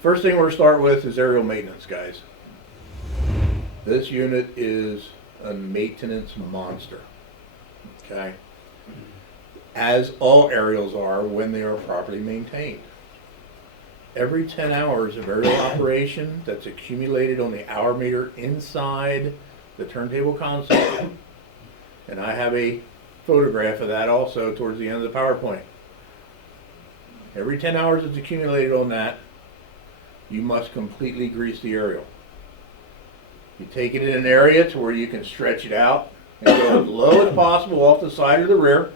First thing we're going to start with is aerial maintenance, guys. This unit is a maintenance monster, okay? As all aerials are when they are properly maintained. Every 10 hours of aerial operation that's accumulated on the hour meter inside the turntable console, and I have a photograph of that also towards the end of the PowerPoint. Every 10 hours that's accumulated on that, you must completely grease the aerial. You take it in an area to where you can stretch it out and go as low as possible off the side or the rear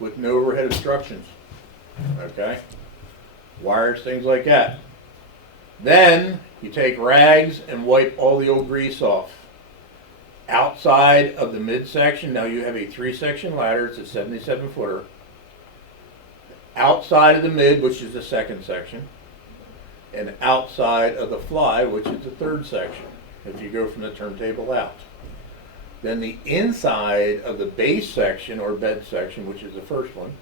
with no overhead obstructions. Okay? Wires, things like that. Then you take rags and wipe all the old grease off. Outside of the midsection, now you have a 3-section ladder, it's a 77 footer. Outside of the mid, which is the 2nd section, and outside of the fly, which is the 3rd section, if you go from the turntable out. Then the inside of the base section or bed section, which is the 1st one,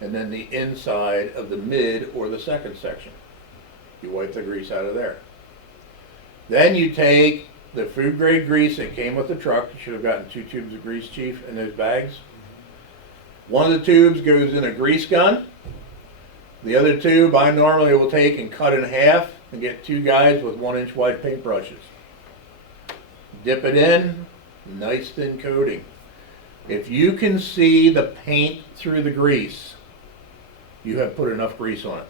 and then the inside of the mid or the 2nd section. You wipe the grease out of there. Then you take the food grade grease that came with the truck. You should have gotten 2 tubes of grease, Chief, in those bags. One of the tubes goes in a grease gun. The other tube I normally will take and cut in half and get 2 guys with 1-inch wide paintbrushes. Dip it in, nice thin coating. If you can see the paint through the grease, you have put enough grease on it.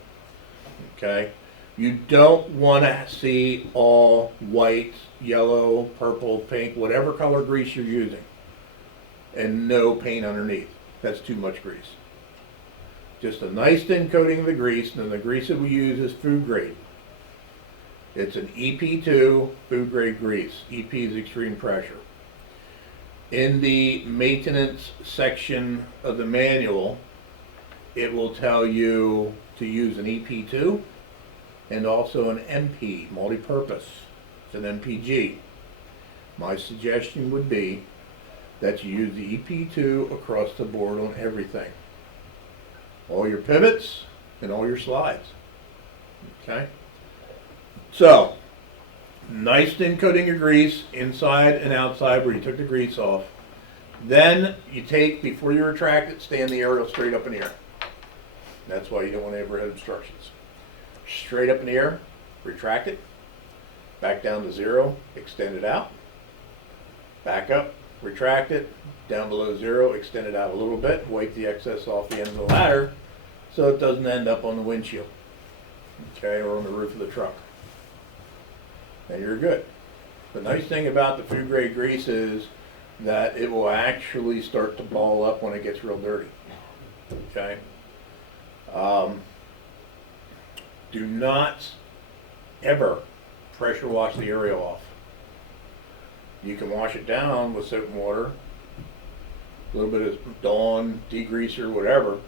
Okay? You don't want to see all white, yellow, purple, pink, whatever color grease you're using, and no paint underneath. That's too much grease. Just a nice thin coating of the grease, and then the grease that we use is food grade. It's an EP2 food grade grease. EP is extreme pressure. In the maintenance section of the manual, it will tell you to use an EP2 and also an MP, multi-purpose. It's an MPG. My suggestion would be that you use the EP2 across the board on everything. All your pivots and all your slides. Okay? So, nice thin coating of grease inside and outside where you took the grease off. Then you take, before you retract it, stand the aerial straight up in the air. That's why you don't want overhead obstructions. Straight up in the air, retract it, back down to 0, extend it out, back up, retract it, down below 0, extend it out a little bit, wipe the excess off the end of the ladder so it doesn't end up on the windshield, okay, or on the roof of the truck. And you're good. The nice thing about the food grade grease is that it will actually start to ball up when it gets real dirty. Okay? Do not ever pressure wash the aerial off. You can wash it down with soap and water, a little bit of Dawn, degreaser, whatever,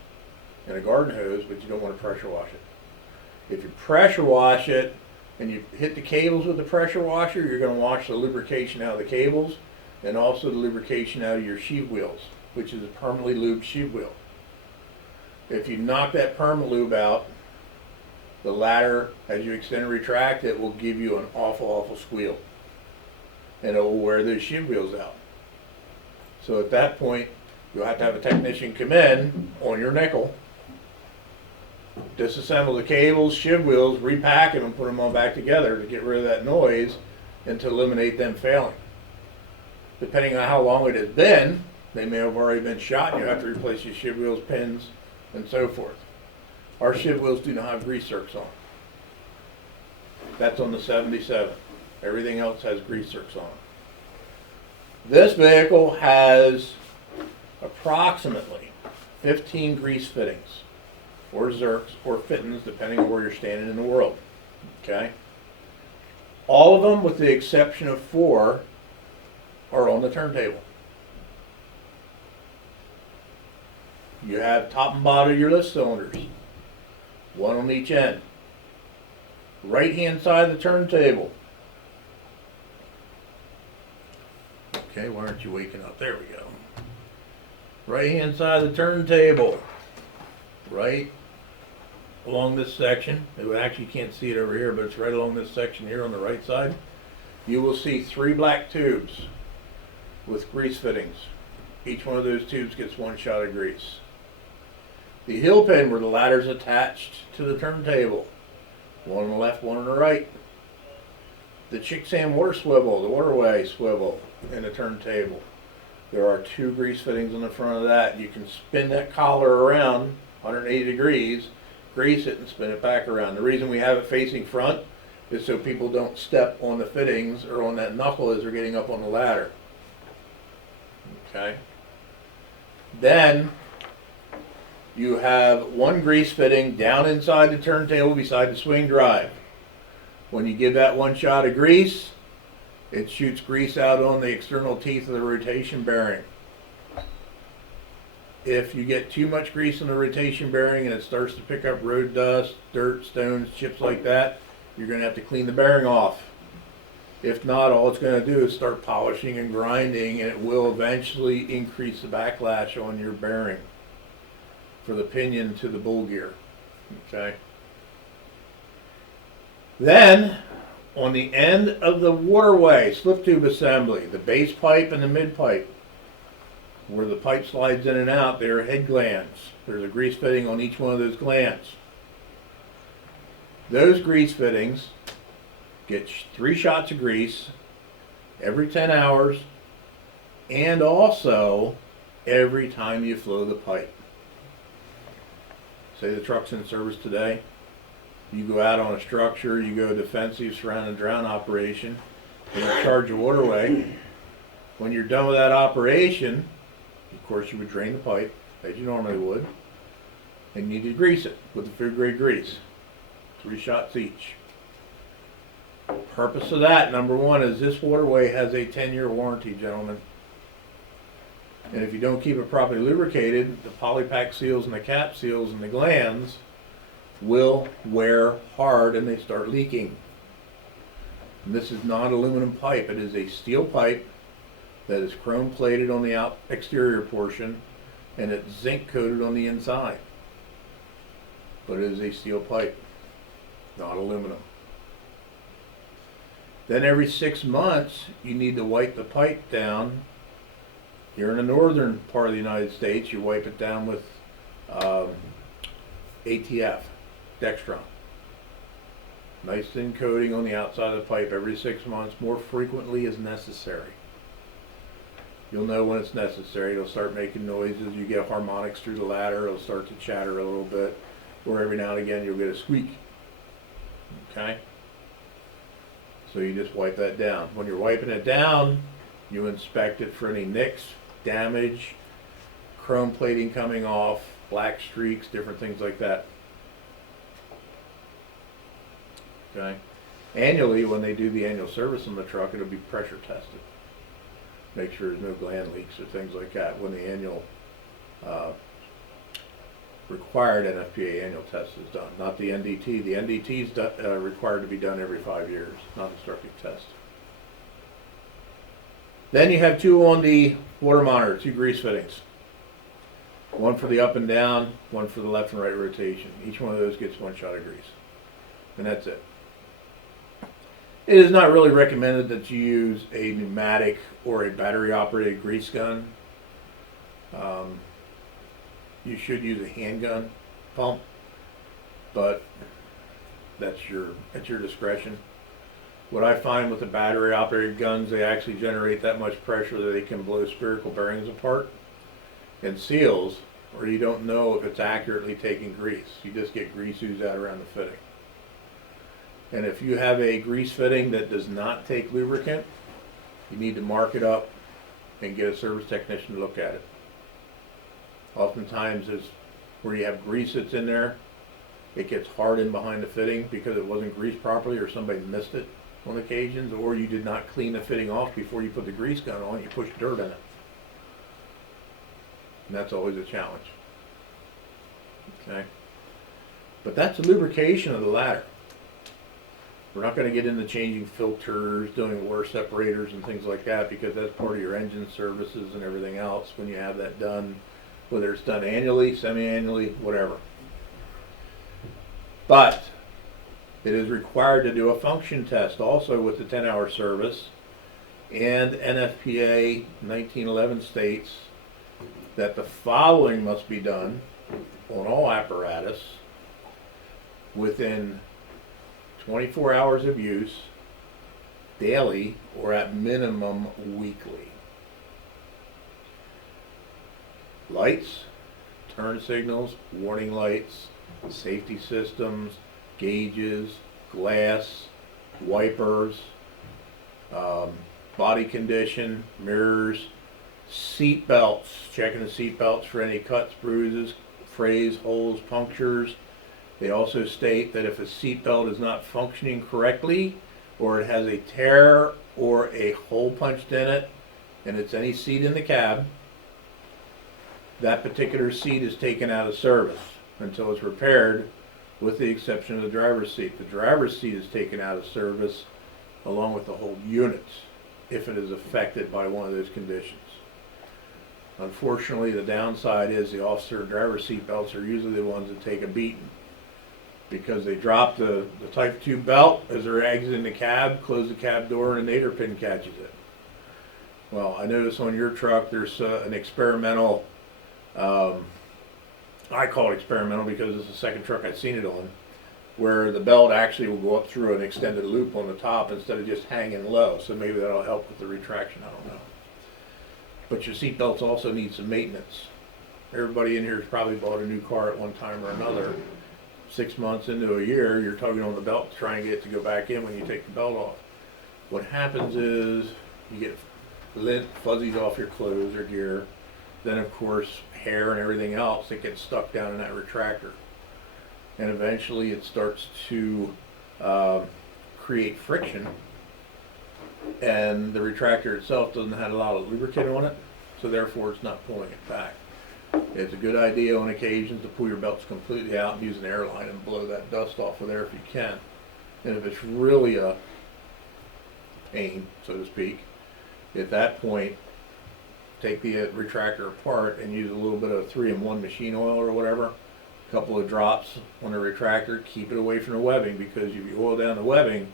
and a garden hose, but you don't want to pressure wash it. If you pressure wash it and you hit the cables with the pressure washer, you're going to wash the lubrication out of the cables and also the lubrication out of your sheave wheels, which is a permanently lubed sheave wheel. If you knock that permanent lube out, the ladder, as you extend and retract it, will give you an awful squeal. And it will wear those sheave wheels out. So at that point, you'll have to have a technician come in on your nickel, disassemble the cables, sheave wheels, repack them, and put them all back together to get rid of that noise and to eliminate them failing. Depending on how long it has been, they may have already been shot and you have to replace your sheave wheels, pins, and so forth. Our sheave wheels do not have grease zerks on. That's on the 77. Everything else has grease zerks on. This vehicle has approximately 15 grease fittings, or zerks, or fittings, depending on where you're standing in the world. Okay? All of them, with the exception of 4, are on the turntable. You have top and bottom of your lift cylinders, 1 on each end. Right hand side of the turntable. Okay, why aren't you waking up? There we go. Right hand side of the turntable. Right along this section, actually you can't see it over here, but it's right along this section here on the right side, you will see 3 black tubes with grease fittings. Each one of those tubes gets 1 shot of grease. The heel pin where the ladder's attached to the turntable, one on the left, one on the right. The chick sand water swivel, the waterway swivel in the turntable. There are 2 grease fittings on the front of that. You can spin that collar around 180 degrees, grease it, and spin it back around. The reason we have it facing front is so people don't step on the fittings or on that knuckle as they're getting up on the ladder. Okay. Then you have 1 grease fitting down inside the turntable beside the swing drive. When you give that 1 shot of grease, it shoots grease out on the external teeth of the rotation bearing. If you get too much grease on the rotation bearing and it starts to pick up road dust, dirt, stones, chips like that, you're going to have to clean the bearing off. If not, all it's going to do is start polishing and grinding, and it will eventually increase the backlash on your bearing for the pinion to the bull gear. Okay. Then, on the end of the waterway slip tube assembly, the base pipe and the mid pipe, where the pipe slides in and out, there are head glands. There's a grease fitting on each one of those glands. Those grease fittings get 3 shots of grease every 10 hours, and also every time you flow the pipe. Say the truck's in service today, you go out on a structure, you go defensive surround and drown operation, and you charge a waterway. When you're done with that operation, of course you would drain the pipe, as you normally would, and you need to grease it with the food grade grease. 3 shots each. The purpose of that, number 1, is this waterway has a 10-year warranty, gentlemen. And if you don't keep it properly lubricated, the polypack seals and the cap seals and the glands will wear hard and they start leaking. And this is not aluminum pipe. It is a steel pipe that is chrome plated on the exterior portion, and it's zinc coated on the inside. But it is a steel pipe, not aluminum. Then every 6 months, you need to wipe the pipe down. Here in the northern part of the United States, you wipe it down with ATF, Dextron. Nice thin coating on the outside of the pipe every 6 months, more frequently as necessary. You'll know when it's necessary. It'll start making noises. You get harmonics through the ladder. It'll start to chatter a little bit. Or every now and again you'll get a squeak. Okay? So you just wipe that down. When you're wiping it down, you inspect it for any nicks, damage, chrome plating coming off, black streaks, different things like that. Okay? Annually, when they do the annual service on the truck, it'll be pressure tested. Make sure there's no gland leaks or things like that when the annual required NFPA annual test is done, not the NDT. The NDT is required to be done every 5 years, not a structural test. Then you have 2 on the water monitor, 2 grease fittings. One for the up and down, one for the left and right rotation. Each one of those gets 1 shot of grease. And that's it. It is not really recommended that you use a pneumatic or a battery operated grease gun. You should use a handgun pump, but that's your discretion. What I find with the battery operated guns, they actually generate that much pressure that they can blow spherical bearings apart and seals, or you don't know if it's accurately taking grease. You just get grease ooze out around the fitting. And if you have a grease fitting that does not take lubricant, you need to mark it up and get a service technician to look at it. Oftentimes is where you have grease that's in there, it gets hard in behind the fitting because it wasn't greased properly or somebody missed it on occasions, or you did not clean the fitting off before you put the grease gun on, you pushed dirt in it. And that's always a challenge. Okay? But that's the lubrication of the ladder. We're not going to get into changing filters, doing water separators and things like that, because that's part of your engine services and everything else when you have that done, whether it's done annually, semi-annually, whatever. But it is required to do a function test also with the 10-hour service, and NFPA 1911 states that the following must be done on all apparatus within 24 hours of use, daily, or at minimum weekly. Lights, turn signals, warning lights, safety systems, gauges, glass, wipers, body condition, mirrors, seat belts, checking the seat belts for any cuts, bruises, frays, holes, punctures. They also state that if a seat belt is not functioning correctly, or it has a tear or a hole punched in it, and it's any seat in the cab, that particular seat is taken out of service until it's repaired, with the exception of the driver's seat. The driver's seat is taken out of service along with the whole unit if it is affected by one of those conditions. Unfortunately, the downside is the officer and driver seat belts are usually the ones that take a beating, because they drop the type 2 belt as they're exiting the cab, close the cab door, and a nadir pin catches it. Well, I notice on your truck there's an experimental, I call it experimental because it's the second truck I've seen it on, where the belt actually will go up through an extended loop on the top instead of just hanging low. So maybe that'll help with the retraction, I don't know. But your seat belts also need some maintenance. Everybody in here has probably bought a new car at one time or another. 6 months into a year, you're tugging on the belt to try and get it to go back in when you take the belt off. What happens is you get lint, fuzzies off your clothes or gear. Then, of course, hair and everything else that gets stuck down in that retractor. And eventually it starts to create friction, and the retractor itself doesn't have a lot of lubricant on it, so therefore it's not pulling it back. It's a good idea on occasion to pull your belts completely out and use an airline and blow that dust off of there if you can. And if it's really a pain, so to speak, at that point, take the retractor apart and use a little bit of 3-in-1 machine oil or whatever, a couple of drops on the retractor. Keep it away from the webbing, because if you oil down the webbing,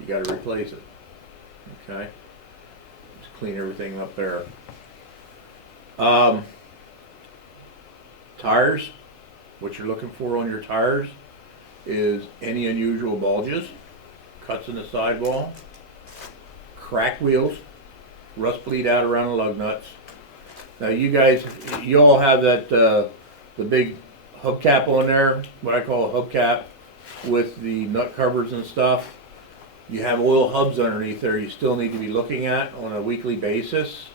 you got to replace it. Okay, just clean everything up there. Tires, what you're looking for on your tires is any unusual bulges, cuts in the sidewall, cracked wheels, rust bleed out around the lug nuts. Now you all have that the big hubcap on there, what I call a hubcap, with the nut covers and stuff. You have oil hubs underneath there you still need to be looking at on a weekly basis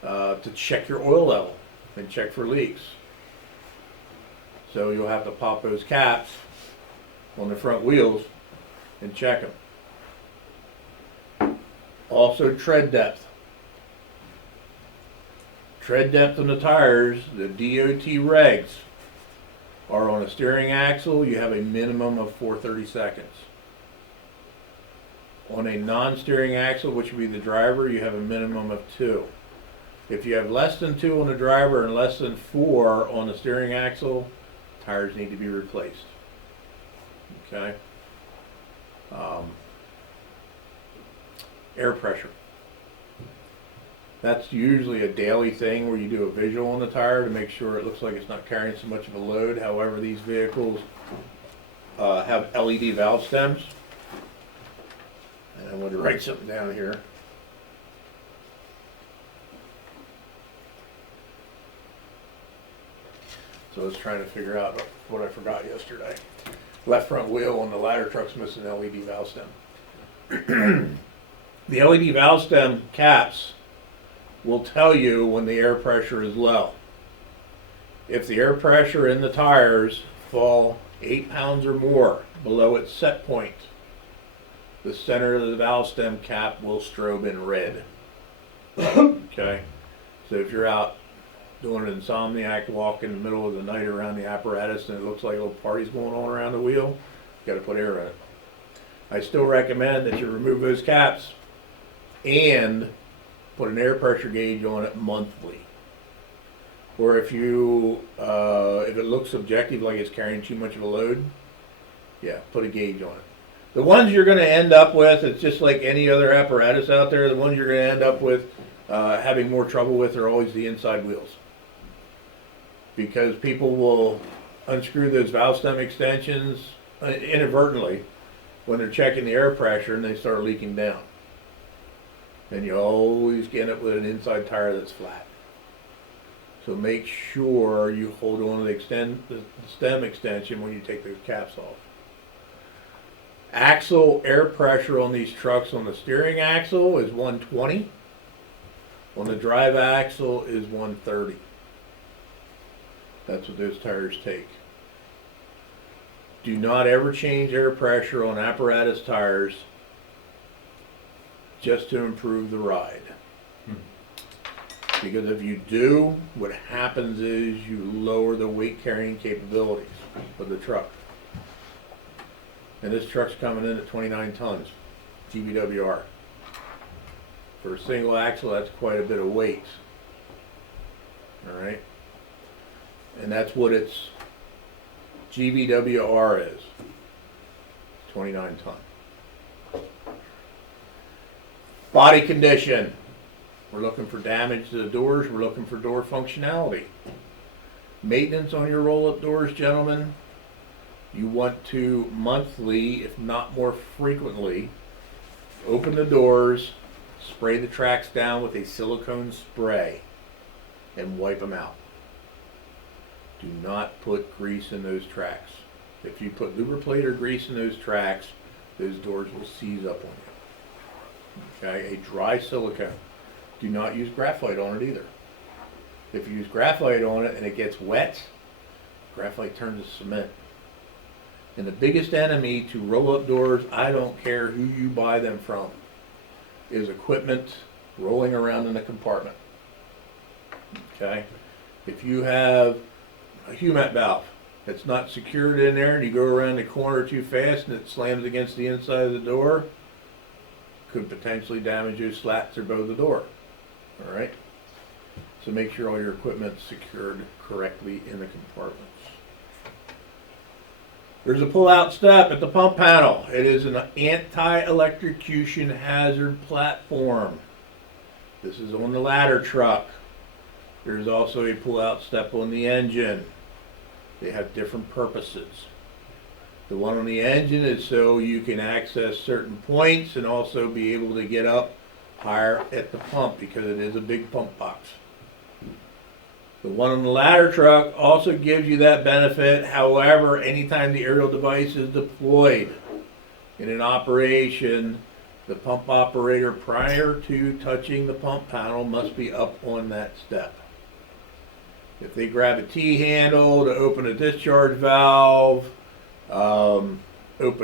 to check your oil level and check for leaks. So you'll have to pop those caps on the front wheels and check them. Also, tread depth. Tread depth on the tires, the DOT regs are on a steering axle, you have a minimum of 4/32. On a non-steering axle, which would be the driver, you have a minimum of 2. If you have less than 2 on the driver and less than 4 on the steering axle, tires need to be replaced. Okay. Air pressure. That's usually a daily thing where you do a visual on the tire to make sure it looks like it's not carrying so much of a load. However, these vehicles have LED valve stems. And I'm going to write something down here. So I was trying to figure out what I forgot yesterday. Left front wheel on the ladder truck's missing an LED valve stem. The LED valve stem caps will tell you when the air pressure is low. If the air pressure in the tires fall 8 pounds or more below its set point, the center of the valve stem cap will strobe in red. Okay? So if you're out doing an insomniac walk in the middle of the night around the apparatus and it looks like a little party's going on around the wheel, you got to put air in it. I still recommend that you remove those caps and put an air pressure gauge on it monthly. Or if it looks subjective, like it's carrying too much of a load, Yeah, put a gauge on it. The ones you're going to end up with, it's just like any other apparatus out there, the ones you're going to end up with having more trouble with are always the inside wheels. Because people will unscrew those valve stem extensions inadvertently when they're checking the air pressure and they start leaking down. And you always get it with an inside tire that's flat. So make sure you hold on to the stem extension when you take those caps off. Axle air pressure on these trucks on the steering axle is 120. On the drive axle is 130. That's what those tires take. Do not ever change air pressure on apparatus tires just to improve the ride. Because if you do, what happens is you lower the weight carrying capabilities of the truck. And this truck's coming in at 29 tons, GVWR. For a single axle, that's quite a bit of weight. All right? And that's what its GVWR is, 29 ton. Body condition. We're looking for damage to the doors. We're looking for door functionality. Maintenance on your roll-up doors, gentlemen. You want to monthly, if not more frequently, open the doors, spray the tracks down with a silicone spray, and wipe them out. Do not put grease in those tracks. If you put lubriplate or grease in those tracks, those doors will seize up on you. Okay, a dry silicone. Do not use graphite on it either. If you use graphite on it and it gets wet, graphite turns to cement. And the biggest enemy to roll-up doors, I don't care who you buy them from, is equipment rolling around in the compartment. Okay? If you have a Humet valve that's not secured in there and you go around the corner too fast and it slams against the inside of the door, could potentially damage those slats or bow the door. All right? So make sure all your equipment's secured correctly in the compartments. There's a pull-out step at the pump panel. It is an anti-electrocution hazard platform. This is on the ladder truck. There's also a pull-out step on the engine. They have different purposes. The one on the engine is so you can access certain points and also be able to get up higher at the pump because it is a big pump box. The one on the ladder truck also gives you that benefit. However, anytime the aerial device is deployed in an operation, the pump operator prior to touching the pump panel must be up on that step. If they grab a T-handle to open a discharge valve, open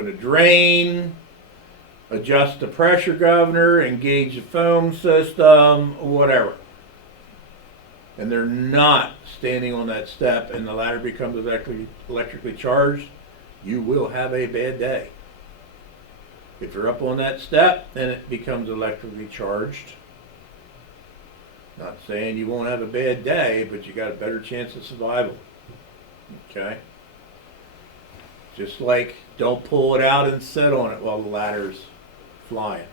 a drain, adjust the pressure governor, engage the foam system, whatever, and they're not standing on that step and the ladder becomes electrically charged, you will have a bad day. If you're up on that step and it becomes electrically charged, not saying you won't have a bad day, but you got a better chance of survival. Okay? Just like don't pull it out and sit on it while the ladder's flying.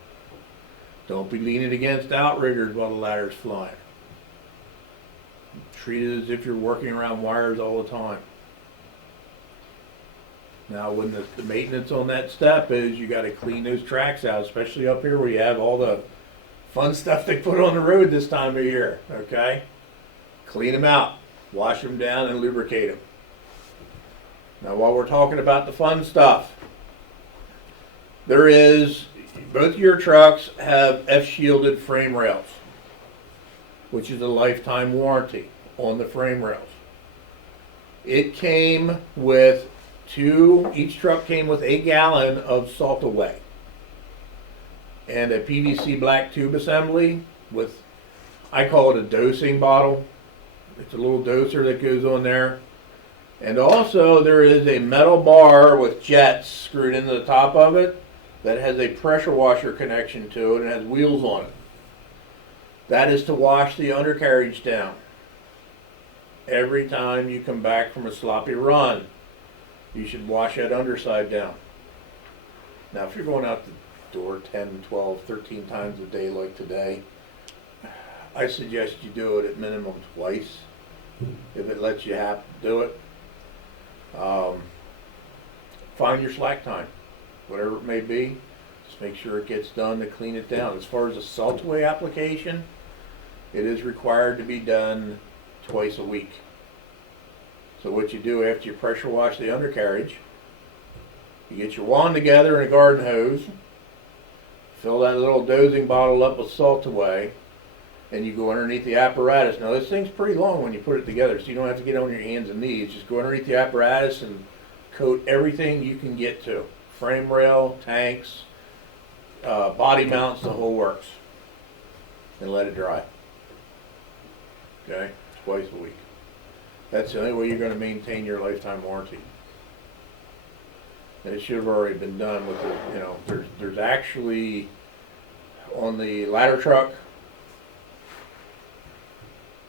Don't be leaning against outriggers while the ladder's flying. Treat it as if you're working around wires all the time. Now, when the maintenance on that step is you got to clean those tracks out, especially up here where you have all the fun stuff they put on the road this time of year. Okay? Clean them out. Wash them down and lubricate them. Now, while we're talking about the fun stuff, both your trucks have F-shielded frame rails, which is a lifetime warranty on the frame rails. It came with each truck came with 1 gallon of salt away and a PVC black tube assembly with, I call it a dosing bottle. It's a little doser that goes on there. And also there is a metal bar with jets screwed into the top of it that has a pressure washer connection to it and has wheels on it. That is to wash the undercarriage down. Every time you come back from a sloppy run, you should wash that underside down. Now, if you're going out the door 10, 12, 13 times a day like today, I suggest you do it at minimum twice, if it lets you have to do it. Find your slack time, whatever it may be. Just make sure it gets done to clean it down. As far as the salt away application, it is required to be done twice a week. So what you do after you pressure wash the undercarriage, you get your wand together and a garden hose, fill that little dosing bottle up with salt away, and you go underneath the apparatus. Now this thing's pretty long when you put it together, so you don't have to get on your hands and knees. Just go underneath the apparatus and coat everything you can get to. Frame rail, tanks, body mounts, the whole works. And let it dry. Okay? Twice a week. That's the only way you're going to maintain your lifetime warranty. And it should have already been done with the, there's actually, on the ladder truck,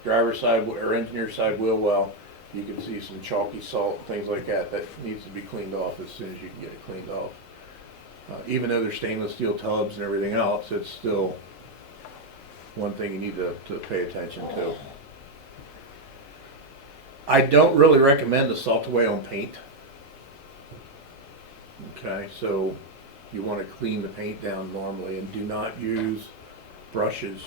driver's side or engineer side wheel well, you can see some chalky salt, things like that. That needs to be cleaned off as soon as you can get it cleaned off. Even though they're stainless steel tubs and everything else, it's still one thing you need to pay attention to. I don't really recommend the salt away on paint. Okay, so you want to clean the paint down normally, and do not use brushes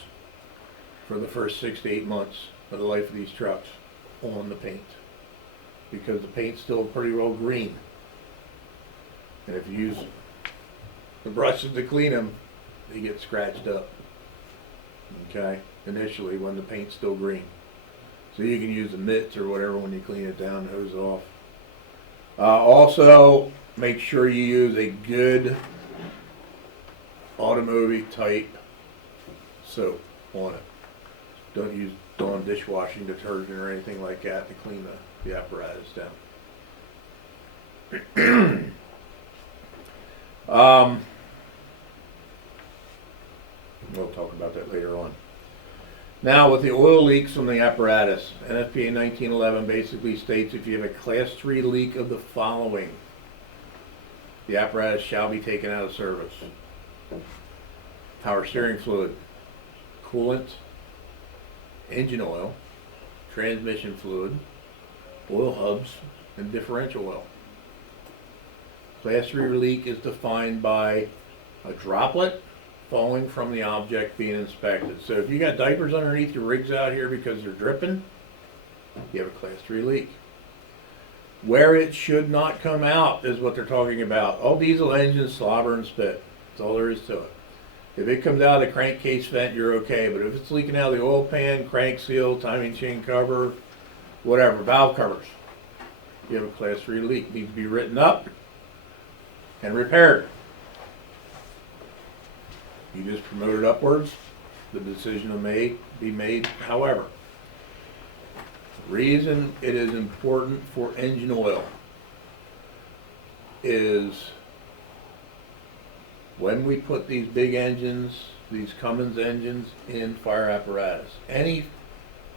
for the first 6 to 8 months of the life of these trucks on the paint, because the paint's still pretty well green, and if you use the brushes to clean them, they get scratched up, okay, initially when the paint's still green. So you can use the mitts or whatever when you clean it down and hose it off. Also, make sure you use a good automotive type soap on it. Don't use Dawn dishwashing detergent or anything like that to clean the apparatus down. We'll talk about that later on. Now, with the oil leaks from the apparatus, NFPA 1911 basically states if you have a class 3 leak of the following, the apparatus shall be taken out of service: power steering fluid, coolant, engine oil, transmission fluid, oil hubs, and differential oil. Class 3 leak is defined by a droplet falling from the object being inspected. So if you got diapers underneath your rigs out here because they're dripping, you have a class 3 leak. Where it should not come out is what they're talking about. All diesel engines slobber and spit. That's all there is to it. If it comes out of the crankcase vent, you're okay. But if it's leaking out of the oil pan, crank seal, timing chain cover, whatever, valve covers, you have a class 3 leak. It needs to be written up and repaired. You just promote it upwards, the decision will be made. However, the reason it is important for engine oil is when we put these big engines, these Cummins engines in fire apparatus, any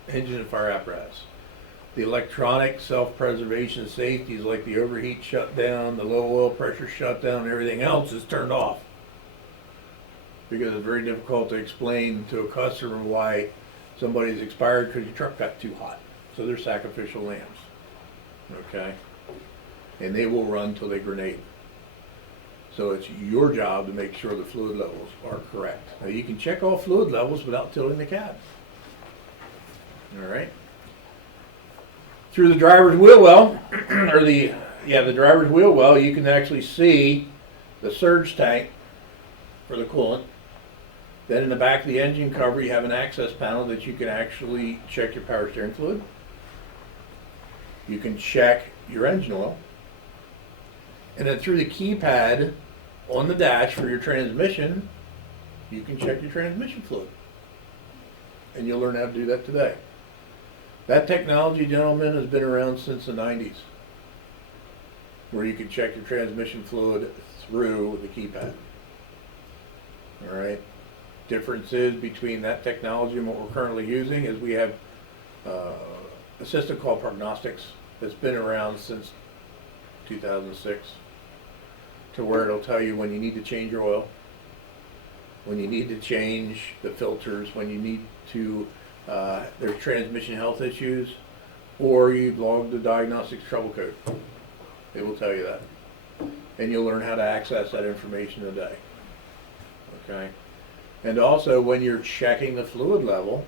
engine in fire apparatus, the electronic self-preservation safeties like the overheat shutdown, the low oil pressure shutdown, and everything else is turned off. Because it's very difficult to explain to a customer why somebody's expired because your truck got too hot. So they're sacrificial lambs, okay? And they will run till they grenade. So it's your job to make sure the fluid levels are correct. Now you can check all fluid levels without tilting the cab. All right? Through the driver's wheel well, or the driver's wheel well, you can actually see the surge tank for the coolant. Then in the back of the engine cover, you have an access panel that you can actually check your power steering fluid. You can check your engine oil. And then through the keypad on the dash for your transmission, you can check your transmission fluid. And you'll learn how to do that today. That technology, gentlemen, has been around since the 90s, where you can check your transmission fluid through the keypad. All right. Difference is between that technology and what we're currently using is we have a system called prognostics that's been around since 2006. to where it'll tell you when you need to change your oil, when you need to change the filters, when you need to, there's transmission health issues, or you log the diagnostics trouble code. It will tell you that. And you'll learn how to access that information today. Okay? And also, when you're checking the fluid level,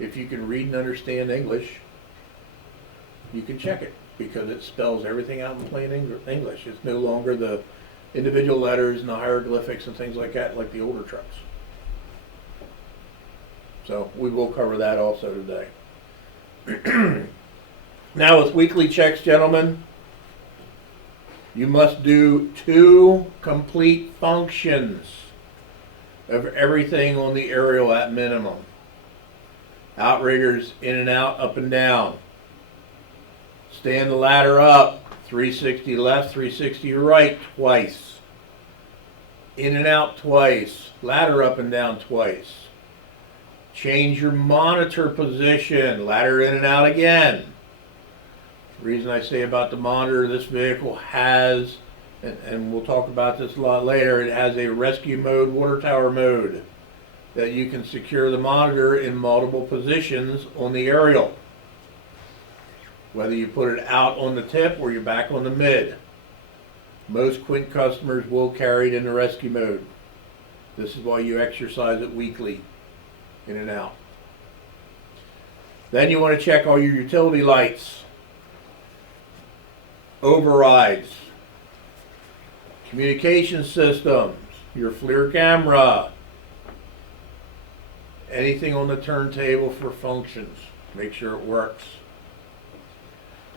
if you can read and understand English, you can check it because it spells everything out in plain English. It's no longer the individual letters and the hieroglyphics and things like that, like the older trucks. So we will cover that also today. Now with weekly checks, gentlemen, you must do 2 complete functions of everything on the aerial at minimum. Outriggers in and out, up and down. Stand the ladder up, 360 left, 360 right twice. In and out twice. Ladder up and down twice. Change your monitor position, ladder in and out again. The reason I say about the monitor, this vehicle has, and we'll talk about this a lot later, it has a rescue mode, water tower mode, that you can secure the monitor in multiple positions on the aerial. Whether you put it out on the tip or you're back on the mid. Most Quint customers will carry it in the rescue mode. This is why you exercise it weekly, in and out. Then you want to check all your utility lights, overrides, communication systems, your FLIR camera, anything on the turntable for functions. Make sure it works.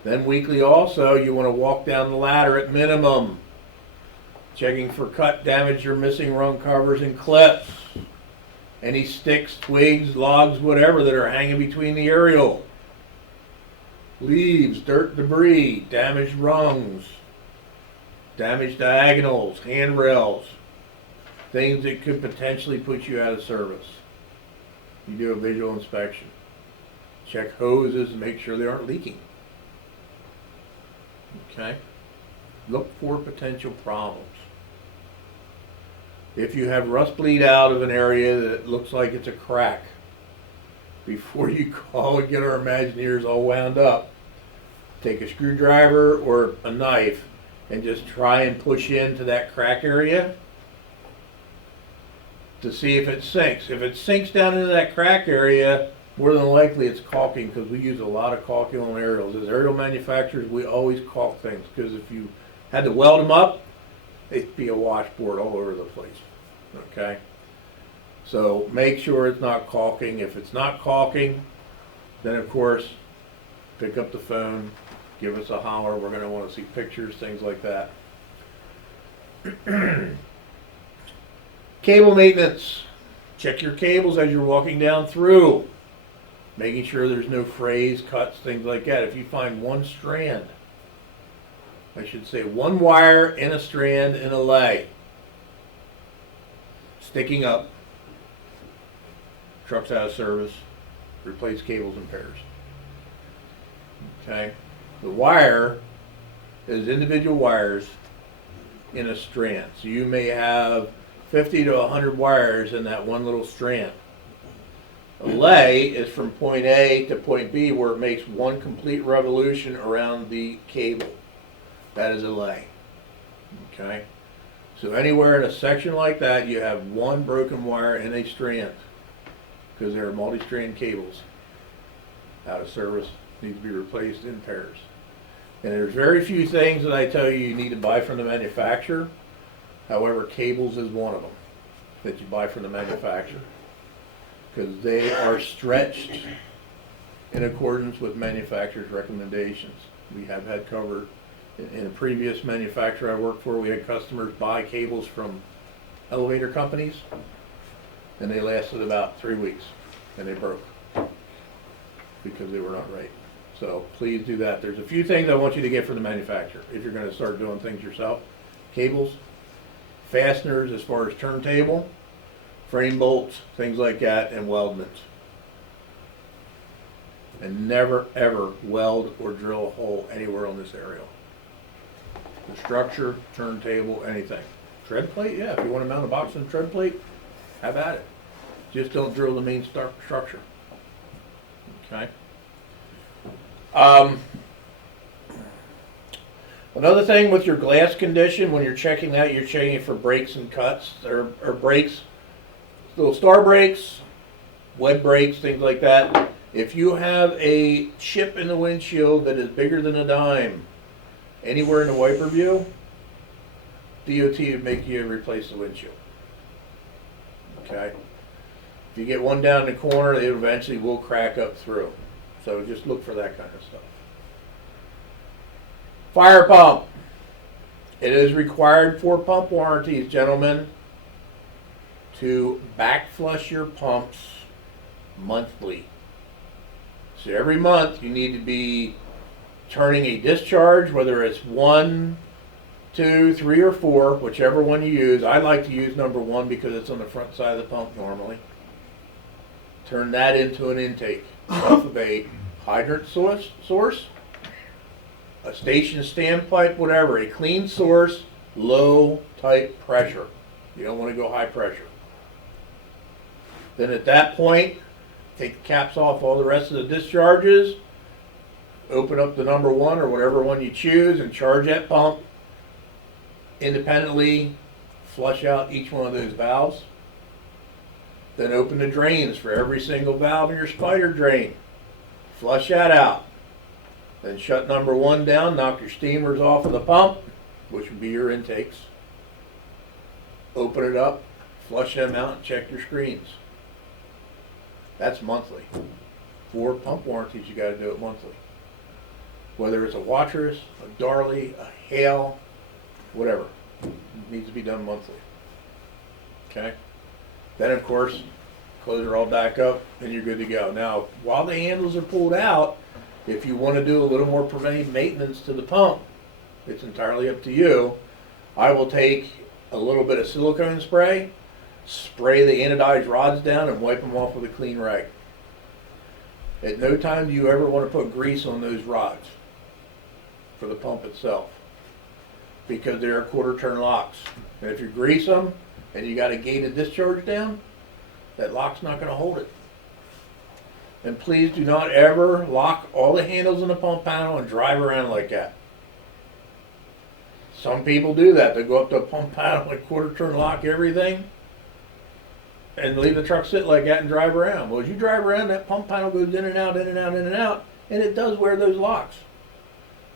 Then weekly also, you want to walk down the ladder at minimum, checking for cut, damage, or missing rung covers and clips. Any sticks, twigs, logs, whatever that are hanging between the aerial. Leaves, dirt, debris, damaged rungs, damaged diagonals, handrails, things that could potentially put you out of service. You do a visual inspection. Check hoses and make sure they aren't leaking. Okay? Look for potential problems. If you have rust bleed out of an area that looks like it's a crack, before you call and get our Imagineers all wound up, take a screwdriver or a knife and just try and push into that crack area to see if it sinks. If it sinks down into that crack area, more than likely it's caulking, because we use a lot of caulking on aerials. As aerial manufacturers, we always caulk things, because if you had to weld them up, it'd be a washboard all over the place. Okay? So make sure it's not caulking. If it's not caulking, then of course, pick up the phone, give us a holler. We're going to want to see pictures, things like that. Cable maintenance. Check your cables as you're walking down through. Making sure there's no frays, cuts, things like that. If you find one strand, I should say one wire in a strand in a lay, sticking up, truck's out of service, replace cables in pairs. Okay? The wire is individual wires in a strand. So you may have 50 to 100 wires in that one little strand. A lay is from point A to point B, where it makes one complete revolution around the cable. That is a lay. Okay? So anywhere in a section like that, you have one broken wire in a strand, because there are multi-strand cables out of service, need to be replaced in pairs. And there's very few things that I tell you need to buy from the manufacturer. However, cables is one of them that you buy from the manufacturer, because they are stretched in accordance with manufacturer's recommendations. We have had covered in a previous manufacturer I worked for, we had customers buy cables from elevator companies, and they lasted about 3 weeks, and they broke because they were not right. So please do that. There's a few things I want you to get from the manufacturer if you're going to start doing things yourself. Cables, fasteners as far as turntable, frame bolts, things like that, and weldments. And never ever weld or drill a hole anywhere on this aerial. The structure, turntable, anything. Tread plate, yeah, if you want to mount a box on a tread plate, have at it. Just don't drill the main structure. Okay. Another thing with your glass condition, when you're checking that, you're checking it for breaks and cuts, or breaks, little star breaks, web breaks, things like that. If you have a chip in the windshield that is bigger than a dime, anywhere in the wiper view, DOT would make you replace the windshield. Okay? If you get one down in the corner, it eventually will crack up through. So just look for that kind of stuff. Fire pump. It is required for pump warranties, gentlemen, to back flush your pumps monthly. So every month you need to be turning a discharge, whether it's 1, 2, 3, or 4, whichever one you use. I like to use number 1 because it's on the front side of the pump normally. Turn that into an intake off of a hydrant source, a station standpipe, whatever, a clean source, low type pressure. You don't want to go high pressure. Then at that point, take the caps off all the rest of the discharges, open up the number 1 or whatever one you choose and charge that pump. Independently flush out each one of those valves. Then open the drains for every single valve in your spider drain. Flush that out. Then shut number 1 down, knock your steamers off of the pump, which would be your intakes. Open it up, flush them out, and check your screens. That's monthly. For pump warranties, you got to do it monthly. Whether it's a Watrous, a Darley, a Hale, whatever. It needs to be done monthly. Okay? Then, of course, close it all back up, and you're good to go. Now, while the handles are pulled out, if you want to do a little more preventive maintenance to the pump, it's entirely up to you. I will take a little bit of silicone spray, spray the anodized rods down, and wipe them off with a clean rag. At no time do you ever want to put grease on those rods for the pump itself, because they are quarter-turn locks. And if you grease them and you got a gated discharge down, that lock's not going to hold it. And please do not ever lock all the handles in the pump panel and drive around like that. Some people do that. They go up to a pump panel and quarter-turn lock everything and leave the truck sit like that and drive around. Well, as you drive around, that pump panel goes in and out, in and out, in and out, and it does wear those locks.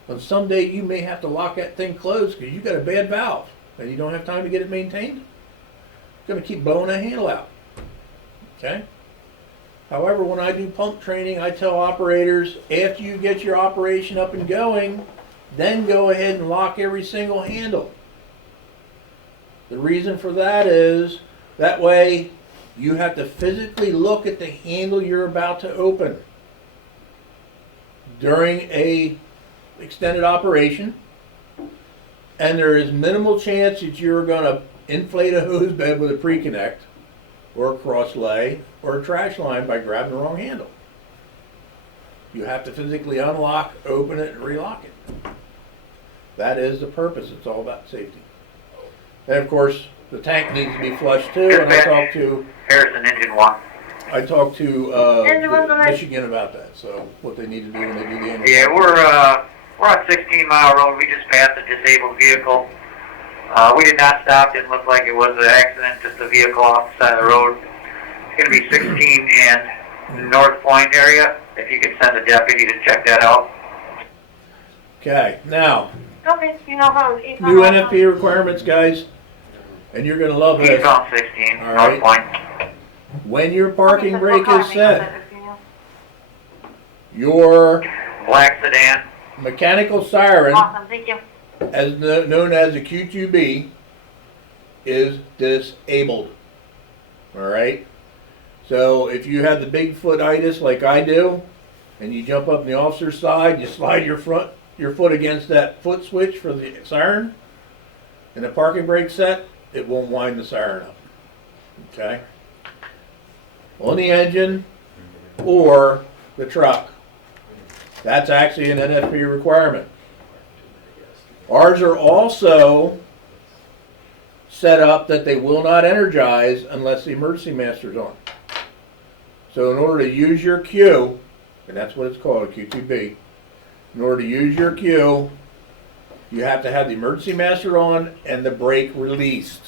And someday you may have to lock that thing closed because you got a bad valve and you don't have time to get it maintained. It's going to keep blowing that handle out. Okay? However, when I do pump training, I tell operators, after you get your operation up and going, then go ahead and lock every single handle. The reason for that is, that way you have to physically look at the handle you're about to open. During a extended operation, and there is minimal chance that you're going to inflate a hose bed with a pre-connect or a cross lay or a trash line by grabbing the wrong handle. You have to physically unlock, open it, and relock it. That is the purpose. It's all about safety. And of course, the tank needs to be flushed too. And I talked to Harrison, engine 1. I talked to Michigan about that. So what they need to do when they do the engine. Yeah, we're on 16 Mile Road. We just passed a disabled vehicle. We did not stop. Didn't look like it was an accident. Just a vehicle off the side of the road. It's going to be 16 and North Point area. If you could send a deputy to check that out. Okay, now Okay, you know how. new NFP requirements, guys, and you're going to love this. He's on 16, All North right. Point. When your parking brake is set, your Black sedan. mechanical siren, Awesome, thank you. as known as a Q2B, is disabled. All right. So if you have the Bigfoot-itis like I do, and you jump up on the officer's side, you slide your foot against that foot switch for the siren, and the parking brake set, it won't wind the siren up. Okay. On the engine or the truck. That's actually an NFP requirement. Ours are also set up that they will not energize unless the emergency master's on. So in order to use your Q, and that's what it's called, a Q2B, in order to use your Q, you have to have the emergency master on and the brake released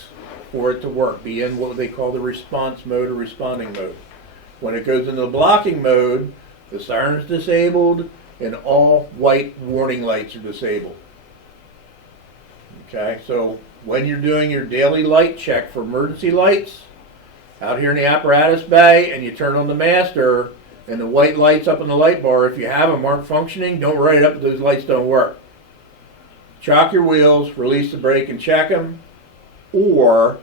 for it to work, be in what they call the response mode or responding mode. When it goes into the blocking mode, the siren's disabled and all white warning lights are disabled. Okay, so when you're doing your daily light check for emergency lights, out here in the apparatus bay, and you turn on the master, and the white lights up on the light bar, if you have them, aren't functioning, don't write it up that those lights don't work. Chalk your wheels, release the brake and check them, or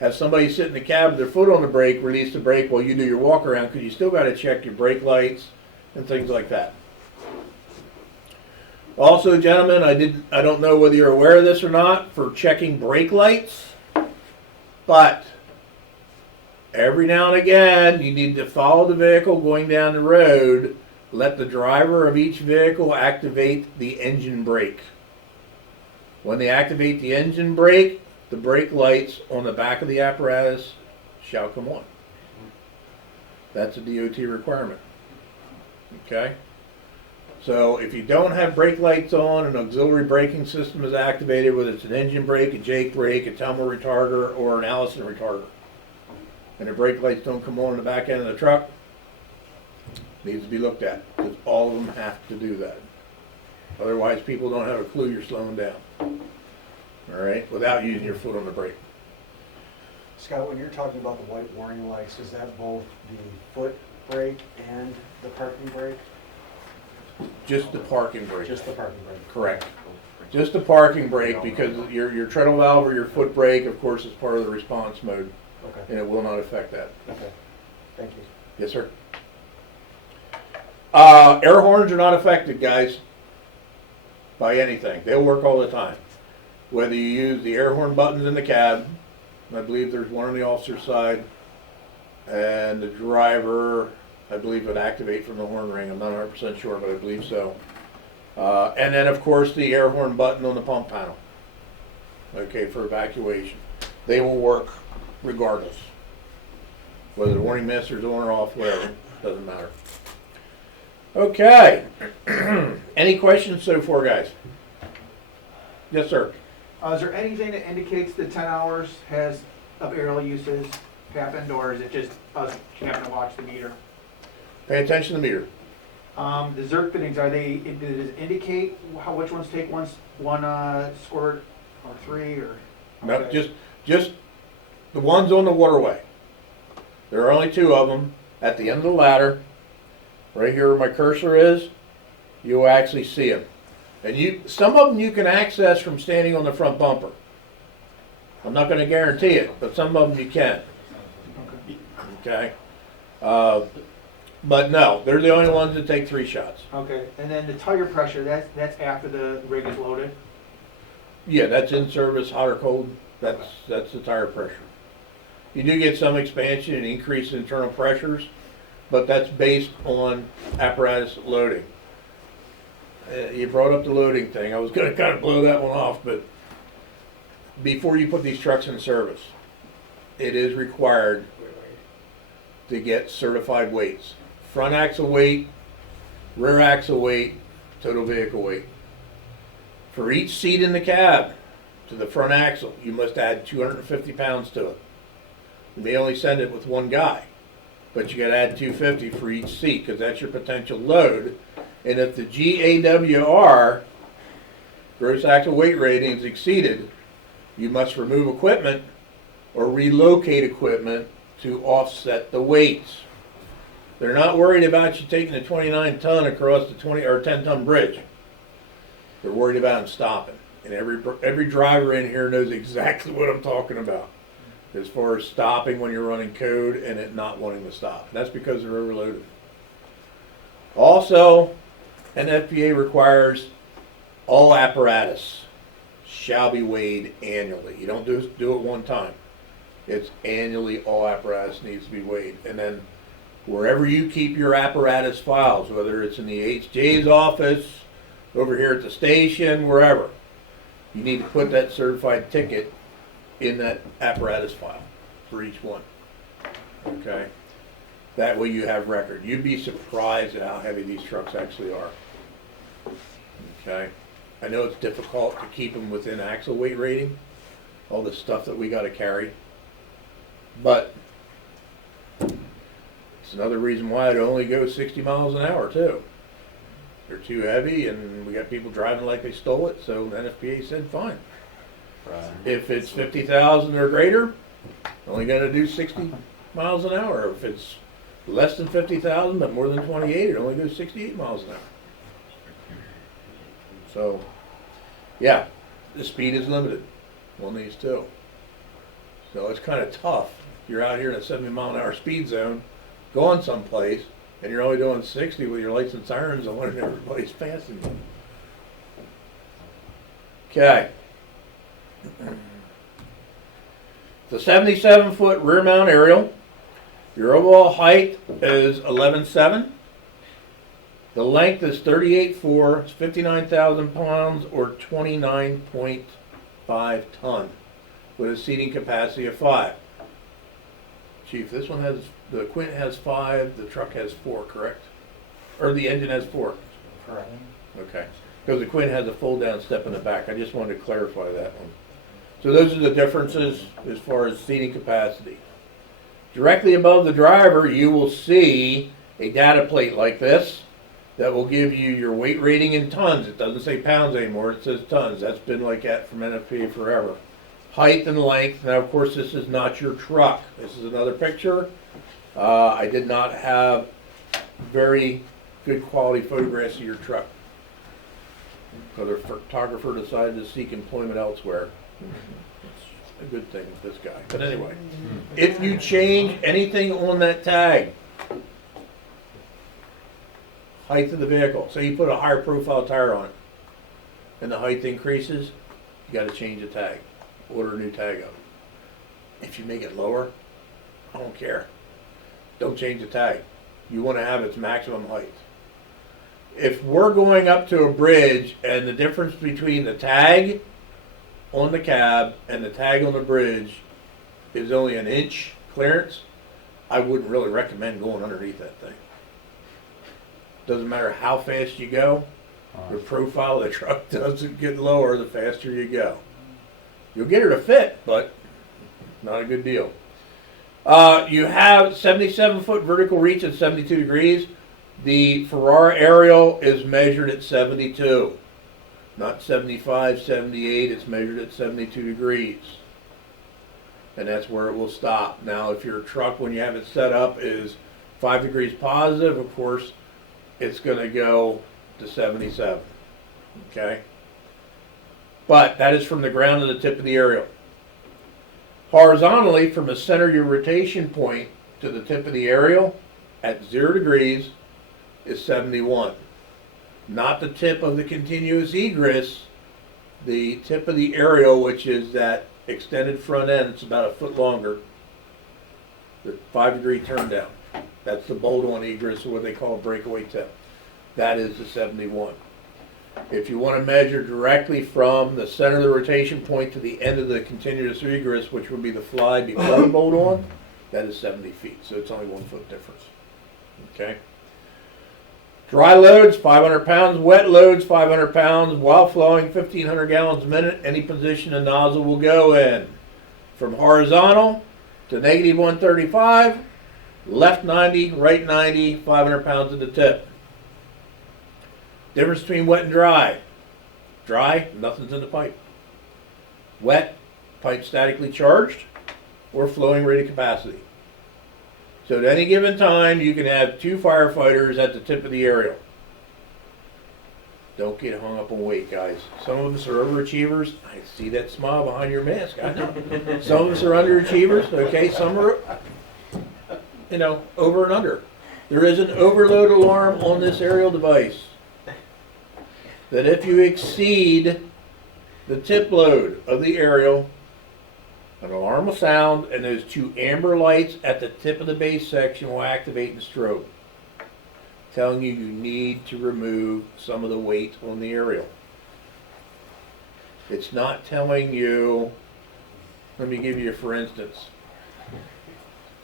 have somebody sit in the cab with their foot on the brake, release the brake while you do your walk around, because you still got to check your brake lights and things like that. Also, gentlemen, I don't know whether you're aware of this or not, for checking brake lights, but every now and again you need to follow the vehicle going down the road, let the driver of each vehicle activate the engine brake. When they activate the engine brake, the brake lights on the back of the apparatus shall come on. That's a DOT requirement. Okay? So if you don't have brake lights on, an auxiliary braking system is activated, whether it's an engine brake, a Jake brake, a Telmer retarder, or an Allison retarder, and the brake lights don't come on in the back end of the truck, needs to be looked at, because all of them have to do that. Otherwise, people don't have a clue you're slowing down. All right, without using your foot on the brake. Scott, when you're talking about the white warning lights, is that both the foot brake and the parking brake? Just the parking brake. Just the parking brake. Correct. Just the parking brake, because your treadle valve or your foot brake, of course, is part of the response mode, Okay, and it will not affect that. okay. Thank you. Yes, sir. Air horns are not affected, guys, by anything. They'll work all the time. Whether you use the air horn buttons in the cab, I believe there's one on the officer's side, and the driver, I believe, would activate from the horn ring. I'm not 100% sure, but I believe so. And then, of course, the air horn button on the pump panel, okay, for evacuation. They will work regardless. Whether the warning master's on or off, whatever, doesn't matter. Okay. Any questions so far, guys? Yes, sir. Is there anything that indicates the 10 hours of aerial uses happened, or is it just us having to watch the meter? Pay attention to the meter. The Zerk fittings, does it indicate which ones take one squirt or three, or? No, Okay. just the ones on the waterway. There are only two of them. At the end of the ladder, right here where my cursor is, you'll actually see them. And some of them you can access from standing on the front bumper. I'm not going to guarantee it, but some of them you can. Okay? But no, they're the only ones that take 3 shots. Okay, and then the tire pressure, that's after the rig is loaded? Yeah, that's in service, hot or cold. That's the tire pressure. You do get some expansion and increase in internal pressures, but that's based on apparatus loading. You brought up the loading thing. I was going to kind of blow that one off, but before you put these trucks in service, it is required to get certified weights. Front axle weight, rear axle weight, total vehicle weight. For each seat in the cab to the front axle, you must add 250 pounds to it. You may only send it with one guy, but you got to add 250 for each seat, because that's your potential load. And if the GAWR, gross axle weight rating, is exceeded, you must remove equipment or relocate equipment to offset the weights. They're not worried about you taking a 29-ton across the 10-ton bridge. They're worried about them stopping. And every driver in here knows exactly what I'm talking about as far as stopping when you're running code and it not wanting to stop. And that's because they're overloaded. Also, NFPA requires all apparatus shall be weighed annually. You don't do it one time. It's annually, all apparatus needs to be weighed. And then wherever you keep your apparatus files, whether it's in the HJ's office, over here at the station, wherever, You need to put that certified ticket in that apparatus file for each one. Okay? That way you have record. You'd be surprised at how heavy these trucks actually are. Okay? I know it's difficult to keep them within axle weight rating, all the stuff that we got to carry, but it's another reason why it only goes 60 miles an hour too. They're too heavy, and we got people driving like they stole it, so the NFPA said fine. If it's 50,000 or greater, only going to do 60 miles an hour. If it's less than 50,000 but more than 28, it only goes 68 miles an hour. So, yeah, the speed is limited on these too. So it's kind of tough. You're out here in a 70 mile an hour speed zone, going someplace, and you're only doing 60 with your lights and sirens on and everybody's passing you. Okay. The 77-foot rear mount aerial. Your overall height is 11.7. The length is 38.4. It's 59,000 pounds or 29.5 ton with a seating capacity of 5. Chief, this one has, the Quint has 5, the truck has 4, correct? Or the engine has 4? Correct. Okay. Because the Quint has a fold-down step in the back. I just wanted to clarify that one. So those are the differences as far as seating capacity. Directly above the driver, you will see a data plate like this that will give you your weight rating in tons. It doesn't say pounds anymore, it says tons. That's been like that from NFPA forever. Height and length. Now, of course, this is not your truck. This is another picture. I did not have very good quality photographs of your truck because the photographer decided to seek employment elsewhere. It's a good thing with this guy. But anyway, if you change anything on that tag, height of the vehicle, say you put a higher profile tire on it and the height increases, you got to change the tag. Order a new tag up. If you make it lower, I don't care. Don't change the tag. You want to have its maximum height. If we're going up to a bridge and the difference between the tag on the cab and the tag on the bridge is only an inch clearance, I wouldn't really recommend going underneath that thing. Doesn't matter how fast you go, the profile of the truck doesn't get lower the faster you go. You'll get her to fit, but not a good deal. You have 77-foot vertical reach at 72 degrees. The Ferrara aerial is measured at 72. Not 75, 78, it's measured at 72 degrees. And that's where it will stop. Now, if your truck, when you have it set up, is 5 degrees positive, of course, it's going to go to 77. Okay? But that is from the ground to the tip of the aerial. Horizontally, from the center of your rotation point to the tip of the aerial, at 0 degrees, is 71. Not the tip of the continuous egress, the tip of the aerial, which is that extended front end. It's about a foot longer. The 5 degree turn down. That's the bolt-on egress, or what they call a breakaway tip. That is the 71. If you want to measure directly from the center of the rotation point to the end of the continuous egress, which would be the fly before the bolt-on, that is 70 feet. So it's only 1 foot difference. Okay. Dry loads, 500 pounds. Wet loads, 500 pounds. While flowing, 1,500 gallons a minute. Any position a nozzle will go in. From horizontal to negative 135, left 90, right 90, 500 pounds at the tip. Difference between wet and dry. Dry, nothing's in the pipe. Wet, pipe statically charged or flowing rated capacity. So at any given time, you can have 2 firefighters at the tip of the aerial. Don't get hung up on weight, guys. Some of us are overachievers. I see that smile behind your mask. I know. Some of us are underachievers. Okay, some are, over and under. There is an overload alarm on this aerial device that if you exceed the tip load of the aerial, an alarm will sound, and those 2 amber lights at the tip of the base section will activate the strobe, telling you you need to remove some of the weight on the aerial. It's not telling you, let me give you for instance.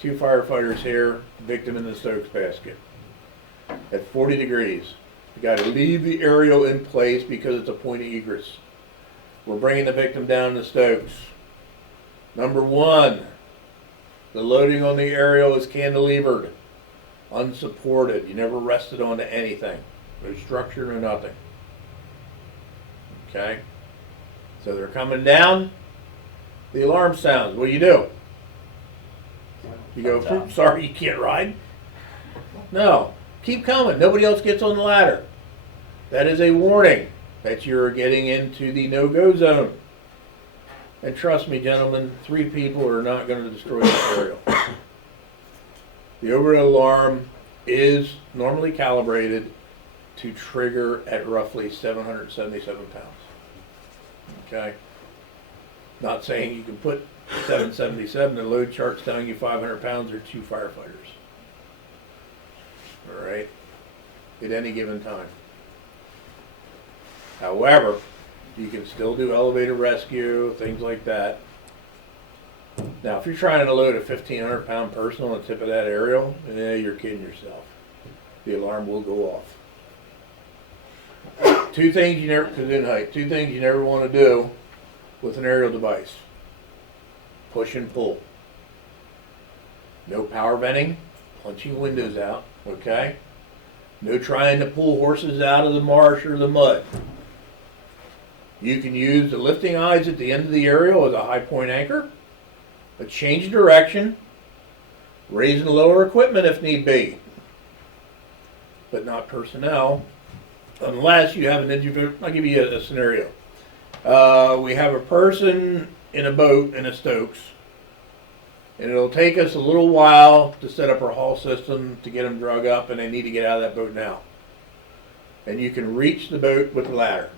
2 firefighters here, victim in the Stokes basket. At 40 degrees. You got to leave the aerial in place because it's a point of egress. We're bringing the victim down to Stokes. Number 1, the loading on the aerial is cantilevered, unsupported. You never rested onto anything. No structure, no nothing. Okay? So they're coming down. The alarm sounds. What do? You go, "Oops, sorry, you can't ride." No. Keep coming. Nobody else gets on the ladder. That is a warning that you're getting into the no-go zone. And trust me, gentlemen, 3 people are not going to destroy the aerial. The overhead alarm is normally calibrated to trigger at roughly 777 pounds. Okay? Not saying you can put 777, the load chart's telling you 500 pounds or 2 firefighters. All right? At any given time. However, you can still do elevator rescue, things like that. Now, if you're trying to load a 1,500 pound person on the tip of that aerial, you're kidding yourself. The alarm will go off. 2 things you never, because in height, 2 things you never want to do with an aerial device. Push and pull. No power venting, punching windows out, okay? No trying to pull horses out of the marsh or the mud. You can use the lifting eyes at the end of the aerial as a high point anchor, a change of direction, raise and lower equipment if need be, but not personnel, unless you have an individual. I'll give you a scenario. We have a person in a boat in a Stokes, and it'll take us a little while to set up our haul system to get them drug up, and they need to get out of that boat now. And you can reach the boat with the ladder.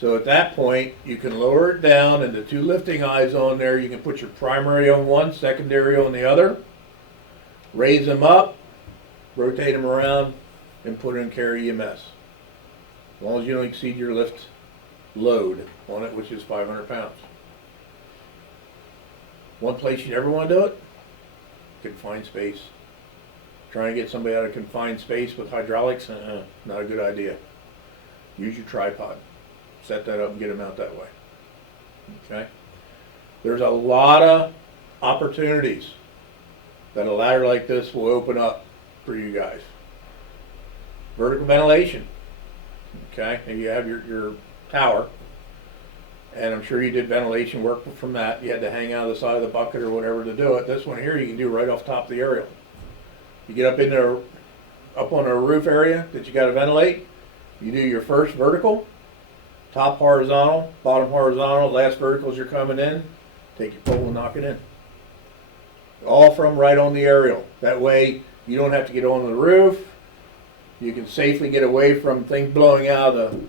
So at that point, you can lower it down, and the 2 lifting eyes on there, you can put your primary on one, secondary on the other, raise them up, rotate them around, and put it in carry EMS. As long as you don't exceed your lift load on it, which is 500 pounds. One place you never want to do it, confined space. Trying to get somebody out of confined space with hydraulics, not a good idea. Use your tripod. Set that up and get them out that way. Okay? There's a lot of opportunities that a ladder like this will open up for you guys. Vertical ventilation. Okay? And you have your tower, and I'm sure you did ventilation work from that. You had to hang out of the side of the bucket or whatever to do it. This one here you can do right off top of the aerial. You get up in there, up on a roof area that you got to ventilate. You do your first vertical, top horizontal, bottom horizontal, last vertical as you're coming in. Take your pole and knock it in. All from right on the aerial. That way you don't have to get on the roof. You can safely get away from things blowing out of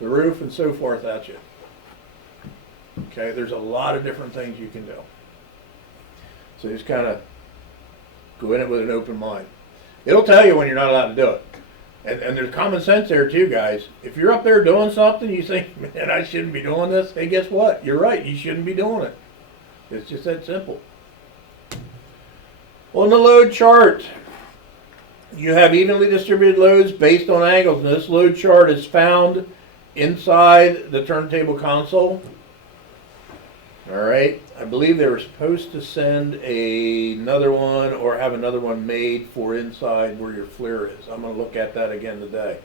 the roof and so forth at you. Okay, there's a lot of different things you can do. So just kind of go in it with an open mind. It'll tell you when you're not allowed to do it. And there's common sense there too, guys. If you're up there doing something, you think, man, I shouldn't be doing this. Hey, guess what? You're right. You shouldn't be doing it. It's just that simple. On the load chart, you have evenly distributed loads based on angles. And this load chart is found inside the turntable console. All right. I believe they were supposed to send another one or have another one made for inside where your FLIR is. I'm going to look at that again today.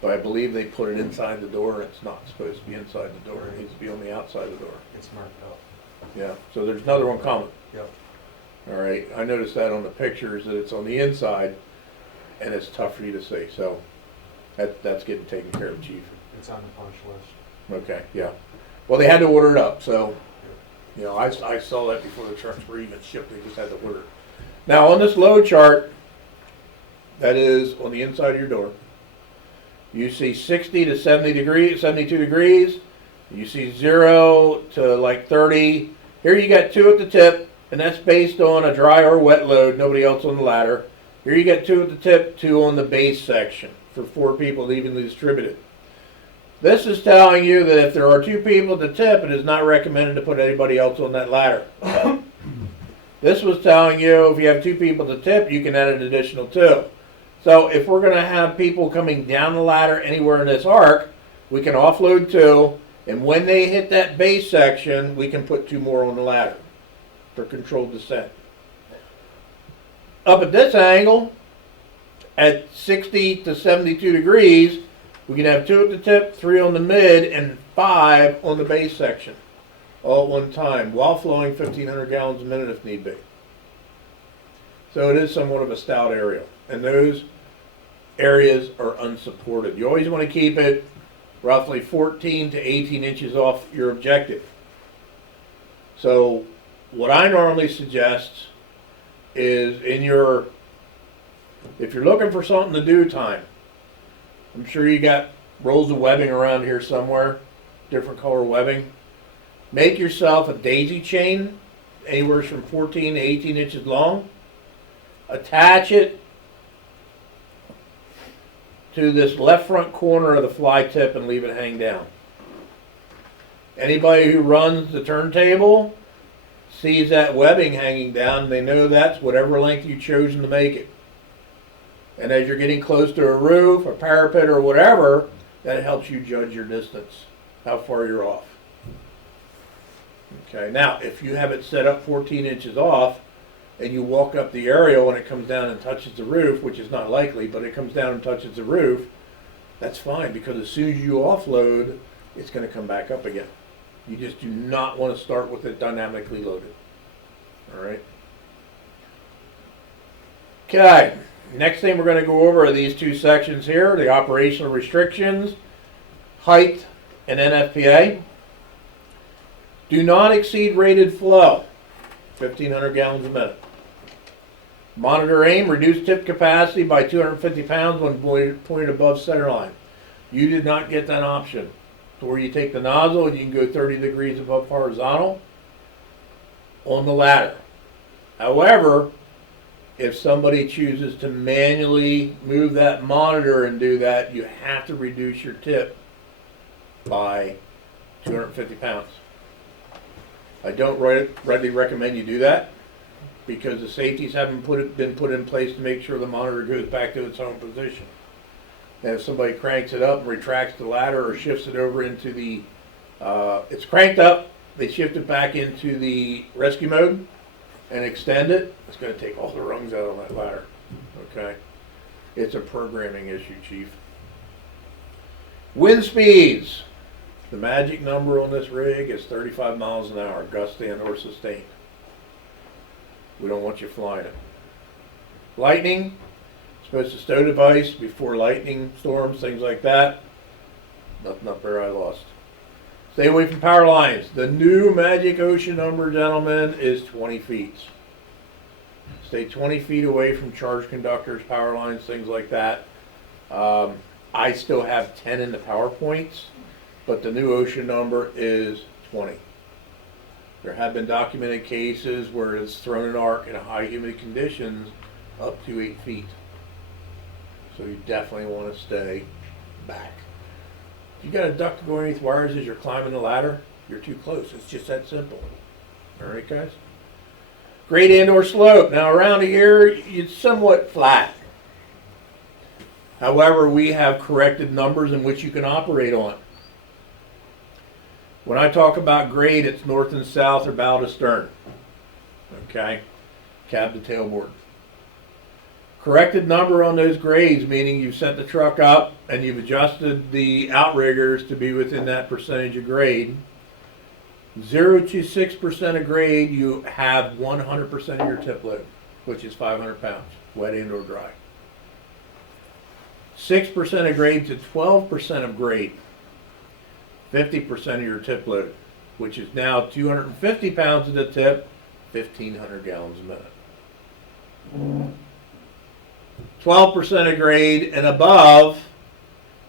But I believe they put it inside the door. It's not supposed to be inside the door. It needs to be on the outside of the door. It's marked up. Yeah. So there's another one coming. Yep. All right. I noticed that on the pictures that it's on the inside, and it's tough for you to see. So that's getting taken care of, Chief. It's on the punch list. Okay. Yeah. Well, they had to order it up, so. You know, I saw that before the trucks were even shipped. They just had to order it. Now, on this load chart, that is on the inside of your door, you see 60 to 70 degrees, 72 degrees. You see 0 to like 30. Here you got 2 at the tip, and that's based on a dry or wet load. Nobody else on the ladder. Here you got 2 at the tip, 2 on the base section for 4 people evenly distributed. This is telling you that if there are 2 people to tip, it is not recommended to put anybody else on that ladder. This was telling you if you have 2 people to tip, you can add an additional 2. So if we're going to have people coming down the ladder anywhere in this arc, we can offload 2, and when they hit that base section, we can put 2 more on the ladder for controlled descent. Up at this angle, at 60 to 72 degrees, we can have 2 at the tip, 3 on the mid, and 5 on the base section, all at one time, while flowing 1,500 gallons a minute if need be. So it is somewhat of a stout aerial, and those areas are unsupported. You always want to keep it roughly 14 to 18 inches off your objective. So what I normally suggest is if you're looking for something to do time, I'm sure you got rolls of webbing around here somewhere, different color webbing. Make yourself a daisy chain, anywhere from 14 to 18 inches long. Attach it to this left front corner of the fly tip and leave it hang down. Anybody who runs the turntable sees that webbing hanging down, they know that's whatever length you've chosen to make it. And as you're getting close to a roof, a parapet, or whatever, that helps you judge your distance, how far you're off. Okay, now if you have it set up 14 inches off, and you walk up the aerial and it comes down and touches the roof, which is not likely, but it comes down and touches the roof, that's fine, because as soon as you offload, it's going to come back up again. You just do not want to start with it dynamically loaded. All right. Okay, next thing we're going to go over are these 2 sections here, the operational restrictions, height, and NFPA. Do not exceed rated flow, 1,500 gallons a minute. Monitor aim, reduce tip capacity by 250 pounds when pointed above center line. You did not get that option. So where you take the nozzle and you can go 30 degrees above horizontal on the ladder. However, if somebody chooses to manually move that monitor and do that, you have to reduce your tip by 250 pounds. I don't readily recommend you do that, because the safeties haven't been put in place to make sure the monitor goes back to its own position. And if somebody cranks it up and retracts the ladder or shifts it over into the, it's cranked up, they shift it back into the rescue mode and extend it, it's going to take all the rungs out on that ladder. Okay? It's a programming issue, Chief. Wind speeds. The magic number on this rig is 35 miles an hour, gust and or sustained. We don't want you flying it. Lightning, supposed to stow device before lightning storms, things like that. Nothing up there I lost. Stay away from power lines. The new magic ocean number, gentlemen, is 20 feet. Stay 20 feet away from charge conductors, power lines, things like that. I still have 10 in the PowerPoints, but the new ocean number is 20. There have been documented cases where it's thrown an arc in high humid conditions up to 8 feet. So you definitely want to stay back. If you got a duct going underneath wires as you're climbing the ladder, you're too close. It's just that simple. All right, guys? Grade and or slope. Now around here, it's somewhat flat. However, we have corrected numbers in which you can operate on. When I talk about grade, it's north and south or bow to stern. Okay? Cab to tailboard. Corrected number on those grades, meaning you've set the truck up and you've adjusted the outriggers to be within that percentage of grade. 0 to 6% of grade, you have 100% of your tip load, which is 500 pounds, wet and or dry. 6% of grade to 12% of grade, 50% of your tip load, which is now 250 pounds of the tip, 1,500 gallons a minute. 12% of grade and above,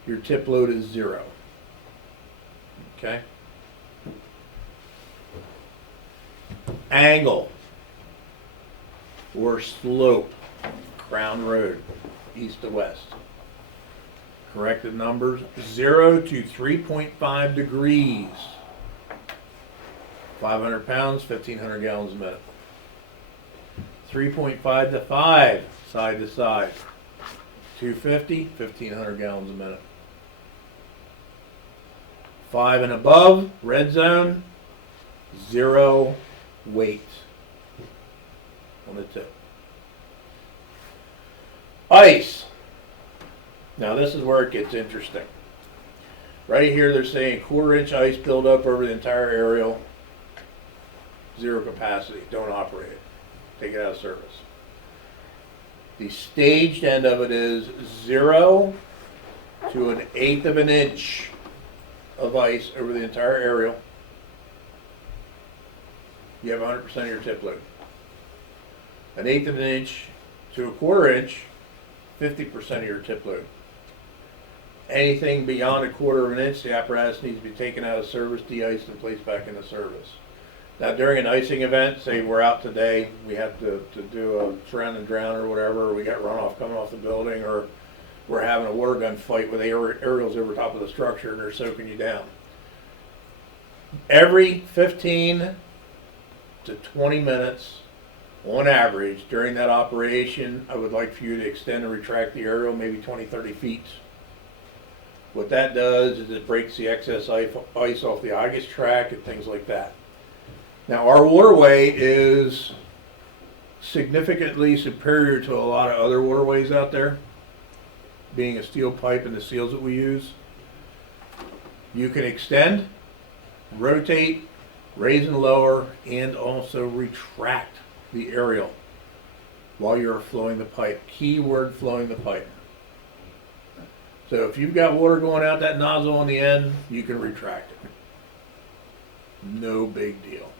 your tip load is 0. Okay? Angle or slope, Crown Road, east to west. corrected numbers, 0 to 3.5 degrees. 500 pounds, 1,500 gallons a minute. 3.5 to 5, side to side. 250, 1,500 gallons a minute. 5 and above, red zone, 0 weight on the tip. Ice. Now this is where it gets interesting. Right here they're saying 1/4 inch ice buildup over the entire aerial. 0 capacity. Don't operate it. Take it out of service. The staged end of it is 0 to 1/8 of an inch of ice over the entire aerial. You have 100% of your tip load. 1/8 of an inch to 1/4 inch, 50% of your tip load. Anything beyond 1/4 of an inch, the apparatus needs to be taken out of service, de-iced, and placed back into service. Now during an icing event, say we're out today, we have to do a surround and drown or whatever, or we got runoff coming off the building, or we're having a water gun fight with aerials over top of the structure and they're soaking you down. Every 15 to 20 minutes, on average, during that operation, I would like for you to extend and retract the aerial maybe 20, 30 feet. What that does is it breaks the excess ice off the August track and things like that. Now our waterway is significantly superior to a lot of other waterways out there, being a steel pipe and the seals that we use. You can extend, rotate, raise and lower, and also retract the aerial while you're flowing the pipe. Keyword, flowing the pipe. So if you've got water going out that nozzle on the end, you can retract it. No big deal.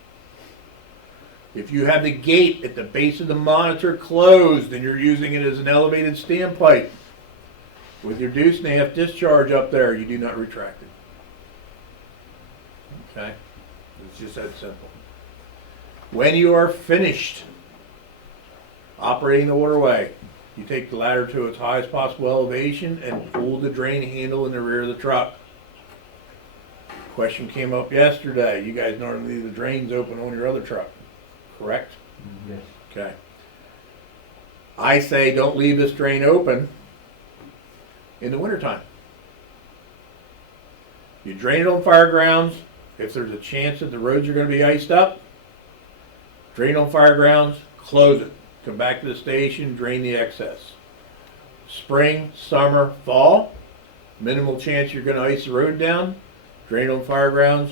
If you have the gate at the base of the monitor closed and you're using it as an elevated standpipe with your deuce and a half discharge up there, you do not retract it. Okay? It's just that simple. When you are finished operating the waterway, you take the ladder to its highest possible elevation and pull the drain handle in the rear of the truck. Question came up yesterday. You guys normally leave the drains open on your other truck, correct? Yes. Okay. I say don't leave this drain open in the wintertime. You drain it on fire grounds. If there's a chance that the roads are going to be iced up, drain on fire grounds, close it. Come back to the station, drain the excess. Spring, summer, fall, minimal chance you're going to ice the road down, drain on fire grounds,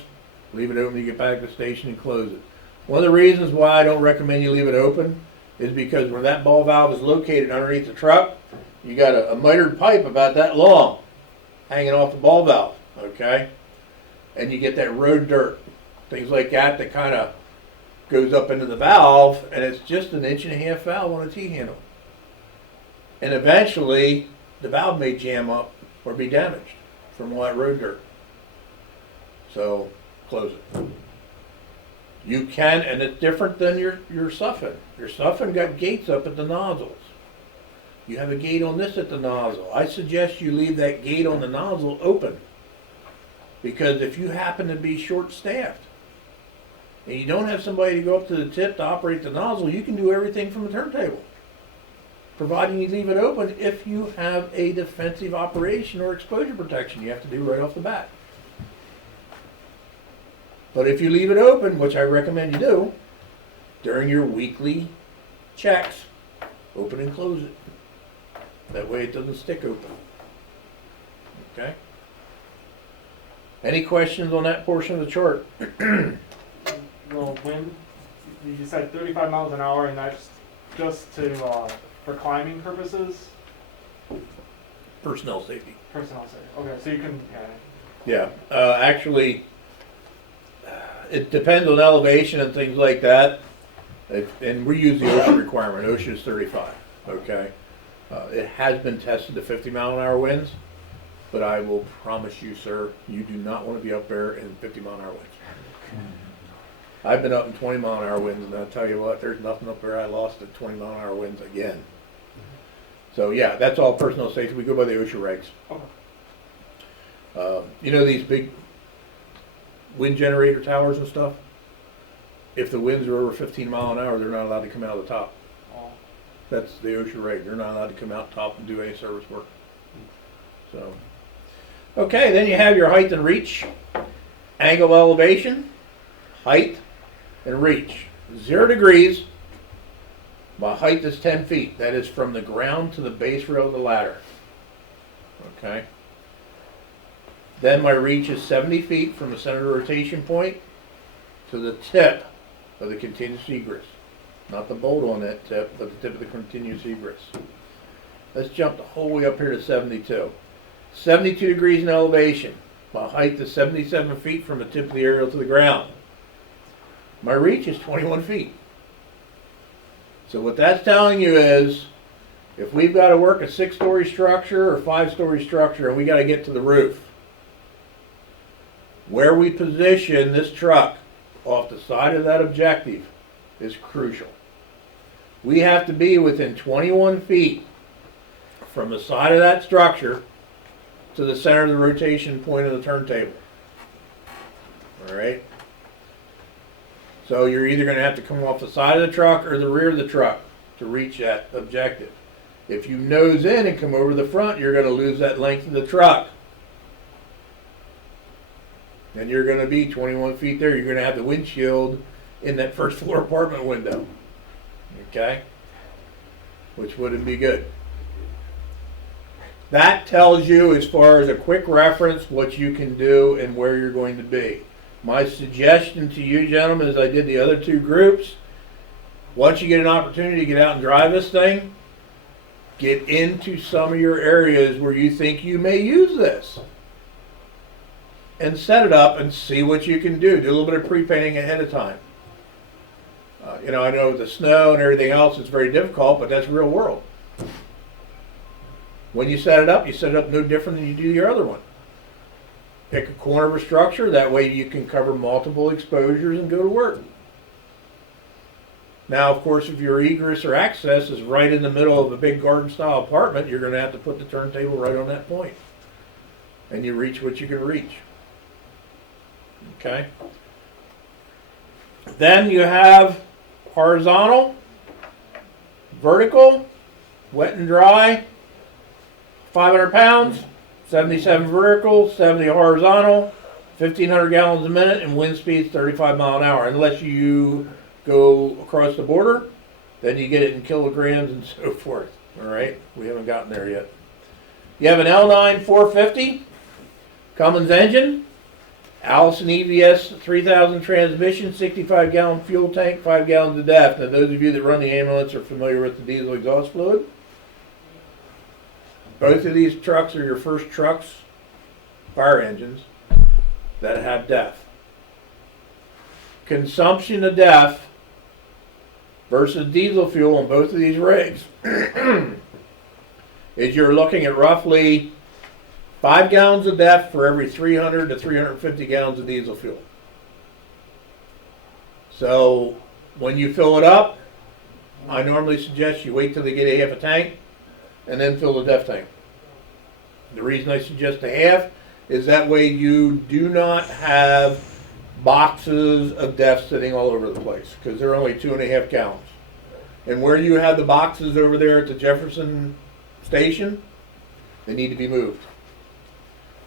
leave it open, you get back to the station and close it. One of the reasons why I don't recommend you leave it open is because where that ball valve is located underneath the truck, you got a mitered pipe about that long hanging off the ball valve, okay? And you get that road dirt, things like that that kind of goes up into the valve, and it's just an 1.5 inch valve on a T-handle. And eventually, the valve may jam up or be damaged from all that road dirt. So, close it. You can, and it's different than your siphon. Your siphon got gates up at the nozzles. You have a gate on this at the nozzle. I suggest you leave that gate on the nozzle open. Because if you happen to be short-staffed, and you don't have somebody to go up to the tip to operate the nozzle, you can do everything from a turntable. Providing you leave it open if you have a defensive operation or exposure protection you have to do right off the bat. But if you leave it open, which I recommend you do, during your weekly checks, open and close it. That way it doesn't stick open. Okay? Any questions on that portion of the chart? Well, when you said 35 miles an hour, and that's just to for climbing purposes, Personnel safety. personnel safety. Okay, so you can. Yeah, actually, it depends on elevation and things like that. And we use the OSHA requirement. OSHA is 35, okay? It has been tested to 50 mile an hour winds, but I will promise you, sir, you do not want to be up there in 50 mile an hour winds. I've been up in 20 mile an hour winds, and I'll tell you what, there's nothing up there I lost at 20 mile an hour winds again. So yeah, that's all personnel safety. We go by the OSHA regs. Okay. You know these big wind generator towers and stuff? If the winds are over 15 mile an hour, they're not allowed to come out of the top. Oh, That's the OSHA reg. They're not allowed to come out top and do any service work. So, okay, then you have your height and reach, angle elevation, height and reach. 0 degrees, my height is 10 feet. That is from the ground to the base rail of the ladder. Okay. Then my reach is 70 feet from the center of the rotation point to the tip of the continuous egress. Not the bolt on that tip, but the tip of the continuous egress. Let's jump the whole way up here to 72. 72 degrees in elevation. My height is 77 feet from the tip of the aerial to the ground. My reach is 21 feet. So what that's telling you is, if we've got to work a 6-story structure or 5-story structure and we got to get to the roof, where we position this truck off the side of that objective is crucial. We have to be within 21 feet from the side of that structure to the center of the rotation point of the turntable. All right? So you're either going to have to come off the side of the truck or the rear of the truck to reach that objective. If you nose in and come over the front, you're going to lose that length of the truck. And you're going to be 21 feet there. You're going to have the windshield in that first floor apartment window. Okay? Which wouldn't be good. That tells you, as far as a quick reference, what you can do and where you're going to be. My suggestion to you, gentlemen, as I did the other 2 groups, once you get an opportunity to get out and drive this thing, get into some of your areas where you think you may use this. And set it up and see what you can do. Do a little bit of pre-painting ahead of time. I know with the snow and everything else, it's very difficult, but that's real world. When you set it up no different than you do your other one. Pick a corner of a structure, that way you can cover multiple exposures and go to work. Now, of course, if your egress or access is right in the middle of a big garden-style apartment, you're going to have to put the turntable right on that point. And you reach what you can reach. Okay? Then you have horizontal, vertical, wet and dry, 500 pounds, 77 vertical, 70 horizontal, 1,500 gallons a minute, and wind speeds 35 mile an hour. Unless you go across the border, then you get it in kilograms and so forth. All right? We haven't gotten there yet. You have an L9 450, Cummins engine, Allison EVS 3000 transmission, 65 gallon fuel tank, 5 gallons of DEF. Now those of you that run the ambulance are familiar with the diesel exhaust fluid. Both of these trucks are your first trucks, fire engines, that have DEF. Consumption of DEF versus diesel fuel on both of these rigs is you're looking at roughly 5 gallons of DEF for every 300 to 350 gallons of diesel fuel. So when you fill it up, I normally suggest you wait till they get a half a tank and then fill the DEF tank. The reason I suggest a half is that way you do not have boxes of DEF sitting all over the place, because they're only 2.5 gallons. And where you have the boxes over there at the Jefferson station, they need to be moved.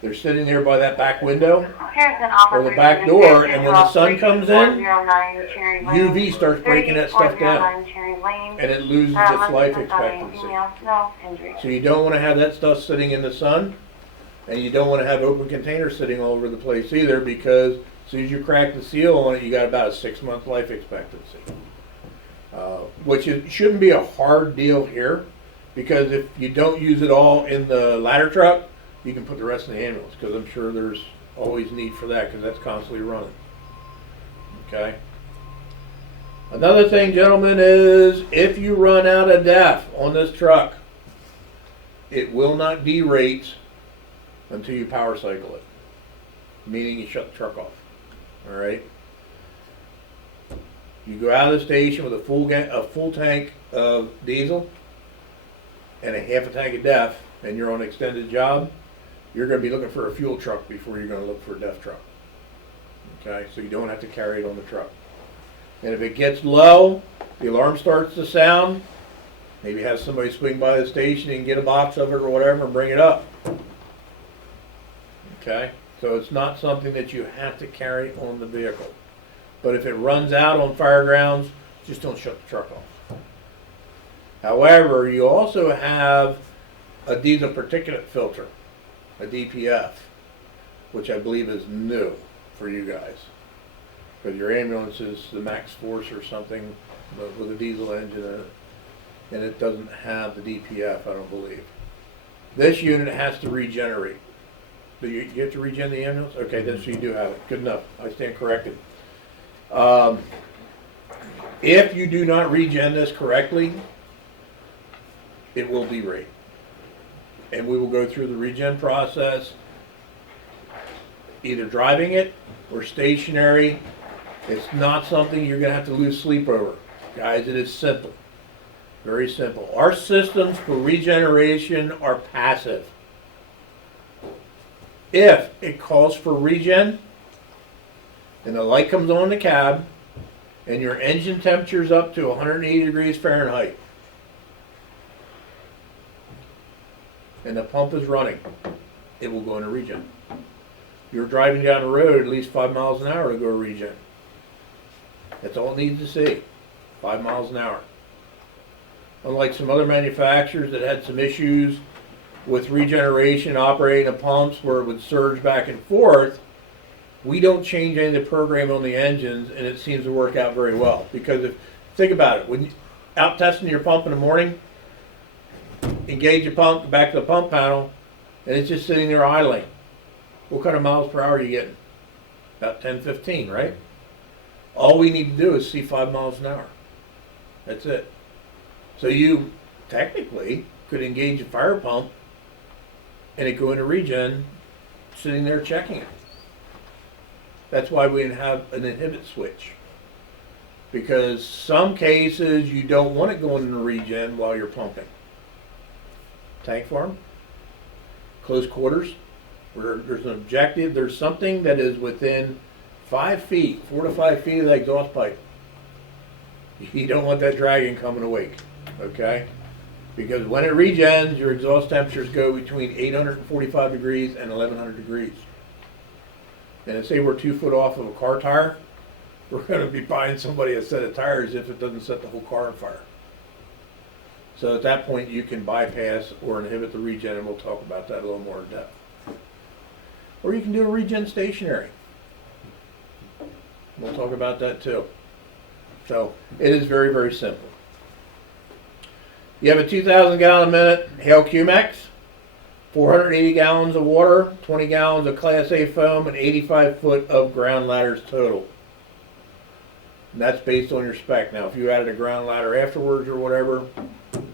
They're sitting there by that back window Here's an offer or the for back you. door, and when the sun comes in, 409 Cherry Lane. UV starts breaking that stuff down, 38,409 Cherry Lane. and it loses its life expectancy. No injury. So you don't want to have that stuff sitting in the sun, and you don't want to have open containers sitting all over the place either, because as soon as you crack the seal on it, you got about a 6-month life expectancy. Which shouldn't be a hard deal here, because if you don't use it all in the ladder truck, you can put the rest in the ambulance, because I'm sure there's always need for that, because that's constantly running. Okay? Another thing, gentlemen, is if you run out of DEF on this truck, it will not derate until you power cycle it, meaning you shut the truck off. All right? You go out of the station with a full tank of diesel and a half a tank of DEF, and you're on an extended job, you're gonna be looking for a fuel truck before you're gonna look for a DEF truck. Okay, so you don't have to carry it on the truck. And if it gets low, the alarm starts to sound, maybe have somebody swing by the station and get a box of it or whatever and bring it up. Okay, so it's not something that you have to carry on the vehicle. But if it runs out on fire grounds, just don't shut the truck off. However, you also have a diesel particulate filter, a DPF, which I believe is new for you guys. Because your ambulance is the Max Force or something with a diesel engine in it, and it doesn't have the DPF, I don't believe. This unit has to regenerate. Do you have to regen the ambulance? Okay, then so you do have it. Good enough. I stand corrected. If you do not regen this correctly, it will derate. And we will go through the regen process, either driving it or stationary. It's not something you're going to have to lose sleep over. Guys, it is simple. Very simple. Our systems for regeneration are passive. If it calls for regen, and the light comes on in the cab, and your engine temperature is up to 180 degrees Fahrenheit, and the pump is running, it will go into regen. You're driving down the road at least 5 miles an hour to go regen. That's all it needs to see, 5 miles an hour. Unlike some other manufacturers that had some issues with regeneration operating the pumps where it would surge back and forth, we don't change any of the program on the engines, and it seems to work out very well. Because if, think about it, when you're out testing your pump in the morning, engage your pump, go back to the pump panel, and it's just sitting there idling. What kind of miles per hour are you getting? About 10, 15, right? All we need to do is see 5 miles an hour. That's it. So you technically could engage a fire pump and it go into regen, sitting there checking it. That's why we have an inhibit switch. Because some cases you don't want it going into regen while you're pumping. Tank farm, close quarters, where there's an objective, there's something that is within 5 feet, 4 to 5 feet of the exhaust pipe. You don't want that dragon coming awake, okay? Because when it regens, your exhaust temperatures go between 845 degrees and 1100 degrees. And say we're 2 foot off of a car tire, we're going to be buying somebody a set of tires if it doesn't set the whole car on fire. So at that point you can bypass or inhibit the regen, and we'll talk about that a little more in depth. Or you can do a regen stationary. We'll talk about that too. So it is very, very simple. You have a 2,000 gallon a minute Hale Q-Max, 480 gallons of water, 20 gallons of Class A foam, and 85 foot of ground ladders total. And that's based on your spec. Now, if you added a ground ladder afterwards or whatever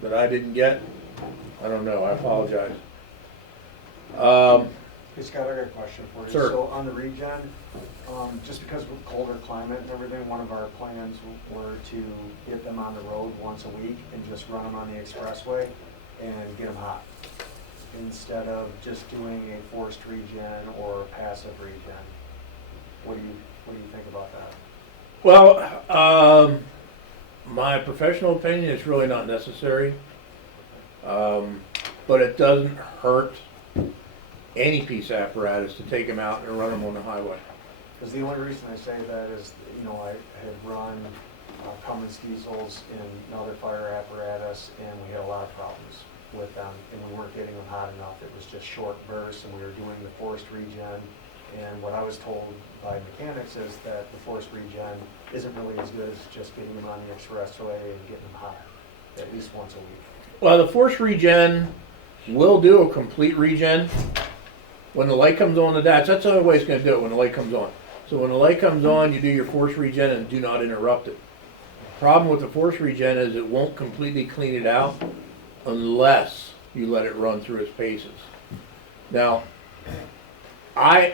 that I didn't get, I don't know. I apologize. Hey Scott, I got a question for you. Sure. So on the regen, just because of colder climate and everything, one of our plans were to get them on the road once a week and just run them on the expressway and get them hot, instead of just doing a forced regen or passive regen. What do you think about that? Well, my professional opinion is really not necessary, but it doesn't hurt any piece of apparatus to take them out and run them on the highway. Because the only reason I say that is, I had run Cummins diesels in another fire apparatus, and we had a lot of problems with them, and we weren't getting them hot enough. It was just short bursts, and we were doing the forced regen. And what I was told by mechanics is that the forced regen isn't really as good as just getting them on the expressway and getting them hot at least once a week. Well, the forced regen will do a complete regen when the light comes on the dash. That's the only way it's going to do it, when the light comes on. So when the light comes on, you do your forced regen and do not interrupt it. Problem with the forced regen is it won't completely clean it out unless you let it run through its paces. Now, I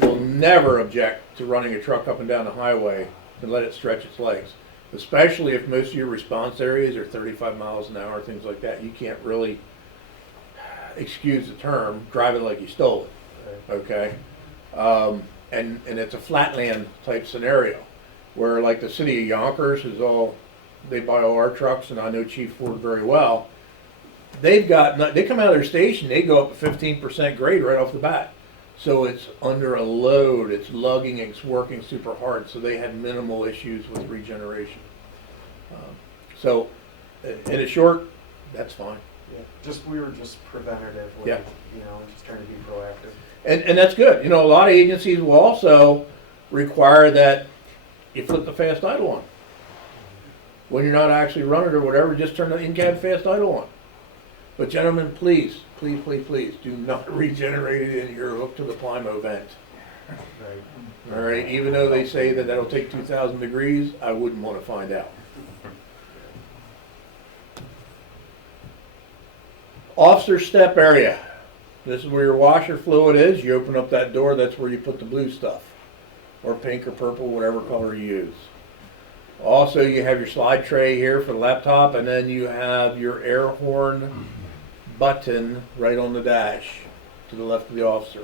will never object to running a truck up and down the highway and let it stretch its legs, especially if most of your response areas are 35 miles an hour, things like that. You can't really, excuse the term, drive it like you stole it, Right. okay? And it's a flatland type scenario, where like the city of Yonkers is all, they buy all our trucks, and I know Chief Ford very well. They come out of their station, they go up 15% grade right off the bat. So it's under a load, it's lugging, it's working super hard, so they had minimal issues with regeneration. So, in a short, that's fine. Yeah, we were just preventative, Yeah. you know, just trying to be proactive. And that's good. You know, a lot of agencies will also require that you flip the fast idle on. When you're not actually running or whatever, just turn the in-cab fast idle on. But gentlemen, please, please, please, please, do not regenerate it in your hook to the Plimo vent. Right. All right, even though they say that that'll take 2,000 degrees, I wouldn't want to find out. Officer step area. This is where your washer fluid is. You open up that door, that's where you put the blue stuff. Or pink or purple, whatever color you use. Also, you have your slide tray here for the laptop, and then you have your air horn button right on the dash to the left of the officer.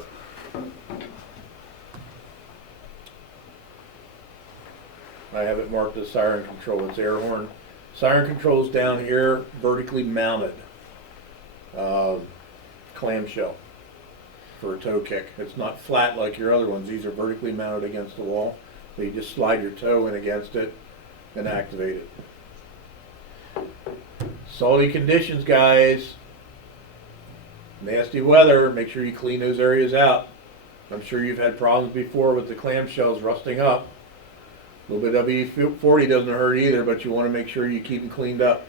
I have it marked as siren control. It's air horn. Siren control is down here, vertically mounted. Clamshell for a toe kick. It's not flat like your other ones. These are vertically mounted against the wall. So you just slide your toe in against it and activate it. Salty conditions, guys. Nasty weather. Make sure you clean those areas out. I'm sure you've had problems before with the clamshells rusting up. A little bit of WD-40 doesn't hurt either, but you want to make sure you keep them cleaned up.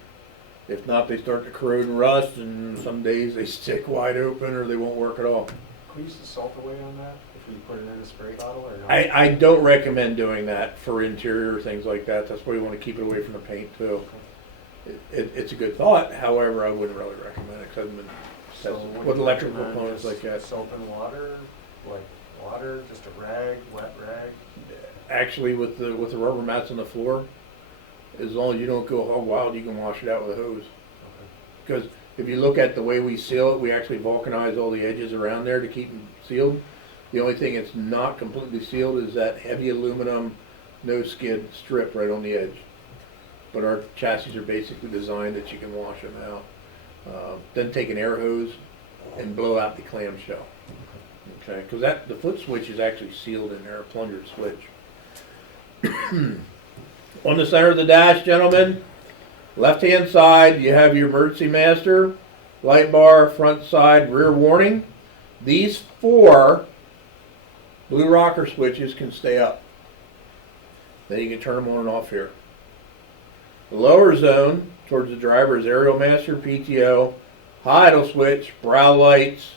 If not, they start to corrode and rust, and some days they stick wide open or they won't work at all. Can we use the salt away on that if we put it in a spray bottle or no? I don't recommend doing that for interior or things like that. That's why you want to keep it away from the paint too. It's a good thought. However, I wouldn't really recommend it because I've been So what do with you electrical recommend? components Just like that. Soap and water, just a rag, wet rag. Actually, with the rubber mats on the floor, as long as you don't go hog wild, you can wash it out with a hose. Okay. Because if you look at the way we seal it, we actually vulcanize all the edges around there to keep them sealed. The only thing that's not completely sealed is that heavy aluminum no skid strip right on the edge. But our chassis are basically designed that you can wash them out. Then take an air hose and blow out the clamshell. Okay, because the foot switch is actually sealed in there, a plunger switch. On the center of the dash, gentlemen, left-hand side, you have your emergency master, light bar, front side, rear warning. These 4 blue rocker switches can stay up. Then you can turn them on and off here. The lower zone, towards the driver, is aerial master, PTO, high idle switch, brow lights,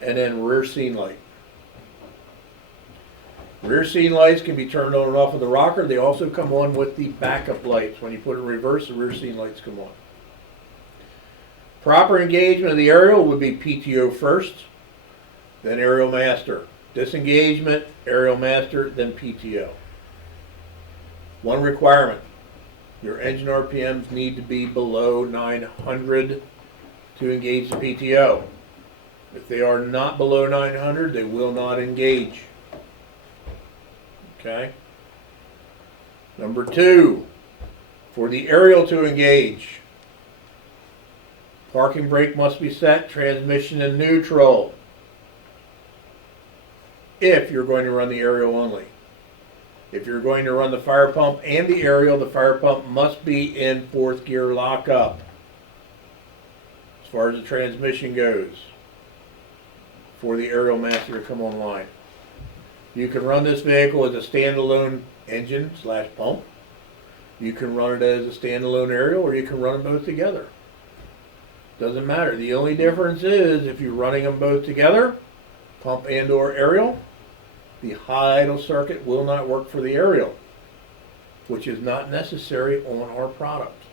and then rear scene light. Rear scene lights can be turned on and off with the rocker. They also come on with the backup lights. When you put it in reverse, the rear scene lights come on. Proper engagement of the aerial would be PTO first, then aerial master. Disengagement, aerial master, then PTO. One requirement, your engine RPMs need to be below 900 to engage the PTO. If they are not below 900, they will not engage. Okay? Number 2, for the aerial to engage, parking brake must be set, transmission in neutral, if you're going to run the aerial only. If you're going to run the fire pump and the aerial, the fire pump must be in 4th gear lockup. As far as the transmission goes, for the aerial master to come online. You can run this vehicle as a standalone engine / pump. You can run it as a standalone aerial, or you can run them both together. Doesn't matter. The only difference is if you're running them both together, pump and or aerial, the high idle circuit will not work for the aerial, which is not necessary on our product.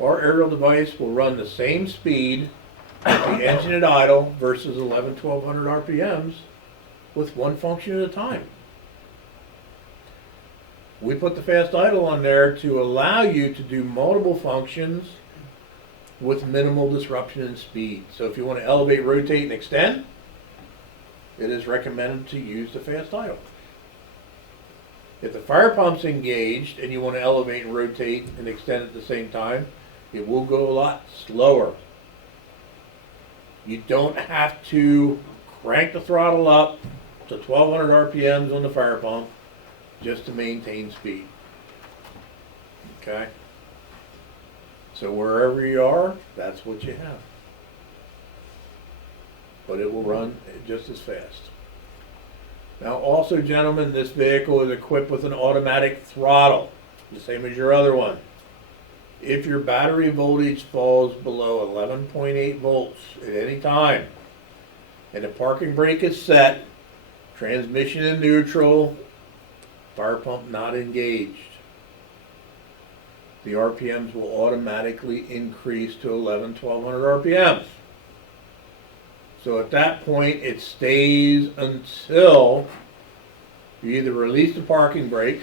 Our aerial device will run the same speed with the engine at idle versus 1100-1200 RPMs with one function at a time. We put the fast idle on there to allow you to do multiple functions with minimal disruption in speed. So if you want to elevate, rotate, and extend, it is recommended to use the fast idle. If the fire pump's engaged and you want to elevate and rotate and extend at the same time, it will go a lot slower. You don't have to crank the throttle up to 1200 RPMs on the fire pump just to maintain speed. Okay? So wherever you are, that's what you have. But it will run just as fast. Now also, gentlemen, this vehicle is equipped with an automatic throttle, the same as your other one. If your battery voltage falls below 11.8 volts at any time, and the parking brake is set, transmission in neutral, fire pump not engaged, the RPMs will automatically increase to 1200 RPMs. So at that point, it stays until you either release the parking brake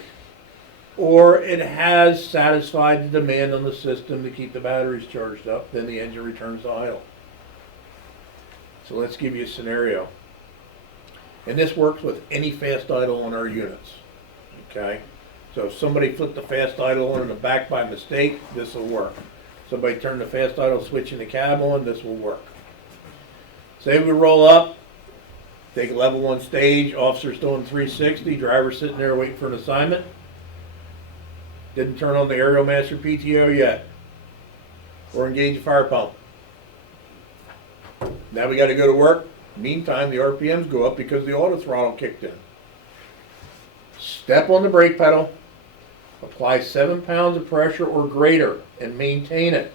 or it has satisfied the demand on the system to keep the batteries charged up, then the engine returns to idle. So let's give you a scenario. And this works with any fast idle on our units. Okay? So if somebody flipped the fast idle on in the back by mistake, this will work. Somebody turned the fast idle switch in the cab on, this will work. Say we roll up, take a level 1 stage, officer's doing 360, driver sitting there waiting for an assignment. Didn't turn on the aerial master PTO yet. Or engage the fire pump. Now we got to go to work. Meantime, the RPMs go up because the auto throttle kicked in. Step on the brake pedal, apply 7 pounds of pressure or greater, and maintain it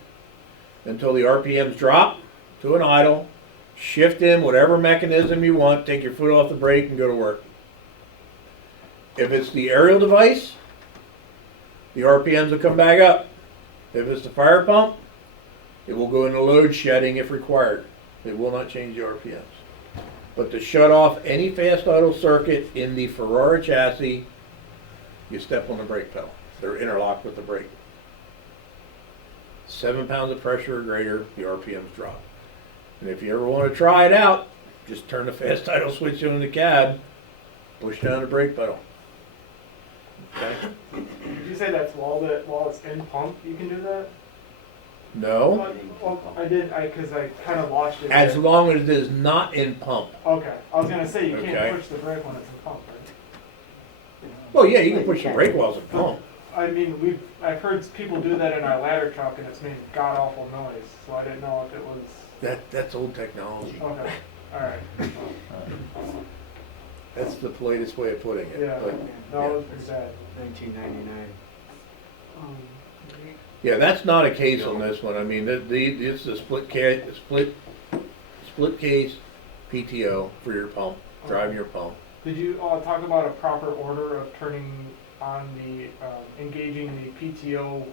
until the RPMs drop to an idle. Shift in whatever mechanism you want, take your foot off the brake and go to work. If it's the aerial device, the RPMs will come back up. If it's the fire pump, it will go into load shedding if required. It will not change the RPMs. But to shut off any fast idle circuit in the Ferrara chassis, you step on the brake pedal. They're interlocked with the brake. 7 pounds of pressure or greater, the RPMs drop. And if you ever want to try it out, just turn the fast idle switch on in the cab, push down the brake pedal. Okay? Did you say that's while it's in pump, you can do that? No, Well, I did, because I kind of lost it. as there. long as it is not in pump. Okay, I was gonna say, you Okay. can't push the brake when it's in pump, right? Well, yeah, you can push the brake while it's in pump. I mean, I've heard people do that in our ladder truck, and it's made god awful noise, so I didn't know if it was, That's old technology. okay, alright. That's the politest way of putting it. Yeah, But, no, it was pretty bad. 1999. yeah, that's not a case on this one. I mean, it's a split case PTO for your pump, driving your pump. Did you talk about a proper order of turning on the, engaging the PTO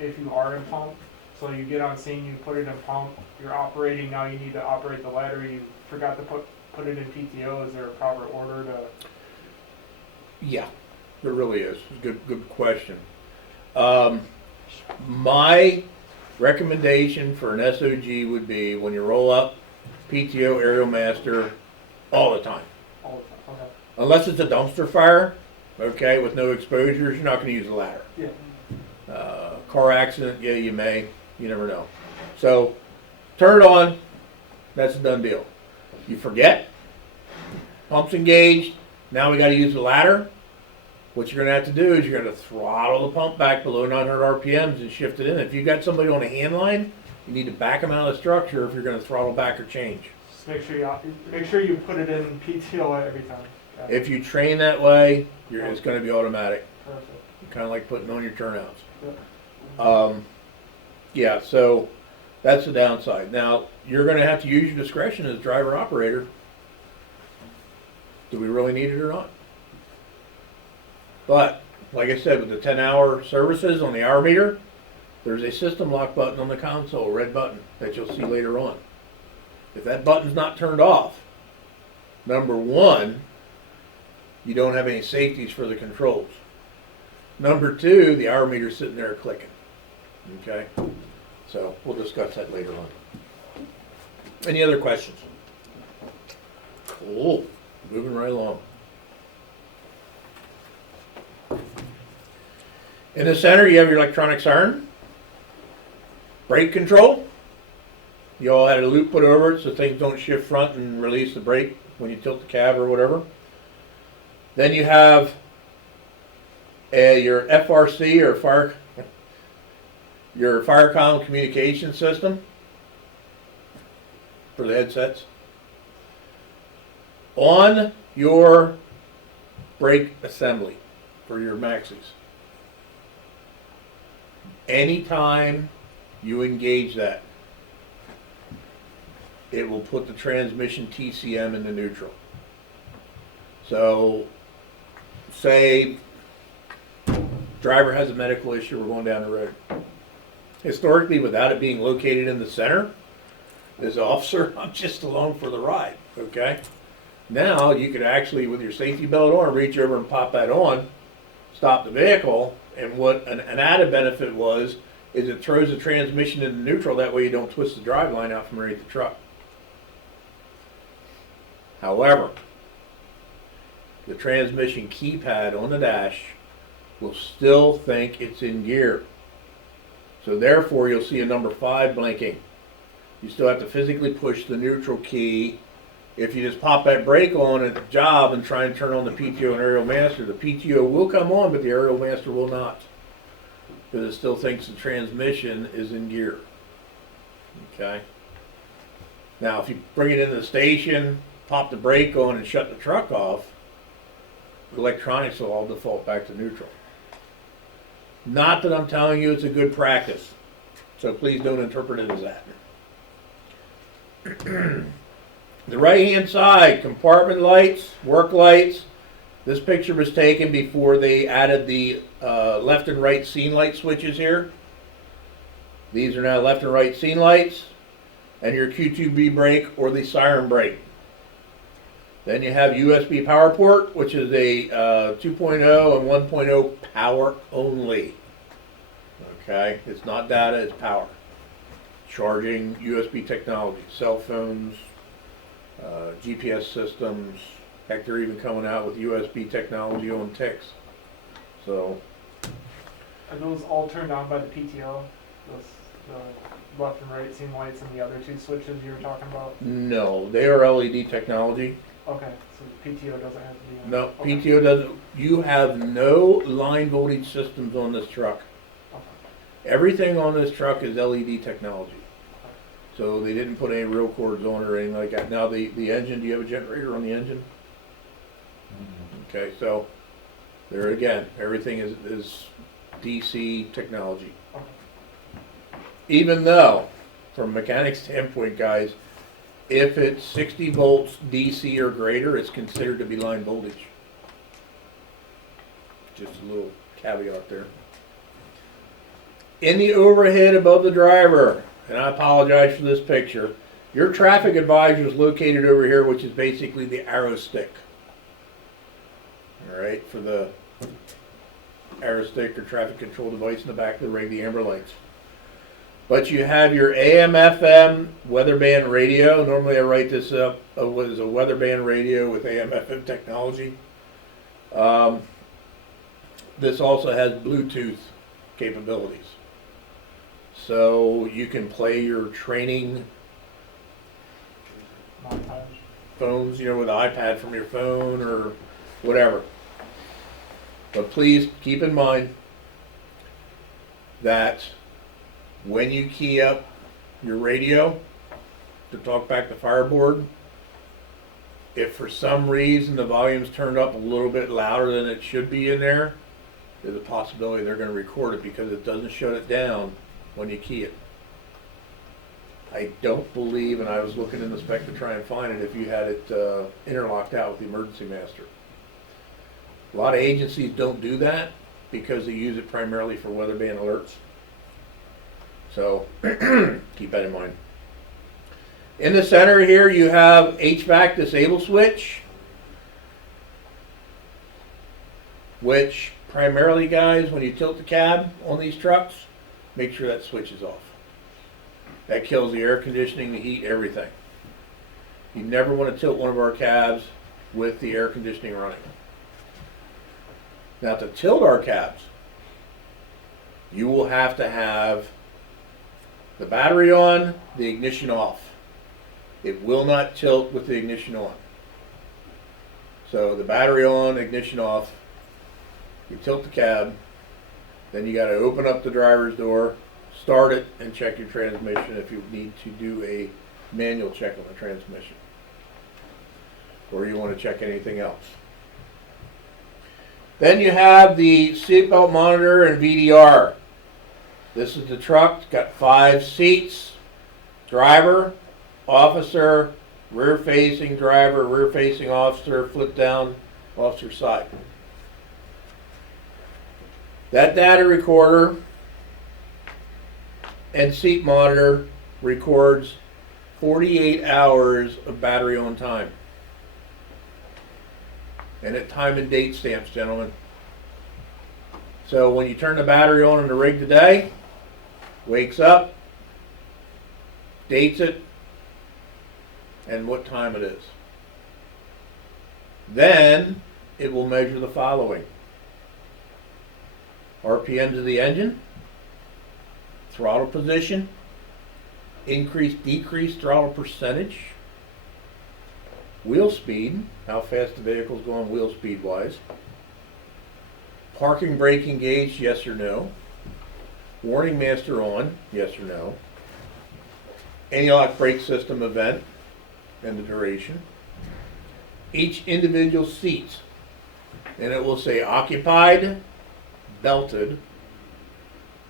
if you are in pump? So you get on scene, you put it in pump, you're operating, now you need to operate the ladder, you forgot to put it in PTO, is there a proper order to? Yeah, there really is. Good question. My recommendation for an SOG would be when you roll up, PTO aerial master all the time. All the time, okay. Unless it's a dumpster fire, okay, with no exposures, you're not going to use the ladder. Yeah. Car accident, yeah, you may. You never know. So, turn it on. That's a done deal. You forget. Pump's engaged. Now we got to use the ladder. What you're going to have to do is you're going to throttle the pump back below 900 RPMs and shift it in. If you've got somebody on a hand line, you need to back them out of the structure if you're going to throttle back or change. Just make sure you put it in PTO every time. Okay. If you train that way, it's going to be automatic. Perfect. Kind of like putting on your turnouts. Yep. Yeah, so that's the downside. Now, you're going to have to use your discretion as driver operator. Do we really need it or not? But, like I said, with the 10-hour services on the hour meter, there's a system lock button on the console, a red button, that you'll see later on. If that button's not turned off, number one, you don't have any safeties for the controls. Number two, the hour meter's sitting there clicking. Okay? So we'll discuss that later on. Any other questions? Cool. Moving right along. In the center, you have your electronic siren, brake control. You all had a loop put over it so things don't shift front and release the brake when you tilt the cab or whatever. Then you have your FRC or your Firecom communication system for the headsets. On your brake assembly for your maxis, anytime you engage that, it will put the transmission TCM into neutral. So, say driver has a medical issue, we're going down the road. Historically, without it being located in the center, as an officer, I'm just along for the ride, okay? Now, you could actually, with your safety belt on, reach over and pop that on, stop the vehicle, and what an added benefit was, is it throws the transmission into neutral, that way you don't twist the drive line out from underneath the truck. However, the transmission keypad on the dash will still think it's in gear. So therefore, you'll see a number 5 blinking. You still have to physically push the neutral key. If you just pop that brake on at the job and try and turn on the PTO and aerial master, the PTO will come on, but the aerial master will not. Because it still thinks the transmission is in gear. Okay? Now, if you bring it into the station, pop the brake on and shut the truck off, the electronics will all default back to neutral. Not that I'm telling you it's a good practice, so please don't interpret it as that. The right-hand side, compartment lights, work lights. This picture was taken before they added the left and right scene light switches here. These are now left and right scene lights, and your Q2B brake or the siren brake. Then you have USB power port, which is a 2.0 and 1.0 power only. Okay, it's not data, it's power. Charging USB technology, cell phones, GPS systems. Heck, they're even coming out with USB technology on ticks. So, Are those all turned on by the PTO? The left and right scene lights and the other 2 switches you were talking about? no, they are LED technology. Okay, so the PTO doesn't have to be on. No, Okay. PTO doesn't. You have no line voltage systems on this truck. Okay. Everything on this truck is LED technology. So they didn't put any real cords on it or anything like that. Now the engine, do you have a generator on the engine? Okay, so there again, everything is DC technology. Okay. Even though, from a mechanic standpoint, guys, if it's 60 volts DC or greater, it's considered to be line voltage. Just a little caveat there. In the overhead above the driver, and I apologize for this picture, your traffic advisor is located over here, which is basically the arrow stick. All right, for the arrow stick or traffic control device in the back of the rig, the amber lights. But you have your AM, FM, weather band radio. Normally I write this up as a weather band radio with AM, FM technology. This also has Bluetooth capabilities. So you can play your training Montage. phones, with an iPad from your phone or whatever. But please keep in mind that when you key up your radio to talk back to Fireboard, if for some reason the volume's turned up a little bit louder than it should be in there, there's a possibility they're going to record it because it doesn't shut it down when you key it. I don't believe, and I was looking in the spec to try and find it, if you had it interlocked out with the emergency master. A lot of agencies don't do that because they use it primarily for weather band alerts. So keep that in mind. In the center here you have HVAC disable switch, which primarily, guys, when you tilt the cab on these trucks, make sure that switch is off. That kills the air conditioning, the heat, everything. You never want to tilt one of our cabs with the air conditioning running. Now to tilt our cabs, you will have to have the battery on, the ignition off. It will not tilt with the ignition on. So the battery on, ignition off, you tilt the cab, then you got to open up the driver's door, start it, and check your transmission if you need to do a manual check on the transmission. Or you want to check anything else. Then you have the seatbelt monitor and VDR. This is the truck, it's got 5 seats, driver, officer, rear facing driver, rear facing officer, flip down, officer side. That data recorder and seat monitor records 48 hours of battery on time. And at time and date stamps, gentlemen. So when you turn the battery on in the rig today, wakes up, dates it, and what time it is. Then it will measure the following: RPMs of the engine, throttle position, increase, decrease throttle percentage, wheel speed, how fast the vehicle's going wheel speed wise, parking brake engaged, yes or no, warning master on, yes or no, anti-lock brake system event, and the duration, each individual seat, and it will say occupied, belted,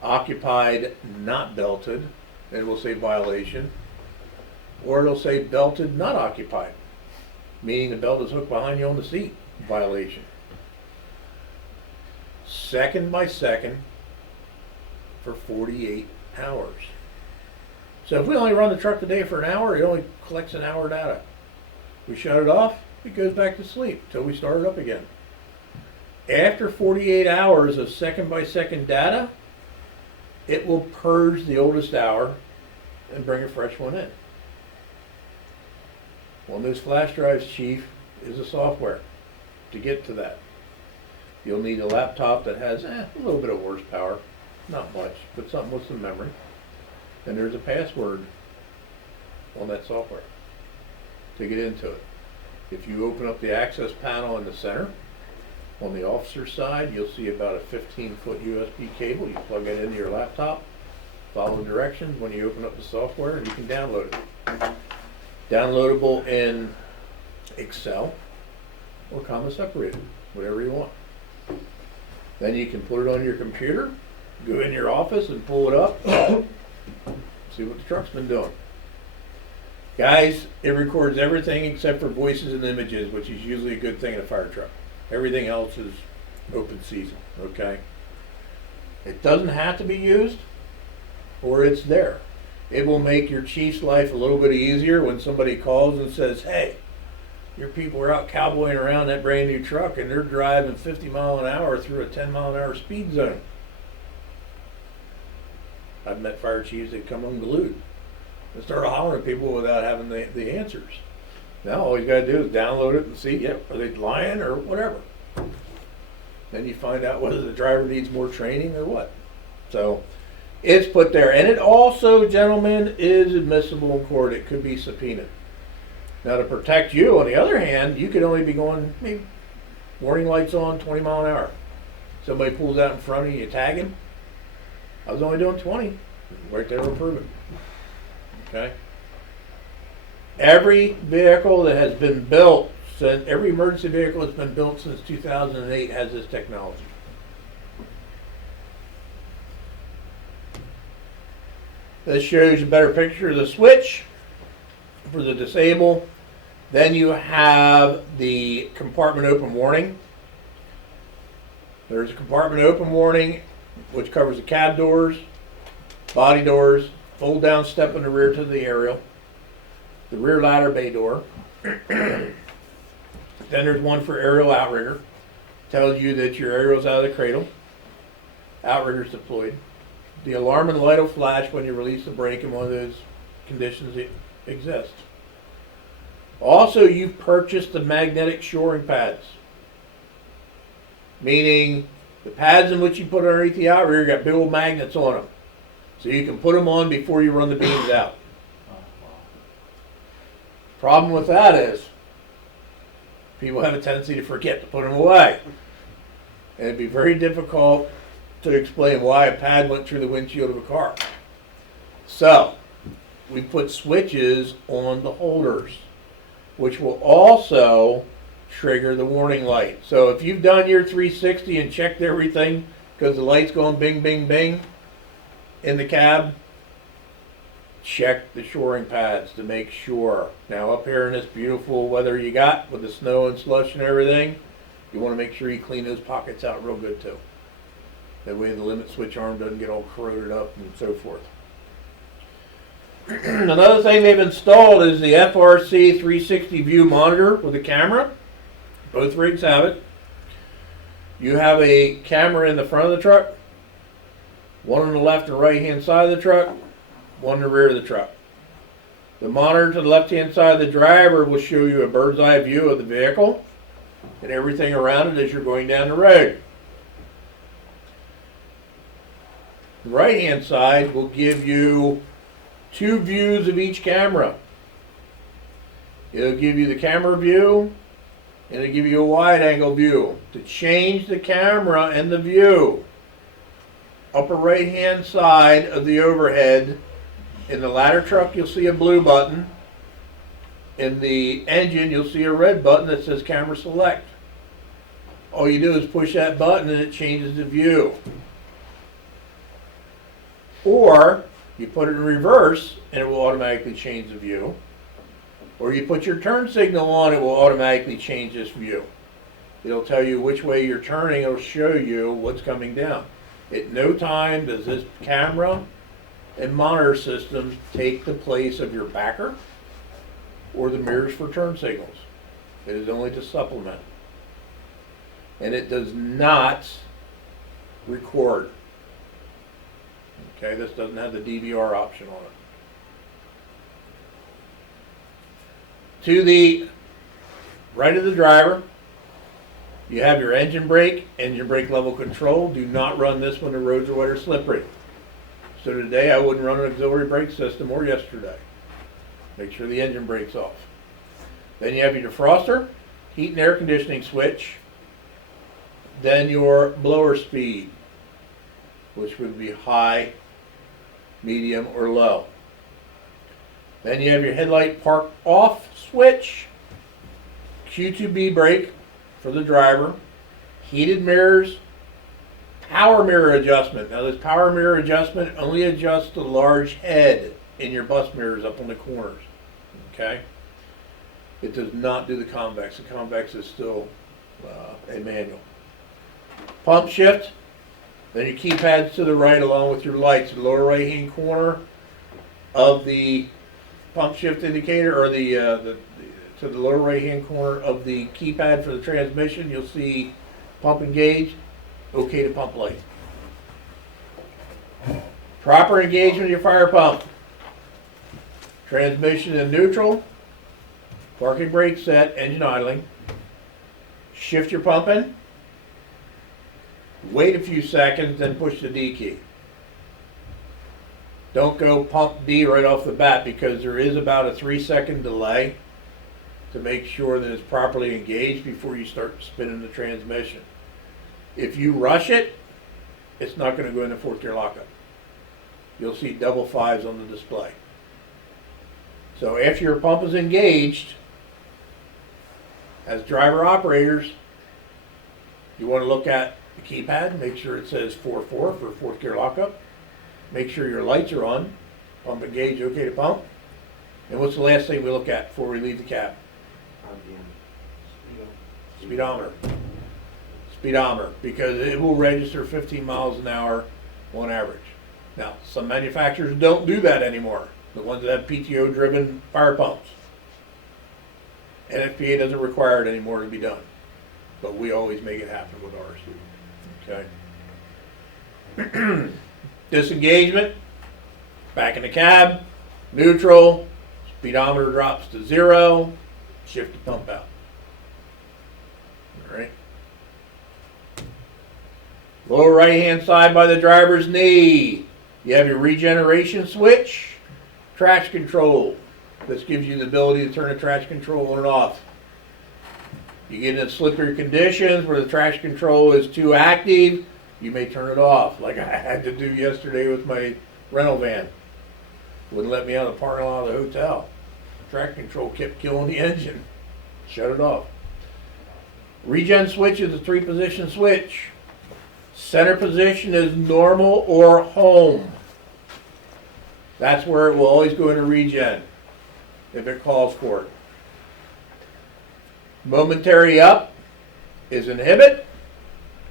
occupied, not belted, and it will say violation, or it'll say belted, not occupied, meaning the belt is hooked behind you on the seat, violation. Second by second for 48 hours. So if we only run the truck today for an hour, it only collects an hour data. We shut it off, it goes back to sleep until we start it up again. After 48 hours of second by second data, it will purge the oldest hour and bring a fresh one in. One of those flash drives, Chief, is the software to get to that. You'll need a laptop that has a little bit of horsepower, not much, but something with some memory. And there's a password on that software to get into it. If you open up the access panel in the center, on the officer side, you'll see about a 15-foot USB cable. You plug it into your laptop, follow the directions. When you open up the software, you can download it. Downloadable in Excel or comma separated, whatever you want. Then you can put it on your computer, go in your office and pull it up, see what the truck's been doing. Guys, it records everything except for voices and images, which is usually a good thing in a fire truck. Everything else is open season, okay? It doesn't have to be used, or it's there. It will make your chief's life a little bit easier when somebody calls and says, hey, your people are out cowboying around that brand new truck and they're driving 50 mile an hour through a 10 mile an hour speed zone. I've met fire chiefs that come unglued and start hollering at people without having the answers. Now all you gotta do is download it and see, yep, are they lying or whatever. Then you find out whether the driver needs more training or what. So it's put there. And it also, gentlemen, is admissible in court. It could be subpoenaed. Now to protect you, on the other hand, you could only be going, maybe warning lights on, 20 mile an hour. Somebody pulls out in front of you, you tag him. I was only doing 20. Right there will prove it. Okay? Every vehicle that has been built, every emergency vehicle that's been built since 2008 has this technology. This shows a better picture of the switch for the disable. Then you have the compartment open warning. There's a compartment open warning which covers the cab doors, body doors, fold down step in the rear to the aerial, the rear ladder bay door. Then there's one for aerial outrigger. Tells you that your aerial's out of the cradle. Outrigger's deployed. The alarm and light will flash when you release the brake in one of those conditions that exist. Also, you purchased the magnetic shoring pads, meaning the pads in which you put underneath the outrigger got big old magnets on them, so you can put them on before you run the beams out. Problem with that is people have a tendency to forget to put them away, and it'd be very difficult to explain why a pad went through the windshield of a car. So we put switches on the holders, which will also trigger the warning light. So if you've done your 360 and checked everything because the light's going bing, bing, bing in the cab, check the shoring pads to make sure. Now up here in this beautiful weather you got with the snow and slush and everything, you want to make sure you clean those pockets out real good too. That way the limit switch arm doesn't get all corroded up and so forth. Another thing they've installed is the FRC 360 view monitor with a camera. Both rigs have it. You have a camera in the front of the truck, one on the left and right hand side of the truck, one in the rear of the truck. The monitor to the left hand side of the driver will show you a bird's eye view of the vehicle and everything around it as you're going down the road. The right hand side will give you two views of each camera. It'll give you the camera view and it'll give you a wide angle view. To change the camera and the view, upper right hand side of the overhead, in the ladder truck you'll see a blue button. In the engine you'll see a red button that says camera select. All you do is push that button and it changes the view. Or you put it in reverse and it will automatically change the view. Or you put your turn signal on, it will automatically change this view. It'll tell you which way you're turning, it'll show you what's coming down. At no time does this camera and monitor system take the place of your backer or the mirrors for turn signals. It is only to supplement. And it does not record. Okay, this doesn't have the DVR option on it. To the right of the driver, you have your engine brake and your brake level control. Do not run this when the roads are wet or slippery. So today I wouldn't run an auxiliary brake system, or yesterday. Make sure the engine brake's off. Then you have your defroster, heat and air conditioning switch, then your blower speed, which would be high, medium, or low. Then you have your headlight park off switch, Q2B brake for the driver, heated mirrors, power mirror adjustment. Now this power mirror adjustment only adjusts the large head in your bus mirrors up on the corners. Okay? It does not do the convex. The convex is still a manual. Pump shift. Then your keypads to the right along with your lights. The lower right hand corner of the pump shift indicator, or to the lower right hand corner of the keypad for the transmission, you'll see pump engage, okay to pump light. Proper engagement of your fire pump. Transmission in neutral, parking brake set, engine idling. Shift your pump in. Wait a few seconds, then push the D key. Don't go pump D right off the bat, because there is about a 3-second delay to make sure that it's properly engaged before you start spinning the transmission. If you rush it, it's not going to go into fourth gear lockup. You'll see double 5s on the display. So after your pump is engaged, as driver operators, you want to look at the keypad, make sure it says 4-4 for fourth gear lockup. Make sure your lights are on. Pump engage, okay to pump. And what's the last thing we look at before we leave the cab? Speedometer. Speedometer, because it will register 15 miles an hour on average. Now, some manufacturers don't do that anymore. The ones that have PTO driven fire pumps. NFPA doesn't require it anymore to be done. But we always make it happen with ours. Okay. Disengagement, back in the cab, neutral, speedometer drops to 0, shift the pump out. All right. Lower right hand side by the driver's knee, you have your regeneration switch, traction control. This gives you the ability to turn the traction control on and off. You get in slippery conditions where the traction control is too active, you may turn it off, like I had to do yesterday with my rental van. Wouldn't let me out of the parking lot of the hotel. Traction control kept killing the engine. Shut it off. Regen switch is a 3-position switch. Center position is normal or home. That's where it will always go into regen if it calls for it. Momentary up is inhibit.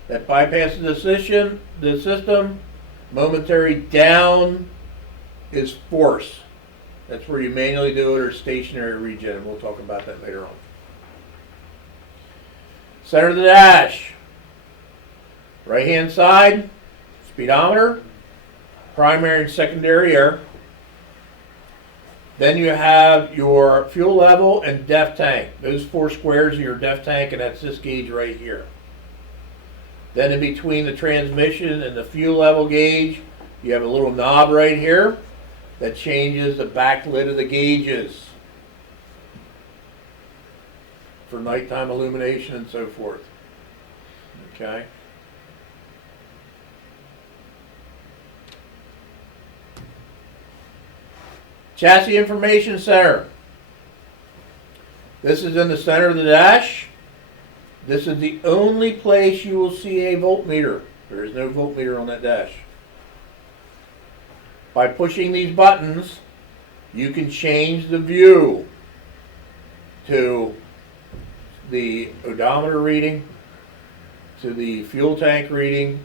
That bypasses the system. Momentary down is force. That's where you manually do it or stationary regen. We'll talk about that later on. Center of the dash. Right hand side, speedometer, primary and secondary air. Then you have your fuel level and def tank. Those 4 squares are your def tank, and that's this gauge right here. Then in between the transmission and the fuel level gauge, you have a little knob right here that changes the backlit of the gauges for nighttime illumination and so forth. Okay. Chassis Information Center. This is in the center of the dash. This is the only place you will see a voltmeter. There is no voltmeter on that dash. By pushing these buttons, you can change the view to the odometer reading, to the fuel tank reading,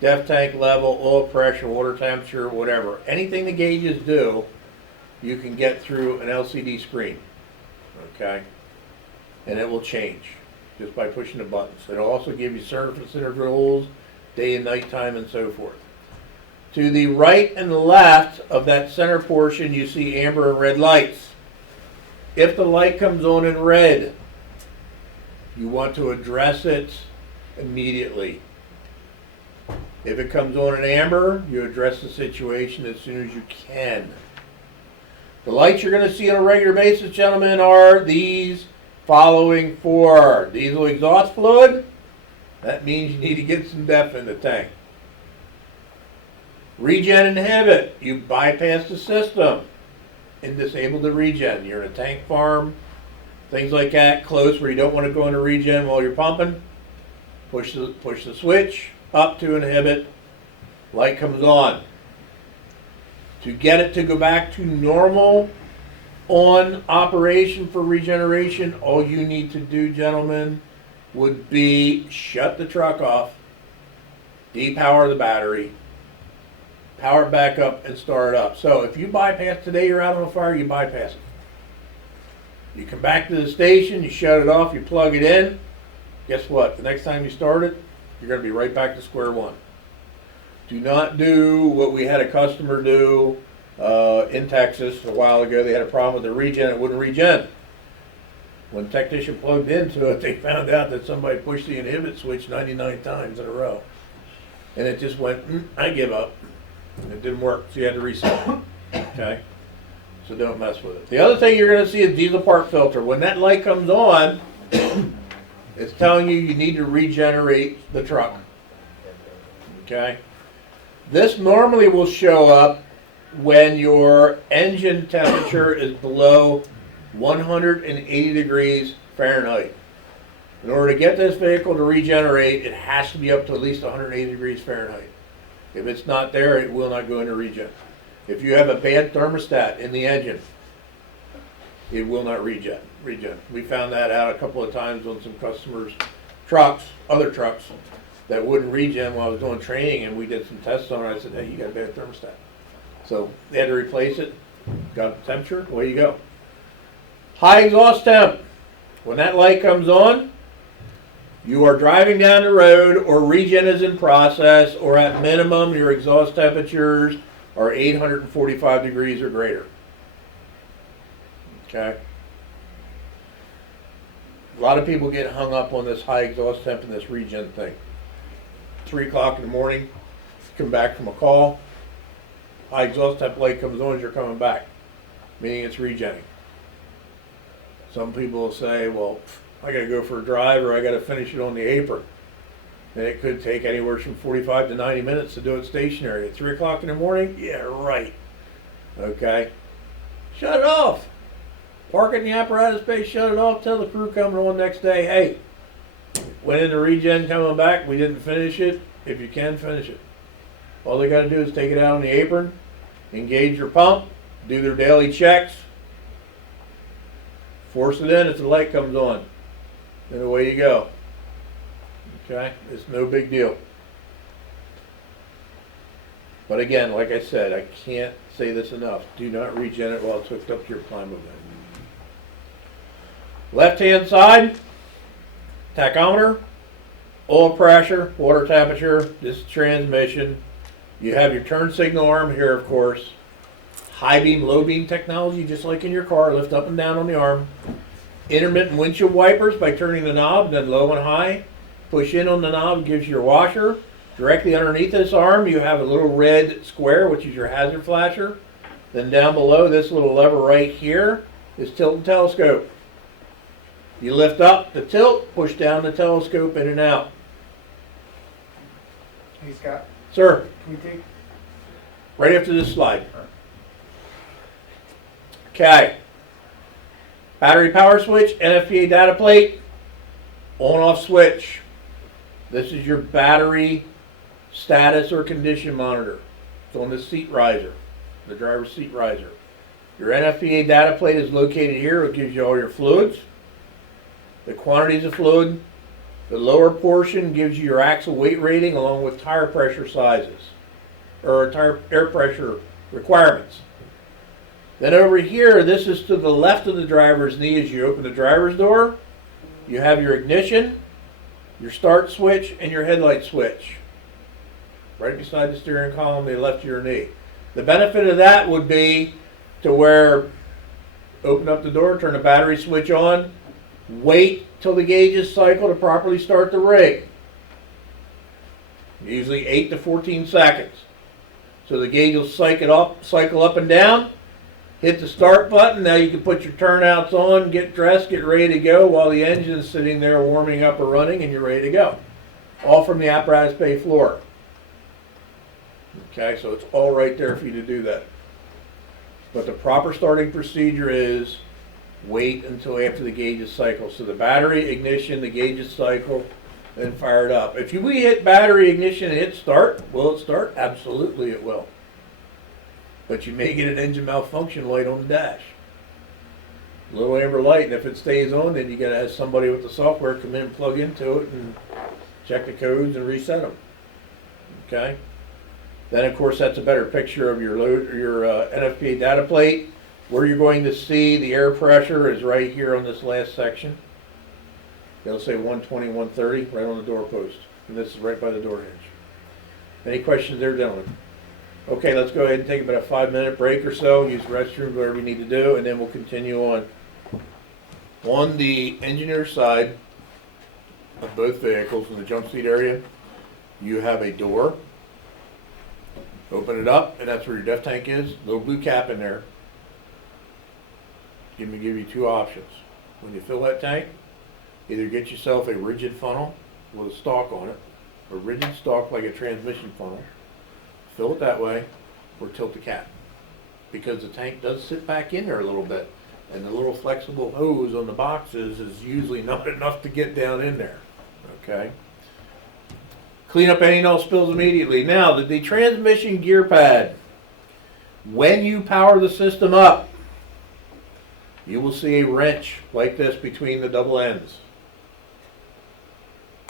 def tank level, oil pressure, water temperature, whatever. Anything the gauges do, you can get through an LCD screen, okay? And it will change just by pushing the buttons. It'll also give you surface intervals, day and night time, and so forth. To the right and the left of that center portion, you see amber and red lights. If the light comes on in red, you want to address it immediately. If it comes on in amber, you address the situation as soon as you can. The lights you're going to see on a regular basis, gentlemen, are these following 4. Diesel exhaust fluid. That means you need to get some DEF in the tank. Regen inhibit. You bypass the system and disable the regen. You're in a tank farm, things like that, close where you don't want to go into regen while you're pumping. Push the switch up to inhibit. Light comes on. To get it to go back to normal on operation for regeneration, all you need to do, gentlemen, would be shut the truck off, depower the battery, power it back up, and start it up. So if you bypass today, you're out on a fire, you bypass it. You come back to the station, you shut it off, you plug it in. Guess what? The next time you start it, you're going to be right back to square one. Do not do what we had a customer do in Texas a while ago. They had a problem with the regen, it wouldn't regen. When the technician plugged into it, they found out that somebody pushed the inhibit switch 99 times in a row. And it just went, I give up. And it didn't work, so you had to reset it. Okay? So don't mess with it. The other thing you're going to see is diesel part filter. When that light comes on, it's telling you you need to regenerate the truck. Okay? This normally will show up when your engine temperature is below 180 degrees Fahrenheit. In order to get this vehicle to regenerate, it has to be up to at least 180 degrees Fahrenheit. If it's not there, it will not go into regen. If you have a bad thermostat in the engine, it will not regen. We found that out a couple of times on some customers' trucks, other trucks, that wouldn't regen while I was doing training, and we did some tests on it. I said, hey, you got a bad thermostat. So they had to replace it, got the temperature, away you go. High exhaust temp. When that light comes on, You are driving down the road, or regen is in process, or at minimum your exhaust temperatures are 845 degrees or greater. Okay? A lot of people get hung up on this high exhaust temp and this regen thing. 3 o'clock in the morning, come back from a call, high exhaust temp light comes on as you're coming back, meaning it's regenning. Some people will say, well, I gotta go for a drive or I gotta finish it on the apron. And it could take anywhere from 45 to 90 minutes to do it stationary. At 3 o'clock in the morning? Yeah, right. Okay. Shut it off. Park it in the apparatus bay, shut it off, tell the crew coming on next day, hey, went in the regen coming back, we didn't finish it. If you can, finish it. All they gotta do is take it out on the apron, engage your pump, do their daily checks, force it in if the light comes on, and away you go. Okay? It's no big deal. But again, like I said, I can't say this enough. Do not regen it while it's hooked up to your Climo. Left hand side, tachometer, oil pressure, water temperature, this is transmission. You have your turn signal arm here, of course. High beam, low beam technology, just like in your car, lift up and down on the arm. Intermittent windshield wipers by turning the knob, then low and high. Push in on the knob, gives you your washer. Directly underneath this arm, you have a little red square, which is your hazard flasher. Then down below, this little lever right here is tilt and telescope. You lift up the tilt, push down the telescope in and out. Hey Scott, Sir, can we take? right after this slide. Okay. Battery power switch, NFPA data plate, on off switch. This is your battery status or condition monitor. It's on the seat riser, the driver's seat riser. Your NFPA data plate is located here. It gives you all your fluids, the quantities of fluid. The lower portion gives you your axle weight rating along with tire pressure sizes, or tire air pressure requirements. Then over here, this is to the left of the driver's knee as you open the driver's door. You have your ignition, your start switch, and your headlight switch. Right beside the steering column, to the left of your knee. The benefit of that would be to where, open up the door, turn the battery switch on, wait till the gauges cycle to properly start the rig. Usually 8 to 14 seconds. So the gauge will cycle up and down. Hit the start button. Now you can put your turnouts on, get dressed, get ready to go while the engine is sitting there warming up or running and you're ready to go. All from the apparatus bay floor. Okay, so it's all right there for you to do that. But the proper starting procedure is wait until after the gauges cycle. So the battery, ignition, the gauges cycle, then fire it up. If we hit battery, ignition, and hit start, will it start? Absolutely it will. But you may get an engine malfunction light on the dash. Little amber light, and if it stays on, then you gotta have somebody with the software come in and plug into it and check the codes and reset them. Okay? Then of course that's a better picture of your NFPA data plate. Where you're going to see the air pressure is right here on this last section. It'll say 120, 130 right on the doorpost. And this is right by the door hinge. Any questions there, gentlemen? Okay, let's go ahead and take about a 5-minute break or so, use the restroom, whatever we need to do, and then we'll continue on. On the engineer side of both vehicles in the jump seat area, you have a door. Open it up, and that's where your def tank is. Little blue cap in there. Give you 2 options. When you fill that tank, either get yourself a rigid funnel with a stalk on it, a rigid stalk like a transmission funnel, fill it that way, or tilt the cap. Because the tank does sit back in there a little bit, and the little flexible hose on the boxes is usually not enough to get down in there. Okay? Clean up any and all spills immediately. Now, the transmission gear pad. When you power the system up, you will see a wrench like this between the double ends.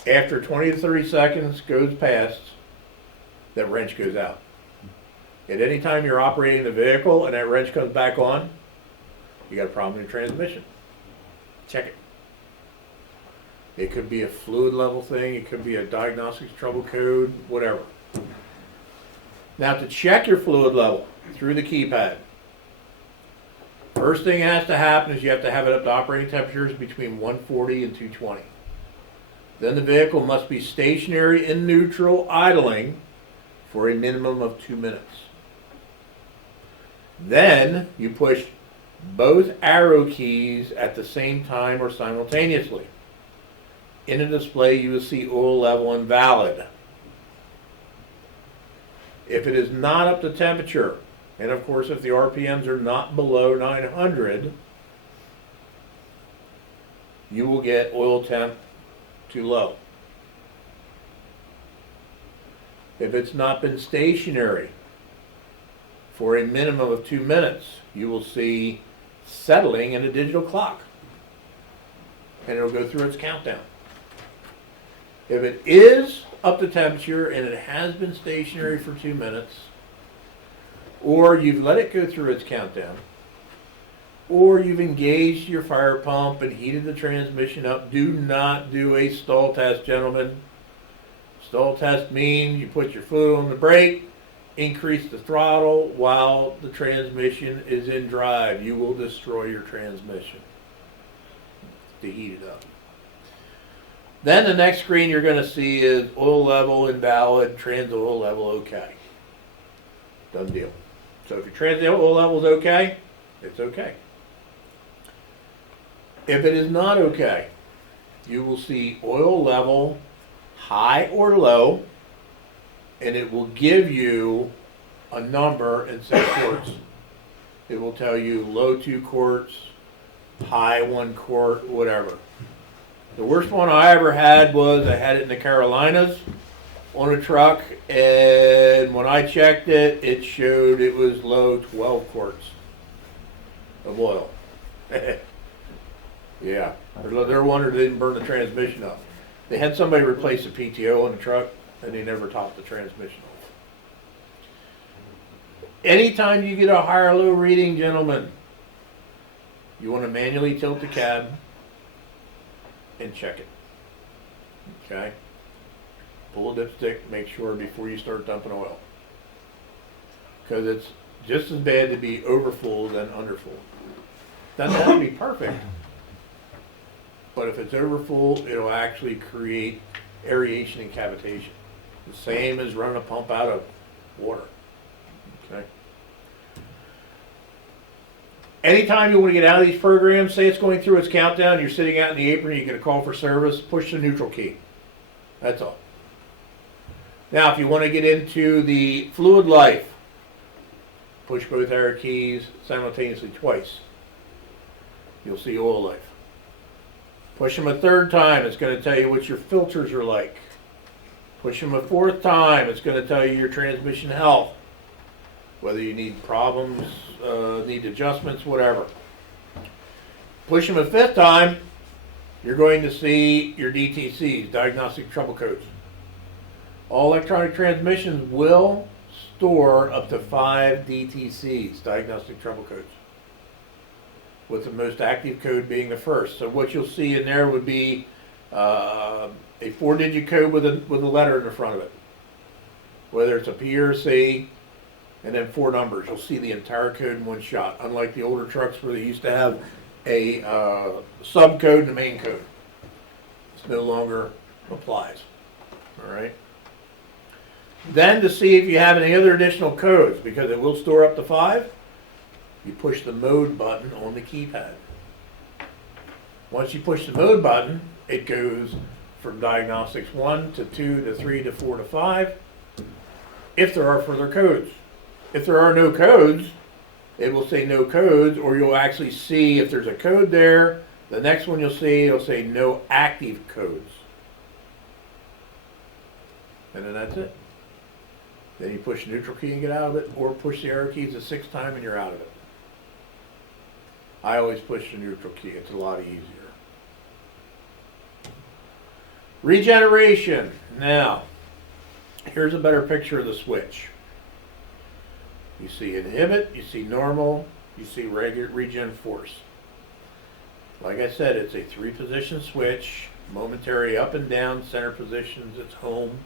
After 20 to 30 seconds goes past, that wrench goes out. At any time you're operating the vehicle and that wrench comes back on, you got a problem in your transmission. Check it. It could be a fluid level thing, it could be a diagnostics trouble code, whatever. Now to check your fluid level through the keypad, first thing that has to happen is you have to have it up to operating temperatures between 140 and 220. Then the vehicle must be stationary in neutral idling for a minimum of 2 minutes. Then you push both arrow keys at the same time or simultaneously. In the display, you will see oil level invalid. If it is not up to temperature, and of course if the RPMs are not below 900, you will get oil temp too low. If it's not been stationary for a minimum of 2 minutes, you will see settling in a digital clock, and it'll go through its countdown. If it is up to temperature and it has been stationary for 2 minutes, or you've let it go through its countdown, or you've engaged your fire pump and heated the transmission up, do not do a stall test, gentlemen. Stall test means you put your foot on the brake, increase the throttle while the transmission is in drive. You will destroy your transmission to heat it up. Then the next screen you're going to see is oil level invalid, trans oil level okay. Done deal. So if your trans oil level is okay, it's okay. If it is not okay, you will see oil level high or low, and it will give you a number and say quarts. It will tell you low 2 quarts, high 1 quart, whatever. The worst one I ever had was I had it in the Carolinas on a truck, and when I checked it, it showed it was low 12 quarts of oil. Yeah, they're wondering they didn't burn the transmission up. They had somebody replace the PTO on the truck, and they never topped the transmission off. Anytime you get a high or low reading, gentlemen, you want to manually tilt the cab and check it. Okay? Pull a dipstick, make sure before you start dumping oil. Because it's just as bad to be overfull than underfull. Doesn't have to be perfect. But if it's overfull, it'll actually create aeration and cavitation. The same as running a pump out of water. Okay? Anytime you want to get out of these programs, say it's going through its countdown, you're sitting out in the apron, you get a call for service, push the neutral key. That's all. Now, if you want to get into the fluid life, push both arrow keys simultaneously twice. You'll see oil life. Push them a third time, it's going to tell you what your filters are like. Push them a fourth time, it's going to tell you your transmission health. Whether you need problems, need adjustments, whatever. Push them a fifth time, you're going to see your DTCs, diagnostic trouble codes. All electronic transmissions will store up to 5 DTCs, diagnostic trouble codes, with the most active code being the first. So what you'll see in there would be a 4-digit code with a letter in the front of it. Whether it's a P or a C, and then 4 numbers. You'll see the entire code in one shot. Unlike the older trucks where they used to have a subcode and a main code. This no longer applies. All right. Then to see if you have any other additional codes, because it will store up to 5, you push the mode button on the keypad. Once you push the mode button, it goes from diagnostics 1 to 2 to 3 to 4 to 5, if there are further codes. If there are no codes, it will say no codes, or you'll actually see if there's a code there, the next one you'll see, it'll say no active codes. And then that's it. Then you push the neutral key and get out of it, or push the arrow keys a 6th time and you're out of it. I always push the neutral key, it's a lot easier. Regeneration. Now, here's a better picture of the switch. You see inhibit, you see normal, you see regular regen force. Like I said, it's a 3-position switch. momentary up and down center positions, its home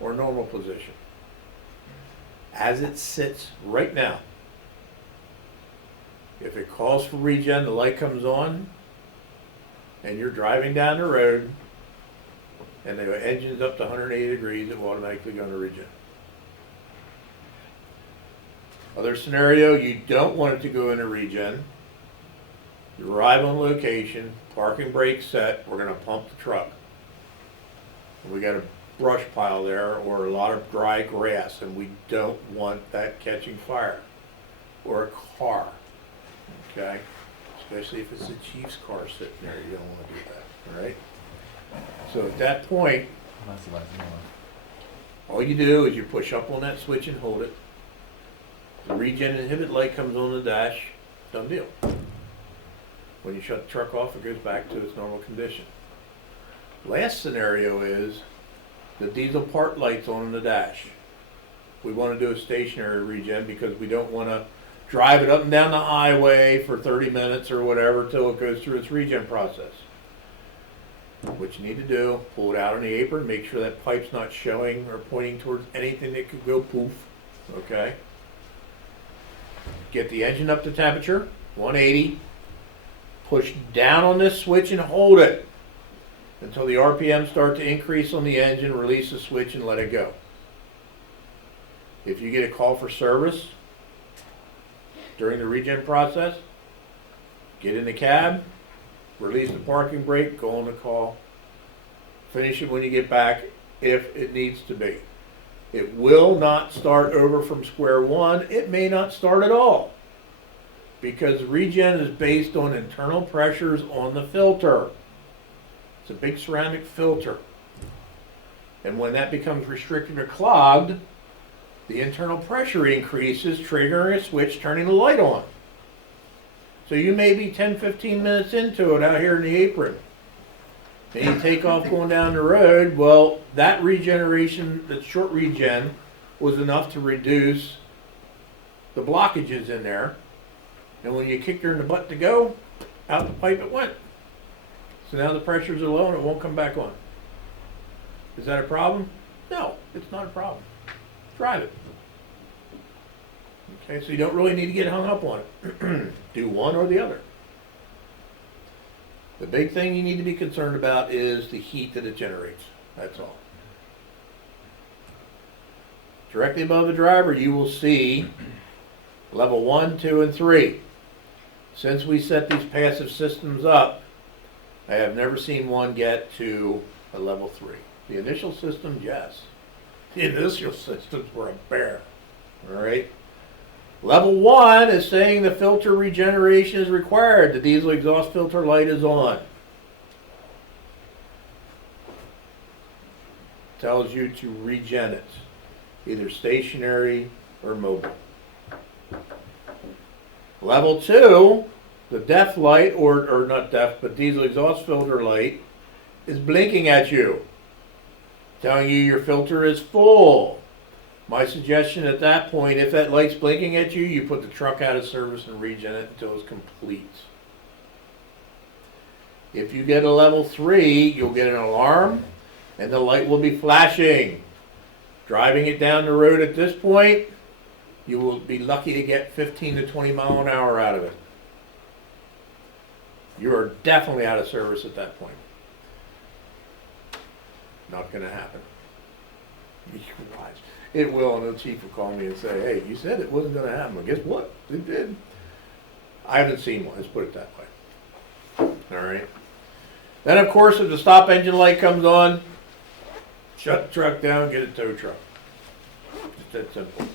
or normal position. As it sits right now, if it calls for regen, the light comes on, and you're driving down the road, and the engine's up to 180 degrees, it will automatically go into regen. Other scenario, you don't want it to go into regen. You arrive on location, parking brake set, we're gonna pump the truck. We got a brush pile there or a lot of dry grass, and we don't want that catching fire. Or a car, okay? Especially if it's a chief's car sitting there, you don't wanna do that, all right? So at that point, all you do is you push up on that switch and hold it. The regen inhibit light comes on the dash, done deal. When you shut the truck off, it goes back to its normal condition. Last scenario is the diesel part light's on the dash. We want to do a stationary regen because we don't want to drive it up and down the highway for 30 minutes or whatever till it goes through its regen process. What you need to do, pull it out on the apron, make sure that pipe's not showing or pointing towards anything that could go poof, okay? Get the engine up to temperature, 180. Push down on this switch and hold it until the RPM start to increase on the engine, release the switch and let it go. If you get a call for service during the regen process, get in the cab, release the parking brake, go on the call, finish it when you get back if it needs to be. It will not start over from square one. It may not start at all because regen is based on internal pressures on the filter. It's a big ceramic filter. And when that becomes restricted or clogged, the internal pressure increases, triggering a switch, turning the light on. So you may be 10, 15 minutes into it out here in the apron. And you take off going down the road, well, that regeneration, that short regen, was enough to reduce the blockages in there. And when you kicked her in the butt to go, out the pipe it went. So now the pressures are low and it won't come back on. Is that a problem? No, it's not a problem. Drive it. Okay, so you don't really need to get hung up on it. Do one or the other. The big thing you need to be concerned about is the heat that it generates. That's all. Directly above the driver, you will see level 1, 2, and 3. Since we set these passive systems up, I have never seen one get to a level 3. The initial systems, yes. The initial systems were a bear. All right. Level 1 is saying the filter regeneration is required. The diesel exhaust filter light is on. Tells you to regen it, either stationary or mobile. Level 2, the DEF light, or not DEF, but diesel exhaust filter light, is blinking at you, telling you your filter is full. My suggestion at that point, if that light's blinking at you, you put the truck out of service and regen it until it's complete. If you get a level 3, you'll get an alarm and the light will be flashing. Driving it down the road at this point, you will be lucky to get 15 to 20 mile an hour out of it. You are definitely out of service at that point. Not going to happen. It will, and the chief will call me and say, hey, you said it wasn't going to happen. Well, guess what? It did. I haven't seen one. Let's put it that way. All right. Then, of course, if the stop engine light comes on, shut the truck down, get a tow truck. Just that simple.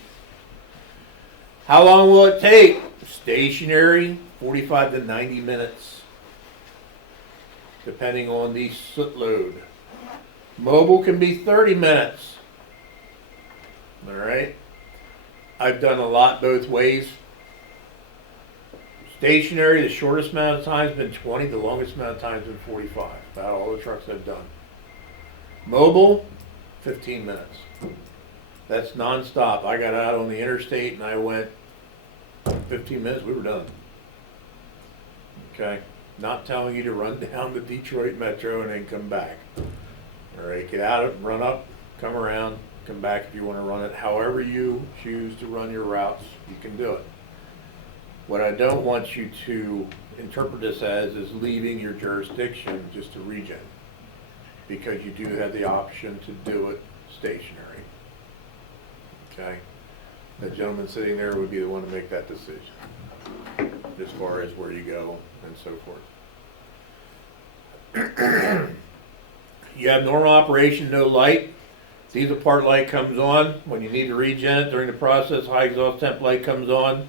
How long will it take? Stationary, 45 to 90 minutes, depending on the soot load. Mobile can be 30 minutes. All right. I've done a lot both ways. Stationary, the shortest amount of time has been 20, the longest amount of time has been 45. About all the trucks I've done. Mobile, 15 minutes. That's nonstop. I got out on the interstate and I went 15 minutes, we were done. Okay. Not telling you to run down the Detroit Metro and then come back. All right, get out, run up, come around, come back if you want to run it. However you choose to run your routes, you can do it. What I don't want you to interpret this as is leaving your jurisdiction just to regen, because you do have the option to do it stationary. Okay? The gentleman sitting there would be the one to make that decision as far as where you go and so forth. You have normal operation, no light. Diesel part light comes on when you need to regen it during the process. High exhaust temp light comes on.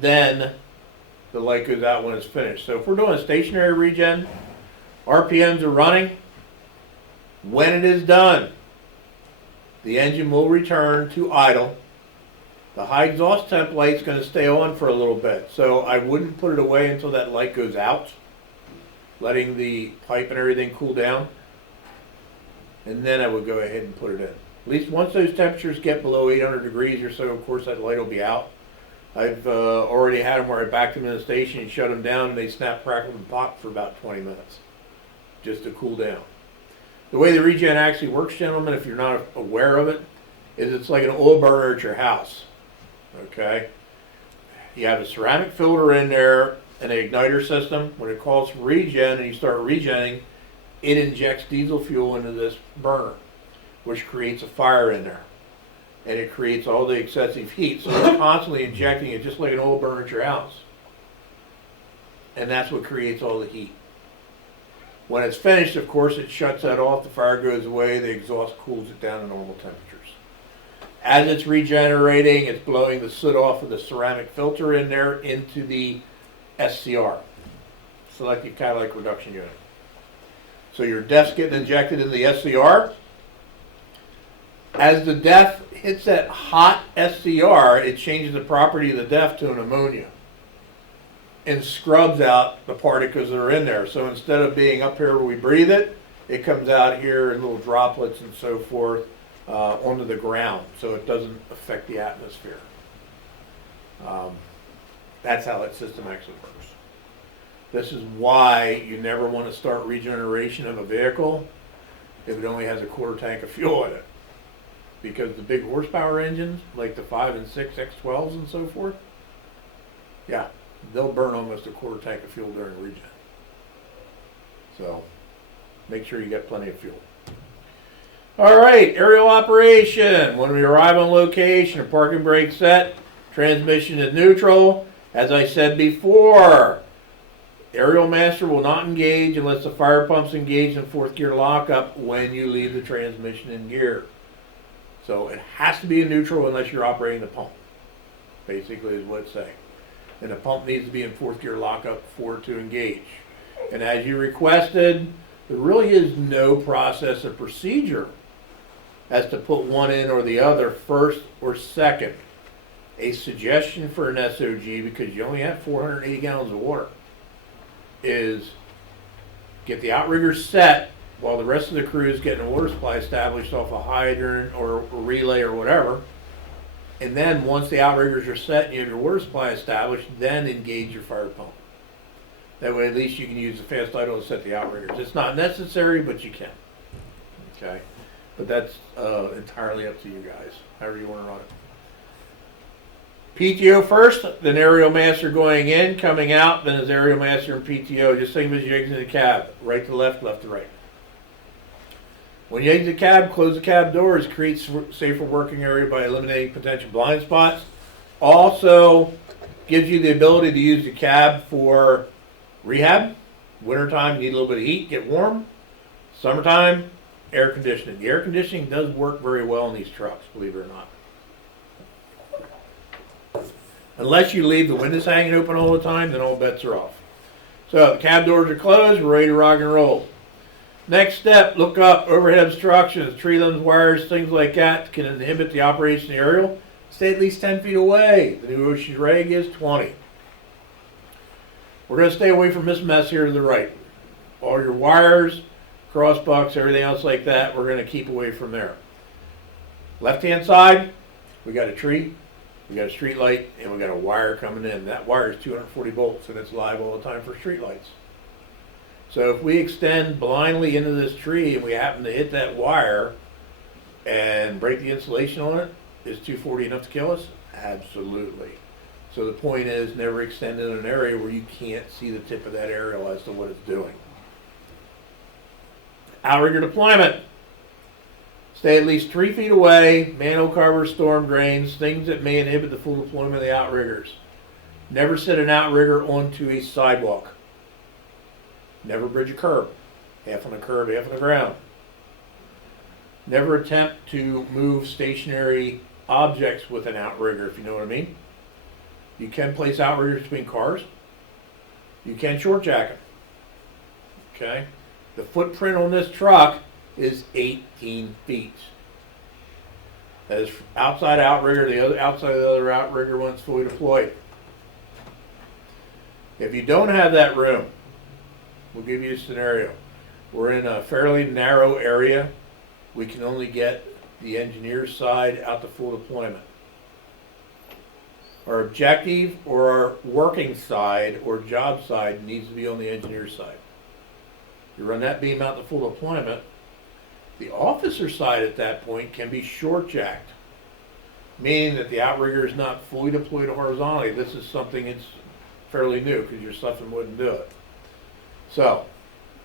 Then the light goes out when it's finished. So if we're doing a stationary regen, RPMs are running. When it is done, the engine will return to idle. The high exhaust temp light is going to stay on for a little bit. So I wouldn't put it away until that light goes out, letting the pipe and everything cool down. And then I would go ahead and put it in. At least once those temperatures get below 800 degrees or so, of course that light will be out. I've already had them where I backed them in the station and shut them down, and they snap, crackle, and pop for about 20 minutes just to cool down. The way the regen actually works, gentlemen, if you're not aware of it, is it's like an oil burner at your house. Okay? You have a ceramic filter in there and an igniter system. When it calls for regen and you start regenning, it injects diesel fuel into this burner, which creates a fire in there. And it creates all the excessive heat. So it's constantly injecting it just like an oil burner at your house. And that's what creates all the heat. When it's finished, of course, it shuts that off, the fire goes away, the exhaust cools it down to normal temperatures. As it's regenerating, it's blowing the soot off of the ceramic filter in there into the SCR, selective catalytic reduction unit. So your DEF's getting injected in the SCR. As the DEF hits that hot SCR, it changes the property of the DEF to an ammonia and scrubs out the particles that are in there. So instead of being up here where we breathe it, it comes out here in little droplets and so forth onto the ground, so it doesn't affect the atmosphere. That's how that system actually works. This is why you never want to start regeneration of a vehicle if it only has a quarter tank of fuel in it. Because the big horsepower engines, like the 5 and 6 X12s and so forth, yeah, they'll burn almost a quarter tank of fuel during regen. So make sure you get plenty of fuel. All right, aerial operation. When we arrive on location, a parking brake set, transmission is neutral. As I said before, aerial master will not engage unless the fire pump's engaged in fourth gear lockup when you leave the transmission in gear. So it has to be in neutral unless you're operating the pump, basically is what it's saying. And the pump needs to be in fourth gear lockup for it to engage. And as you requested, there really is no process or procedure as to put one in or the other, first or second. A suggestion for an SOG, because you only have 480 gallons of water, is get the outrigger set while the rest of the crew is getting a water supply established off a hydrant or a relay or whatever. And then once the outriggers are set and you have your water supply established, then engage your fire pump. That way at least you can use the fast idle to set the outriggers. It's not necessary, but you can. Okay? But that's entirely up to you guys, however you want to run it. PTO first, then aerial master going in, coming out, then is aerial master and PTO. Just same as you exit the cab. Right to left, left to right. When you exit the cab, close the cab doors, creates safer working area by eliminating potential blind spots. Also gives you the ability to use the cab for rehab. Wintertime, need a little bit of heat, get warm. Summertime, air conditioning. The air conditioning does work very well in these trucks, believe it or not. Unless you leave the windows hanging open all the time, then all bets are off. So the cab doors are closed, we're ready to rock and roll. Next step, look up overhead obstructions, tree limbs, wires, things like that can inhibit the operation of the aerial. Stay at least 10 feet away. The new OSHA reg is 20. We're going to stay away from this mess here to the right. All your wires, cross bucks, everything else like that, we're going to keep away from there. Left-hand side, we got a tree, we got a street light, and we got a wire coming in. That wire is 240 volts, and it's live all the time for street lights. So if we extend blindly into this tree and we happen to hit that wire and break the insulation on it, is 240 enough to kill us? Absolutely. So the point is, never extend in an area where you can't see the tip of that aerial as to what it's doing. Outrigger deployment. Stay at least 3 feet away, manhole covers, storm drains, things that may inhibit the full deployment of the outriggers. Never set an outrigger onto a sidewalk. Never bridge a curb. Half on the curb, half on the ground. Never attempt to move stationary objects with an outrigger, if you know what I mean. You can place outriggers between cars. You can short jack them. Okay? The footprint on this truck is 18 feet. That is outside outrigger, the other outside of the other outrigger when it's fully deployed. If you don't have that room, we'll give you a scenario. We're in a fairly narrow area. We can only get the engineer's side out to full deployment. Our objective or our working side or job side needs to be on the engineer's side. You run that beam out to full deployment. The officer side at that point can be short jacked, meaning that the outrigger is not fully deployed horizontally. This is something that's fairly new because your stuff wouldn't do it. So,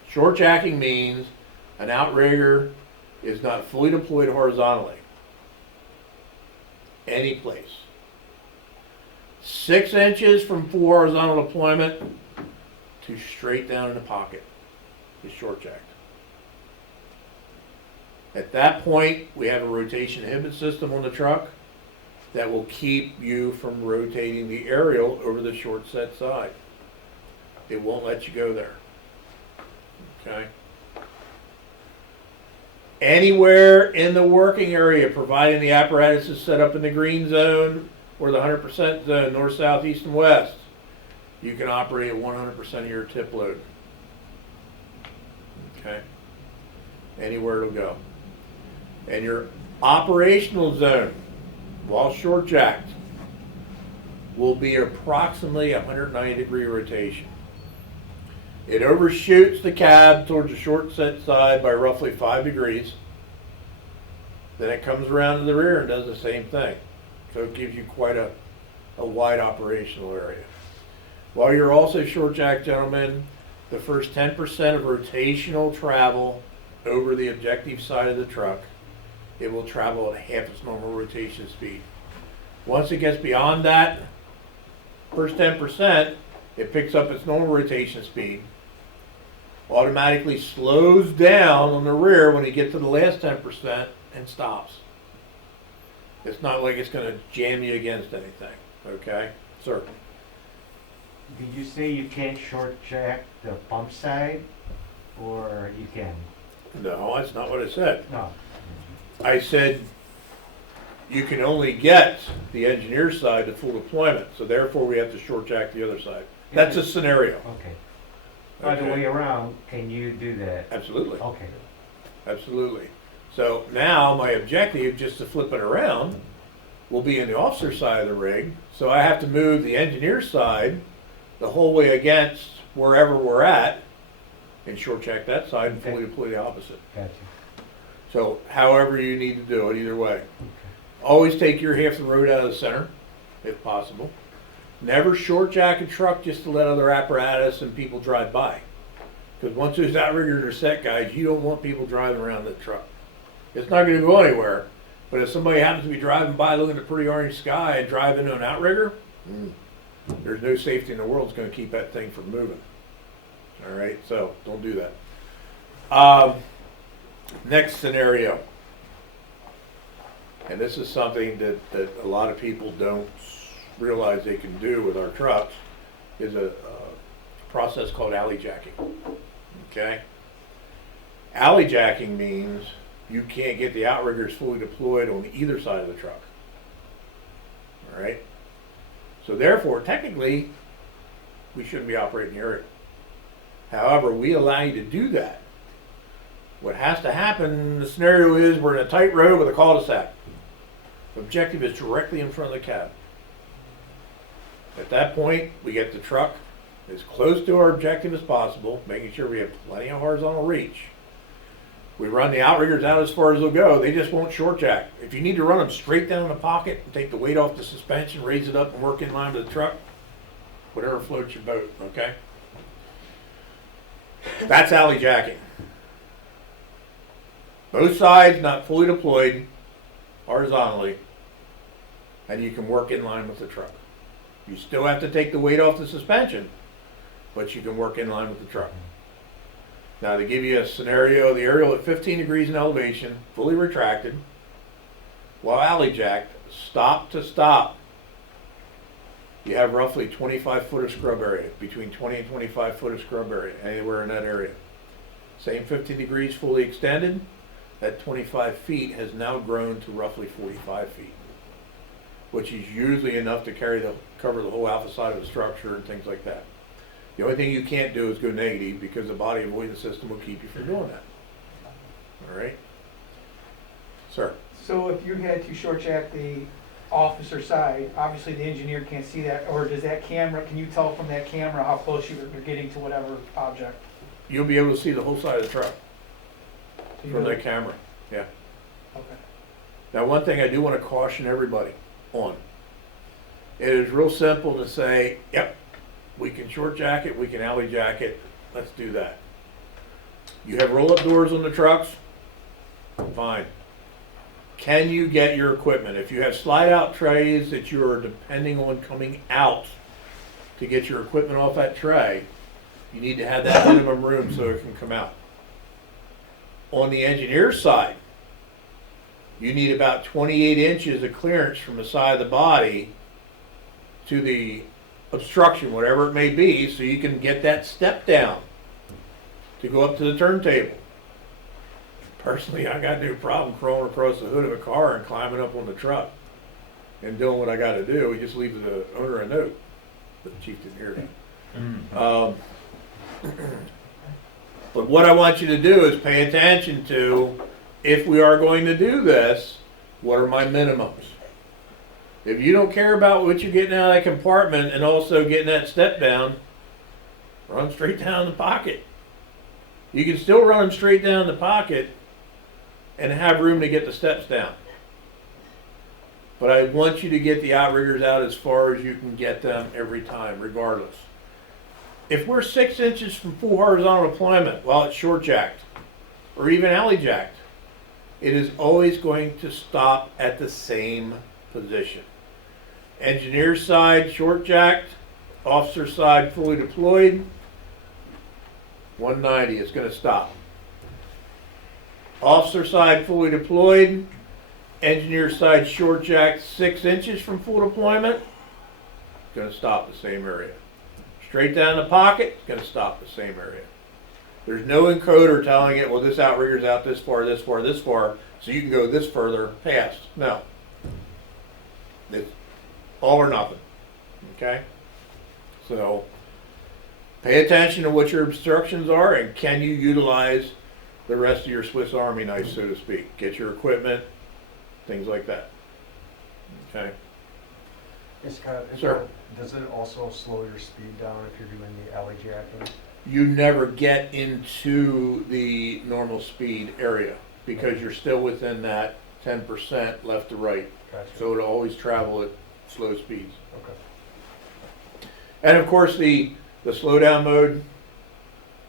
short jacking means an outrigger is not fully deployed horizontally. Any place. 6 inches from full horizontal deployment to straight down in the pocket is short jacked. At that point, we have a rotation inhibit system on the truck that will keep you from rotating the aerial over the short set side. It won't let you go there. Okay? Anywhere in the working area, providing the apparatus is set up in the green zone or the 100% zone, north, south, east, and west, you can operate at 100% of your tip load. Okay? Anywhere it'll go. And your operational zone, while short jacked, will be approximately 190-degree rotation. It overshoots the cab towards the short set side by roughly 5 degrees. Then it comes around to the rear and does the same thing. So it gives you quite a wide operational area. While you're also short jacked, gentlemen, the first 10% of rotational travel over the objective side of the truck, it will travel at half its normal rotation speed. Once it gets beyond that first 10%, it picks up its normal rotation speed, automatically slows down on the rear when you get to the last 10% and stops. It's not like it's going to jam you against anything. Okay? Sir? Did you say you can't short jack the pump side, or you can? No, that's not what I said. No. I said you can only get the engineer's side to full deployment, so therefore we have to short jack the other side. That's a scenario. Okay. By the way around, can you do that? Absolutely. Okay. Absolutely. So now my objective, just to flip it around, will be in the officer side of the rig. So I have to move the engineer's side the whole way against wherever we're at and short jack that side and fully deploy the opposite. Gotcha. So however you need to do it, either way. Always take your half the road out of the center, if possible. Never short jack a truck just to let other apparatus and people drive by. Because once those outriggers are set, guys, you don't want people driving around the truck. It's not going to go anywhere. But if somebody happens to be driving by looking at a pretty orange sky and drive into an outrigger, there's no safety in the world that's going to keep that thing from moving. All right, so don't do that. Next scenario. And this is something that a lot of people don't realize they can do with our trucks, is a process called alley jacking. Okay? Alley jacking means you can't get the outriggers fully deployed on either side of the truck. All right? So therefore, technically, we shouldn't be operating the area. However, we allow you to do that. What has to happen, the scenario is we're in a tight road with a cul-de-sac. The objective is directly in front of the cab. At that point, we get the truck as close to our objective as possible, making sure we have plenty of horizontal reach. We run the outriggers out as far as they'll go. They just won't short jack. If you need to run them straight down in the pocket and take the weight off the suspension, raise it up and work in line with the truck, whatever floats your boat, okay? That's alley jacking. Both sides not fully deployed horizontally, and you can work in line with the truck. You still have to take the weight off the suspension, but you can work in line with the truck. Now, to give you a scenario, the aerial at 15 degrees in elevation, fully retracted, while alley jacked, stop to stop, you have roughly 25 foot of scrub area, between 20 and 25 foot of scrub area, anywhere in that area. Same 15 degrees fully extended, that 25 feet has now grown to roughly 45 feet, which is usually enough to cover the whole alpha side of the structure and things like that. The only thing you can't do is go negative, because the body avoidance system will keep you from doing that. All right? Sir? So if you had to short jack the officer side, obviously the engineer can't see that, or does that camera, can you tell from that camera how close you're getting to whatever object? You'll be able to see the whole side of the truck So you from know- that camera. Yeah. Okay. Now, one thing I do want to caution everybody on. It is real simple to say, yep, we can short jack it, we can alley jack it, let's do that. You have roll-up doors on the trucks? Fine. Can you get your equipment? If you have slide-out trays that you are depending on coming out to get your equipment off that tray, you need to have that minimum room so it can come out. On the engineer's side, you need about 28 inches of clearance from the side of the body to the obstruction, whatever it may be, so you can get that step down to go up to the turntable. Personally, I got no problem crawling across the hood of a car and climbing up on the truck and doing what I got to do. We just leave the owner a note, but the chief didn't hear that. But what I want you to do is pay attention to, if we are going to do this, what are my minimums? If you don't care about what you're getting out of that compartment and also getting that step down, run straight down the pocket. You can still run them straight down the pocket and have room to get the steps down. But I want you to get the outriggers out as far as you can get them every time, regardless. If we're 6 inches from full horizontal deployment while it's short jacked, or even alley jacked, it is always going to stop at the same position. Engineer side short jacked, officer side fully deployed, 190 is going to stop. Officer side fully deployed, engineer side short jacked 6 inches from full deployment, going to stop the same area. Straight down the pocket, going to stop the same area. There's no encoder telling it, well, this outrigger's out this far, this far, this far, so you can go this further past. No. It's all or nothing. Okay? So, pay attention to what your obstructions are, and can you utilize the rest of your Swiss Army knife, so to speak. Get your equipment, things like that. Okay? Sir? Does it also slow your speed down if you're doing the alley jacking? You never get into the normal speed area because you're still within that 10% left to right. Gotcha. So it'll always travel at slow speeds. Okay. And of course the slow down mode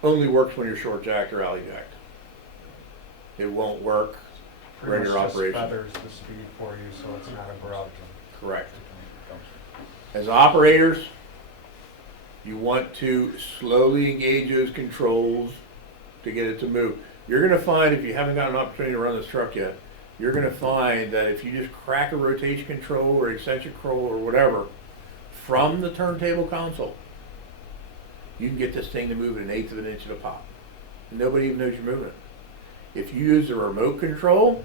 only works when you're short jacked or alley jacked. It won't work Pretty regular much just operation. feathers the speed for you, so it's not abrupt. Correct. As operators, you want to slowly engage those controls to get it to move. You're going to find, if you haven't got an opportunity to run this truck yet, you're going to find that if you just crack a rotation control or eccentric control or whatever from the turntable console, you can get this thing to move at 1/8 of an inch at a pop. Nobody even knows you're moving it. If you use the remote control,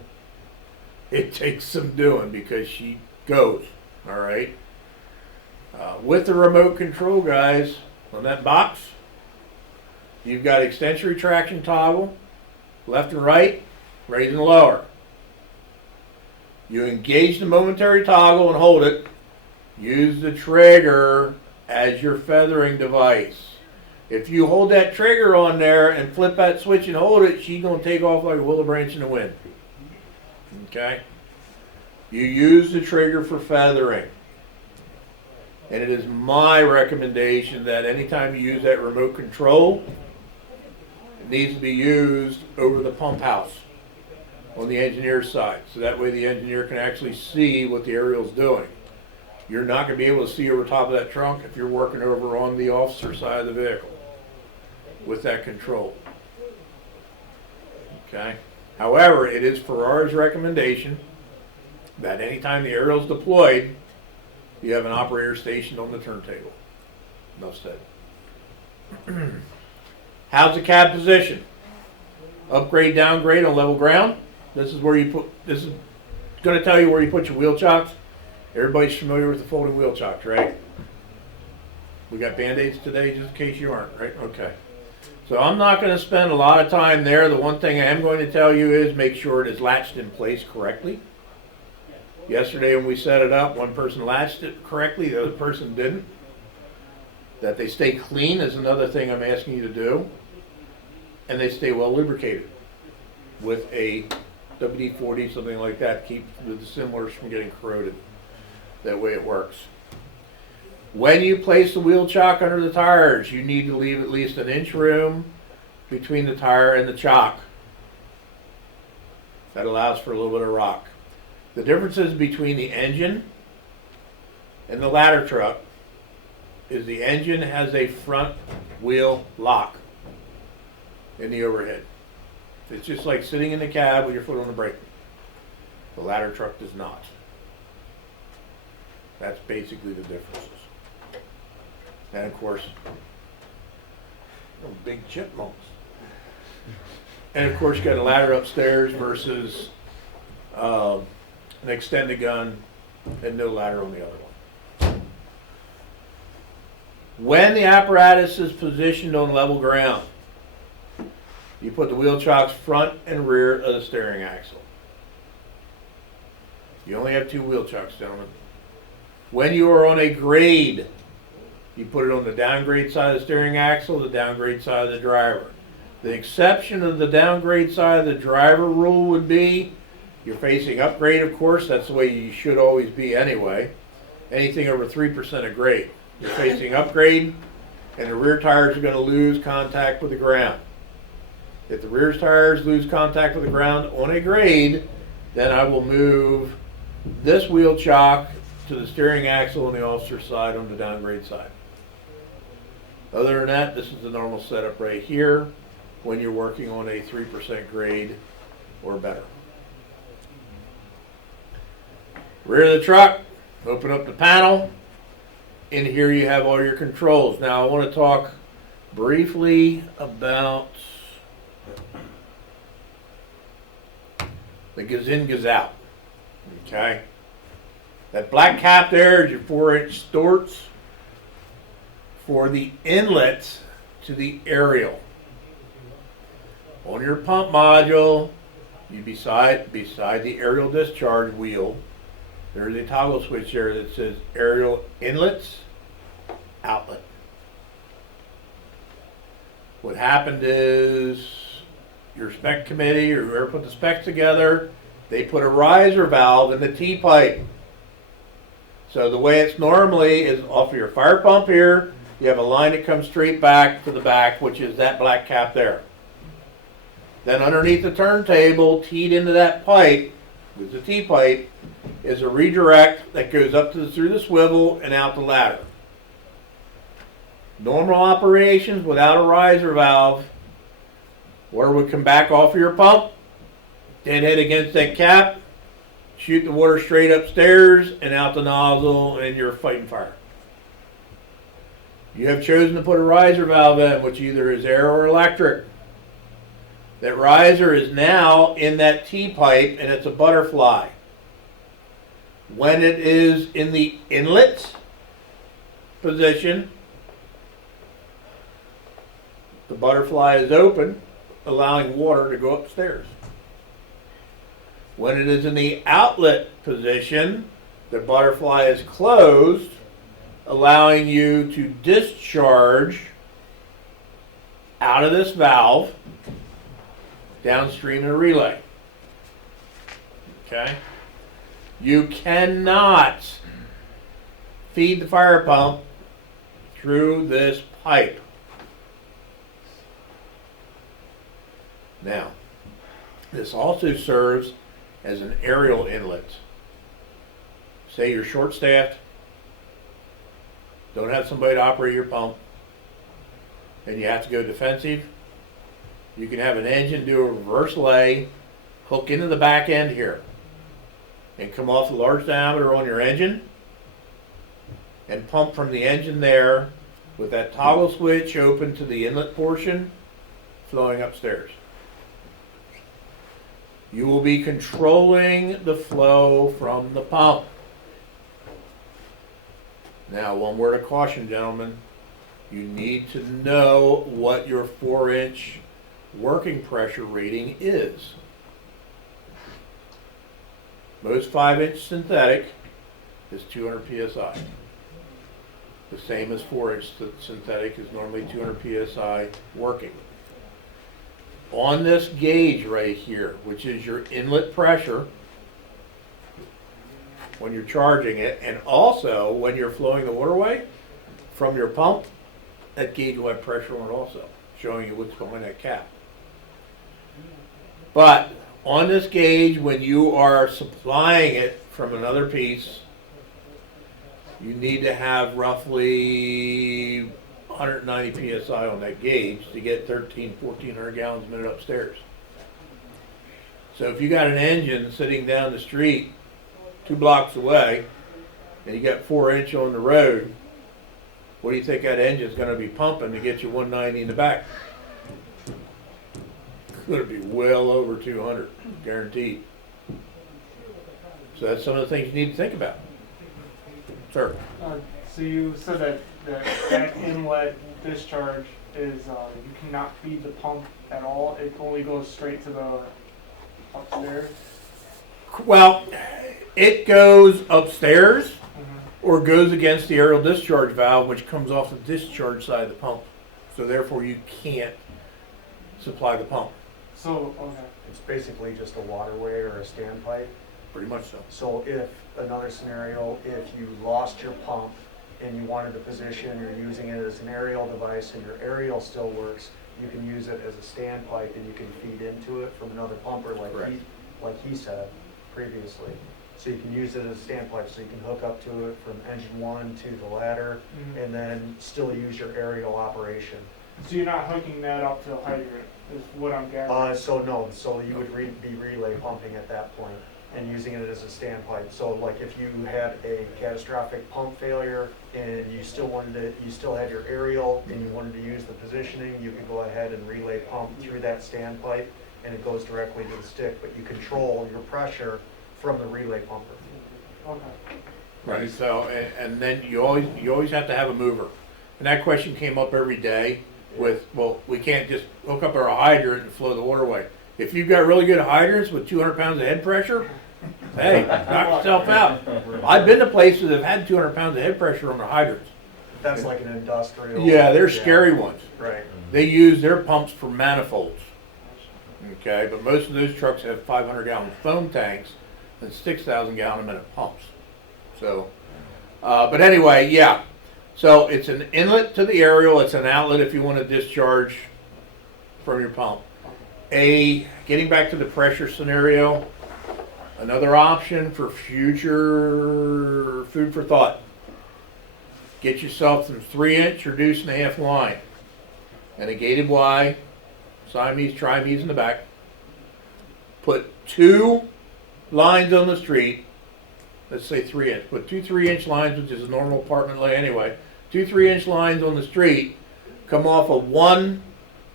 it takes some doing because she goes, all right? With the remote control, guys, on that box, you've got extension retraction toggle, left and right, raise and lower. You engage the momentary toggle and hold it. Use the trigger as your feathering device. If you hold that trigger on there and flip that switch and hold it, she's going to take off like a willow branch in the wind. Okay? You use the trigger for feathering. And it is my recommendation that anytime you use that remote control, it needs to be used over the pump house on the engineer's side. So that way the engineer can actually see what the aerial's doing. You're not going to be able to see over top of that trunk if you're working over on the officer side of the vehicle with that control. Okay? However, it is Ferrara's recommendation that anytime the aerial's deployed, you have an operator stationed on the turntable. Enough said. How's the cab position? Upgrade, downgrade on level ground. This is where you put, this is going to tell you where you put your wheel chocks. Everybody's familiar with the folding wheel chocks, right? We got Band-Aids today just in case you aren't, right? Okay. So I'm not going to spend a lot of time there. The one thing I am going to tell you is make sure it is latched in place correctly. Yesterday when we set it up, one person latched it correctly, the other person didn't. That they stay clean is another thing I'm asking you to do. And they stay well lubricated with a WD-40, something like that, to keep the dissimilars from getting corroded. That way it works. When you place the wheel chock under the tires, you need to leave at least an inch room between the tire and the chock. That allows for a little bit of rock. The differences between the engine and the ladder truck is the engine has a front wheel lock in the overhead. It's just like sitting in the cab with your foot on the brake. The ladder truck does not. That's basically the differences. And of course, big chipmunks. And of course, you got a ladder upstairs versus an extended gun and no ladder on the other one. When the apparatus is positioned on level ground, you put the wheel chocks front and rear of the steering axle. You only have 2 wheel chocks, gentlemen. When you are on a grade, you put it on the downgrade side of the steering axle, the downgrade side of the driver. The exception of the downgrade side of the driver rule would be you're facing upgrade, of course. That's the way you should always be anyway. Anything over 3% of grade. You're facing upgrade, and the rear tires are going to lose contact with the ground. If the rear tires lose contact with the ground on a grade, then I will move this wheel chock to the steering axle on the officer side on the downgrade side. Other than that, this is the normal setup right here when you're working on a 3% grade or better. Rear of the truck, open up the panel. In here you have all your controls. Now I want to talk briefly about the goes in, goes out. Okay? That black cap there is your 4-inch storts for the inlets to the aerial. On your pump module, you beside the aerial discharge wheel, there's a toggle switch there that says aerial inlets, outlet. What happened is your spec committee or whoever put the specs together, they put a riser valve in the T-pipe. So the way it's normally is off of your fire pump here, you have a line that comes straight back to the back, which is that black cap there. Then underneath the turntable, teed into that pipe, with the T-pipe, is a redirect that goes up through the swivel and out the ladder. Normal operations without a riser valve, water would come back off of your pump, deadhead against that cap, shoot the water straight upstairs and out the nozzle, and you're fighting fire. You have chosen to put a riser valve in, which either is air or electric. That riser is now in that T-pipe, and it's a butterfly. When it is in the inlet position, the butterfly is open, allowing water to go upstairs. When it is in the outlet position, the butterfly is closed, allowing you to discharge out of this valve downstream in a relay. Okay? You cannot feed the fire pump through this pipe. Now, this also serves as an aerial inlet. Say you're short-staffed, don't have somebody to operate your pump, and you have to go defensive. You can have an engine do a reverse lay, hook into the back end here, and come off the large diameter on your engine, and pump from the engine there with that toggle switch open to the inlet portion, flowing upstairs. You will be controlling the flow from the pump. Now, one word of caution, gentlemen. You need to know what your 4-inch working pressure rating is. Most 5-inch synthetic is 200 psi. The same as 4-inch synthetic is normally 200 psi working. On this gauge right here, which is your inlet pressure when you're charging it, and also when you're flowing the waterway from your pump, that gauge will have pressure on it also, showing you what's behind that cap. But on this gauge, when you are supplying it from another piece, you need to have roughly 190 psi on that gauge to get 1,400 gallons a minute upstairs. So if you got an engine sitting down the street 2 blocks away and you got 4-inch on the road, what do you think that engine's going to be pumping to get you 190 in the back? Going to be well over 200, guaranteed. So that's some of the things you need to think about. Sir? So you said that inlet discharge is, you cannot feed the pump at all, it only goes straight to the upstairs? Well, it goes upstairs or goes against the aerial discharge valve, which comes off the discharge side of the pump. So therefore you can't supply the pump. So, okay. It's basically just a waterway or a standpipe. Pretty much so. So if, another scenario, if you lost your pump and you wanted to position, you're using it as an aerial device and your aerial still works, you can use it as a standpipe and you can feed into it from another pumper like he said previously. So you can use it as a standpipe, so you can hook up to it from engine 1 to the ladder and then still use your aerial operation. So you're not hooking that up to a hydrant, is what I'm gathering? So you would be relay pumping at that point and using it as a standpipe. So like if you had a catastrophic pump failure and you still had your aerial and you wanted to use the positioning, you could go ahead and relay pump through that standpipe and it goes directly to the stick, but you control your pressure from the relay pumper. Okay. Right. So, and then you always have to have a mover. And that question came up every day with, well, we can't just hook up our hydrant and flow the water away. If you've got really good hydrants with 200 pounds of head pressure, hey, knock yourself out. I've been to places that have had 200 pounds of head pressure on their hydrants. That's like an industrial. Yeah, they're scary ones. Right. They use their pumps for manifolds. Okay, but most of those trucks have 500-gallon foam tanks and 6,000 gallon a minute pumps. So, but anyway, yeah. So it's an inlet to the aerial. It's an outlet if you want to discharge from your pump. Getting back to the pressure scenario, another option for future food for thought. Get yourself some 3-inch or 1.5 line and a gated Y, Siamese, Triamese in the back. Put 2 lines on the street. Let's say 3-inch. Put 2 3-inch lines, which is a normal apartment lay anyway. 2 3-inch lines on the street. Come off of 1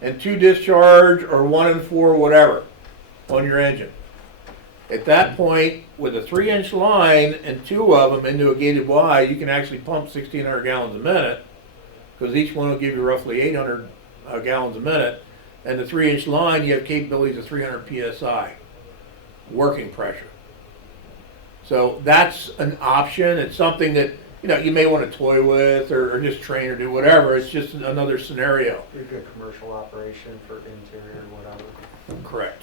and 2 discharge or 1 and 4, whatever, on your engine. At that point, with a 3-inch line and 2 of them into a gated Y, you can actually pump 1,600 gallons a minute, because each one will give you roughly 800 gallons a minute. And the 3-inch line, you have capabilities of 300 psi working pressure. So that's an option. It's something that, you may want to toy with or just train or do whatever. It's just another scenario. Be a good commercial operation for interior, whatever. Correct.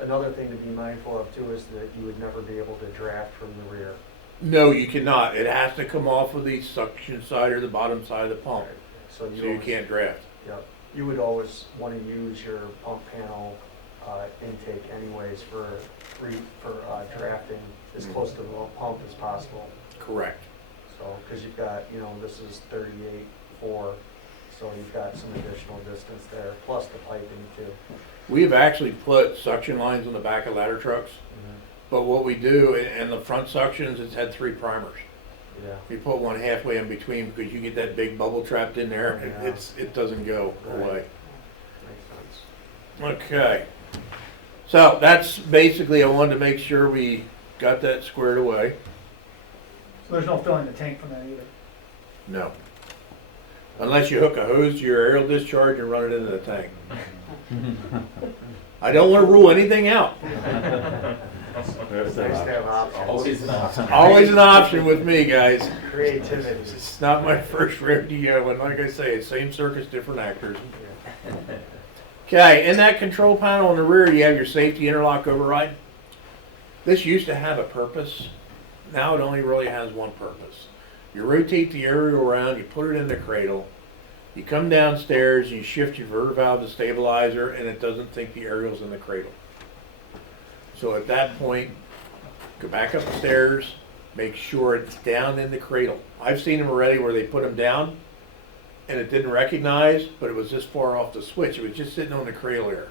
Another thing to be mindful of too is that you would never be able to draft from the rear. No, you cannot. It has to come off of the suction side or the bottom side of the pump, So so you always- can't draft. Yep. You would always want to use your pump panel intake anyways for drafting as close to the pump as possible. Correct. So, because you've got, this is 38.4, so you've got some additional distance there, plus the piping too. We've actually put suction lines on the back of ladder trucks, but what we do in the front suctions, it's had 3 primers. Yeah. We put one halfway in between because you get that big bubble trapped in there. Yeah. It doesn't go Right. away. Makes sense. Okay. So that's basically, I wanted to make sure we got that squared away. So there's no filling the tank from that either. No. Unless you hook a hose to your aerial discharge and run it into the tank. I don't want to rule anything out. It's nice to have options. Always an option. Always an option with me, guys. Creativity. It's not my first rodeo, and like I say, it's same circus, different actors. Okay, in that control panel on the rear, you have your safety interlock override. This used to have a purpose. Now it only really has one purpose. You rotate the aerial around, you put it in the cradle, you come downstairs, you shift your verter valve to stabilizer, and it doesn't think the aerial's in the cradle. So at that point, go back upstairs, make sure it's down in the cradle. I've seen them already where they put them down, and it didn't recognize, but it was this far off the switch. It was just sitting on the cradle here.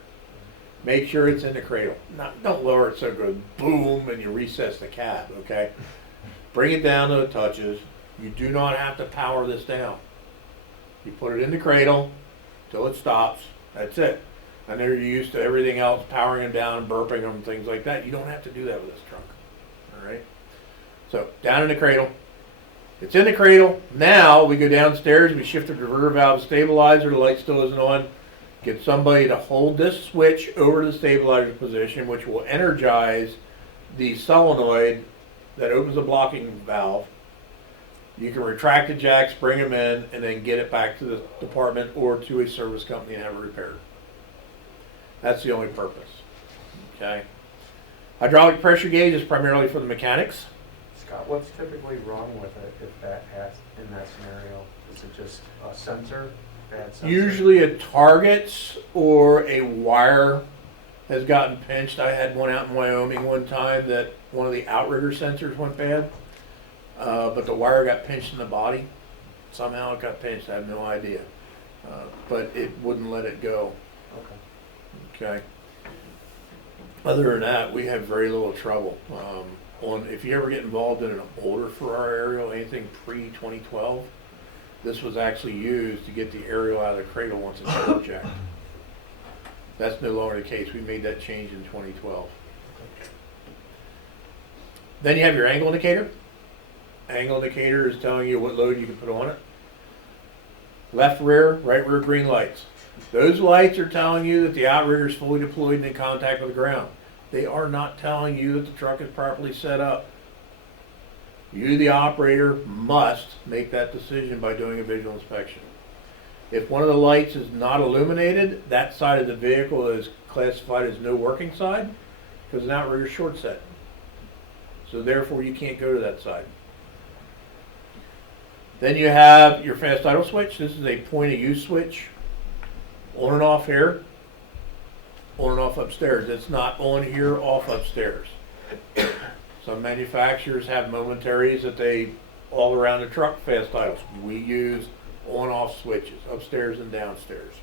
Make sure it's in the cradle. Don't lower it so it goes boom and you recess the cab, okay? Bring it down to the touches. You do not have to power this down. You put it in the cradle till it stops. That's it. I know you're used to everything else, powering them down and burping them, things like that. You don't have to do that with this truck, all right? So down in the cradle. It's in the cradle. Now we go downstairs, we shift the diverter valve stabilizer, the light still isn't on. Get somebody to hold this switch over to the stabilizer position, which will energize the solenoid that opens the blocking valve. You can retract the jacks, bring them in, and then get it back to the department or to a service company and have it repaired. That's the only purpose. Okay. Hydraulic pressure gauge is primarily for the mechanics. Scott, what's typically wrong with it if that has, in that scenario? Is it just a sensor? Bad sensor? Usually it targets or a wire has gotten pinched. I had one out in Wyoming one time that one of the outrigger sensors went bad, but the wire got pinched in the body. Somehow it got pinched, I have no idea. But it wouldn't let it go. Okay. Other than that, we have very little trouble. If you ever get involved in an older Ferrara aerial, anything pre-2012, this was actually used to get the aerial out of the cradle once it's jacked. That's no longer the case. We made that change in 2012. Then you have your angle indicator. Angle indicator is telling you what load you can put on it. Left rear, right rear green lights. Those lights are telling you that the outrigger is fully deployed and in contact with the ground. They are not telling you that the truck is properly set up. You, the operator, must make that decision by doing a visual inspection. If one of the lights is not illuminated, that side of the vehicle is classified as no working side because an outrigger is short set. So therefore you can't go to that side. Then you have your fast idle switch. This is a point of use switch. On and off here, on and off upstairs. It's not on here, off upstairs. Some manufacturers have momentaries that they all around the truck fast idles. We use on-off switches upstairs and downstairs.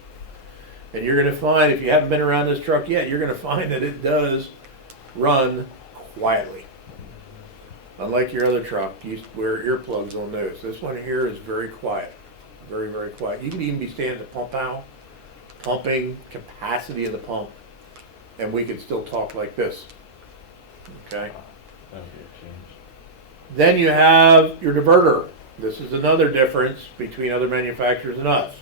And you're going to find, if you haven't been around this truck yet, you're going to find that it does run quietly. Unlike your other truck, you wear earplugs on those. This one here is very quiet. Very, very quiet. You can even be standing at the pump out, pumping capacity of the pump, and we could still talk like this. Okay? Then you have your diverter. This is another difference between other manufacturers and us.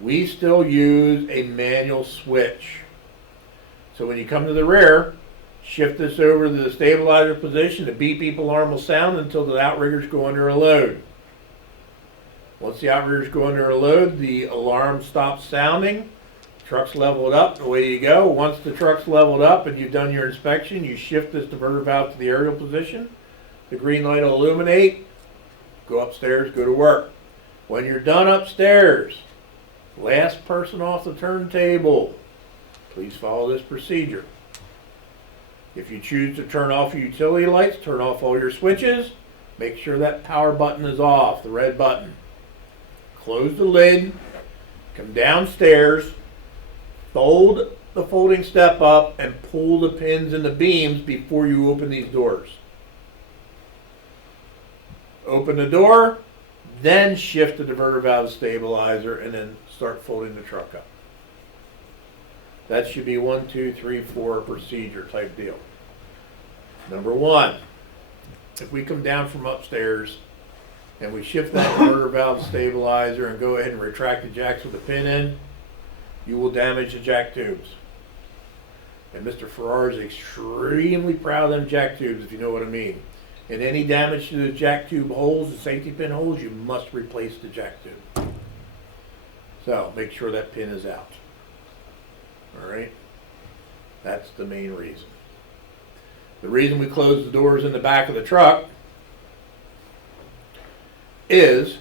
We still use a manual switch. So when you come to the rear, Shift this over to the stabilizer position. The beep beep alarm will sound until the outriggers go under a load. Once the outriggers go under a load, the alarm stops sounding. Truck's leveled up, and away you go. Once the truck's leveled up and you've done your inspection, you shift this diverter valve to the aerial position. The green light will illuminate. Go upstairs, go to work. When you're done upstairs, last person off the turntable, please follow this procedure. If you choose to turn off your utility lights, turn off all your switches, make sure that power button is off, the red button. Close the lid, come downstairs, fold the folding step up, and pull the pins and the beams before you open these doors. Open the door, then shift the diverter valve stabilizer, and then start folding the truck up. That should be 1, 2, 3, 4 procedure type deal. Number one, if we come down from upstairs and we shift that diverter valve stabilizer and go ahead and retract the jacks with a pin in, you will damage the jack tubes. And Mr. Ferrara is extremely proud of them jack tubes, if you know what I mean. And any damage to the jack tube holes, the safety pin holes, you must replace the jack tube. So make sure that pin is out. All right? That's the main reason. The reason we close the doors in the back of the truck is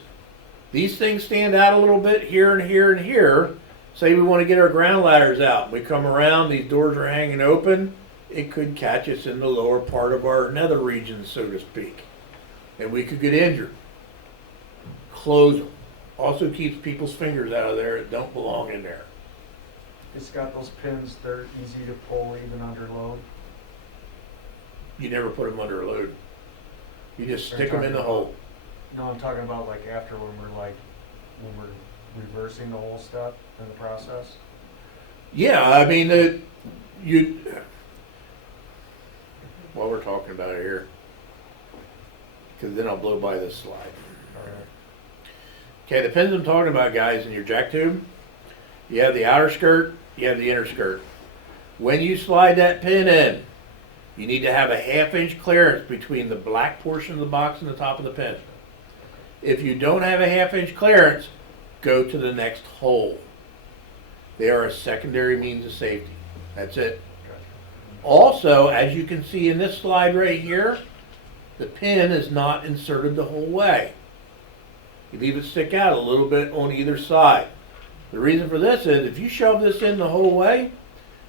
these things stand out a little bit here and here and here. Say we want to get our ground ladders out. We come around, these doors are hanging open. It could catch us in the lower part of our nether region, so to speak. And we could get injured. Close them. Also keeps people's fingers out of there that don't belong in there. It's got those pins, they're easy to pull even under load. You never put them under a load. You just stick them in the hole. No, I'm talking about like after when we're reversing the whole step in the process. Yeah, I mean, while we're talking about it here, because then I'll blow by this slide. All right. Okay, the pins I'm talking about, guys, in your jack tube, you have the outer skirt, you have the inner skirt. When you slide that pin in, you need to have a 1/2 inch clearance between the black portion of the box and the top of the pin. If you don't have a 1/2 inch clearance, go to the next hole. They are a secondary means of safety. That's it. Also, as you can see in this slide right here, the pin is not inserted the whole way. You leave it stick out a little bit on either side. The reason for this is if you shove this in the whole way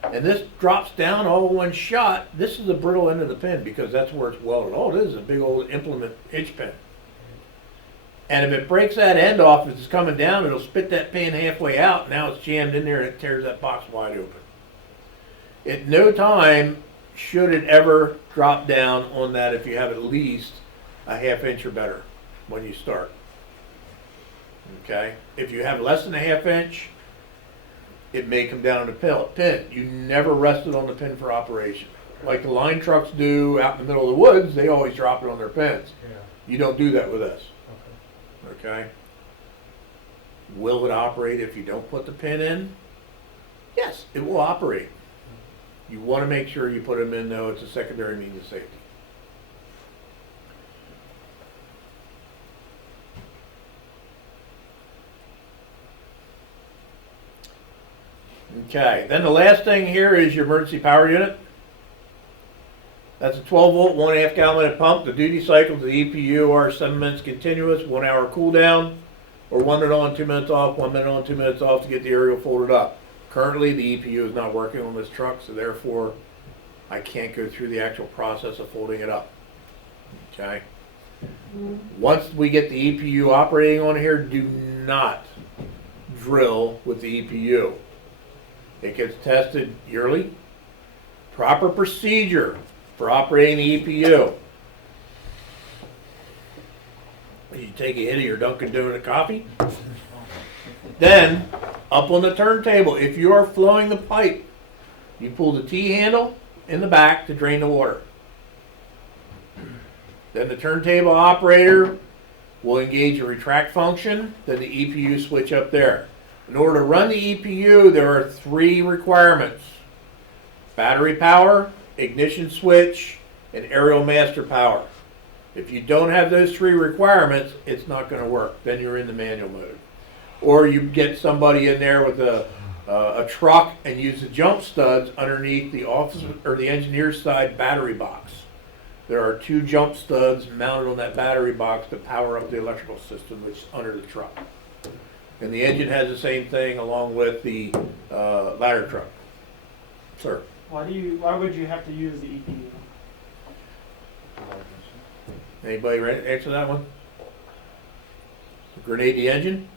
and this drops down all in one shot, this is the brittle end of the pin because that's where it's welded. All it is a big old implement hitch pin. And if it breaks that end off as it's coming down, it'll spit that pin halfway out. Now it's jammed in there and it tears that box wide open. At no time should it ever drop down on that if you have at least a 1/2 inch or better when you start. Okay? If you have less than a 1/2 inch, it may come down on the pin. You never rest it on the pin for operation. Like the line trucks do out in the middle of the woods, they always drop it on their pins. Yeah. You don't do that with us. Okay. Okay? Will it operate if you don't put the pin in? Yes, it will operate. You want to make sure you put them in, though. It's a secondary means of safety. Okay, then the last thing here is your emergency power unit. That's a 12 volt, 1.5 gallon minute pump. The duty cycles of the EPU are 7 minutes continuous, 1 hour cool down, or 1 minute on, 2 minutes off, 1 minute on, 2 minutes off to get the aerial folded up. Currently, the EPU is not working on this truck, so therefore, I can't go through the actual process of folding it up. Okay? Once we get the EPU operating on here, do not drill with the EPU. It gets tested yearly. Proper procedure for operating the EPU. You take a hit of your Dunkin' Donut coffee. Then, up on the turntable, if you are flowing the pipe, you pull the T-handle in the back to drain the water. Then the turntable operator will engage a retract function, then the EPU switch up there. In order to run the EPU, there are 3 requirements: battery power, ignition switch, and aerial master power. If you don't have those three requirements, it's not going to work. Then you're in the manual mode. Or you get somebody in there with a truck and use the jump studs underneath the office or the engineer's side battery box. There are 2 jump studs mounted on that battery box to power up the electrical system, which is under the truck. And the engine has the same thing along with the ladder truck. Sir? Why would you have to use the EPU? Anybody ready to answer that one? Grenade the engine,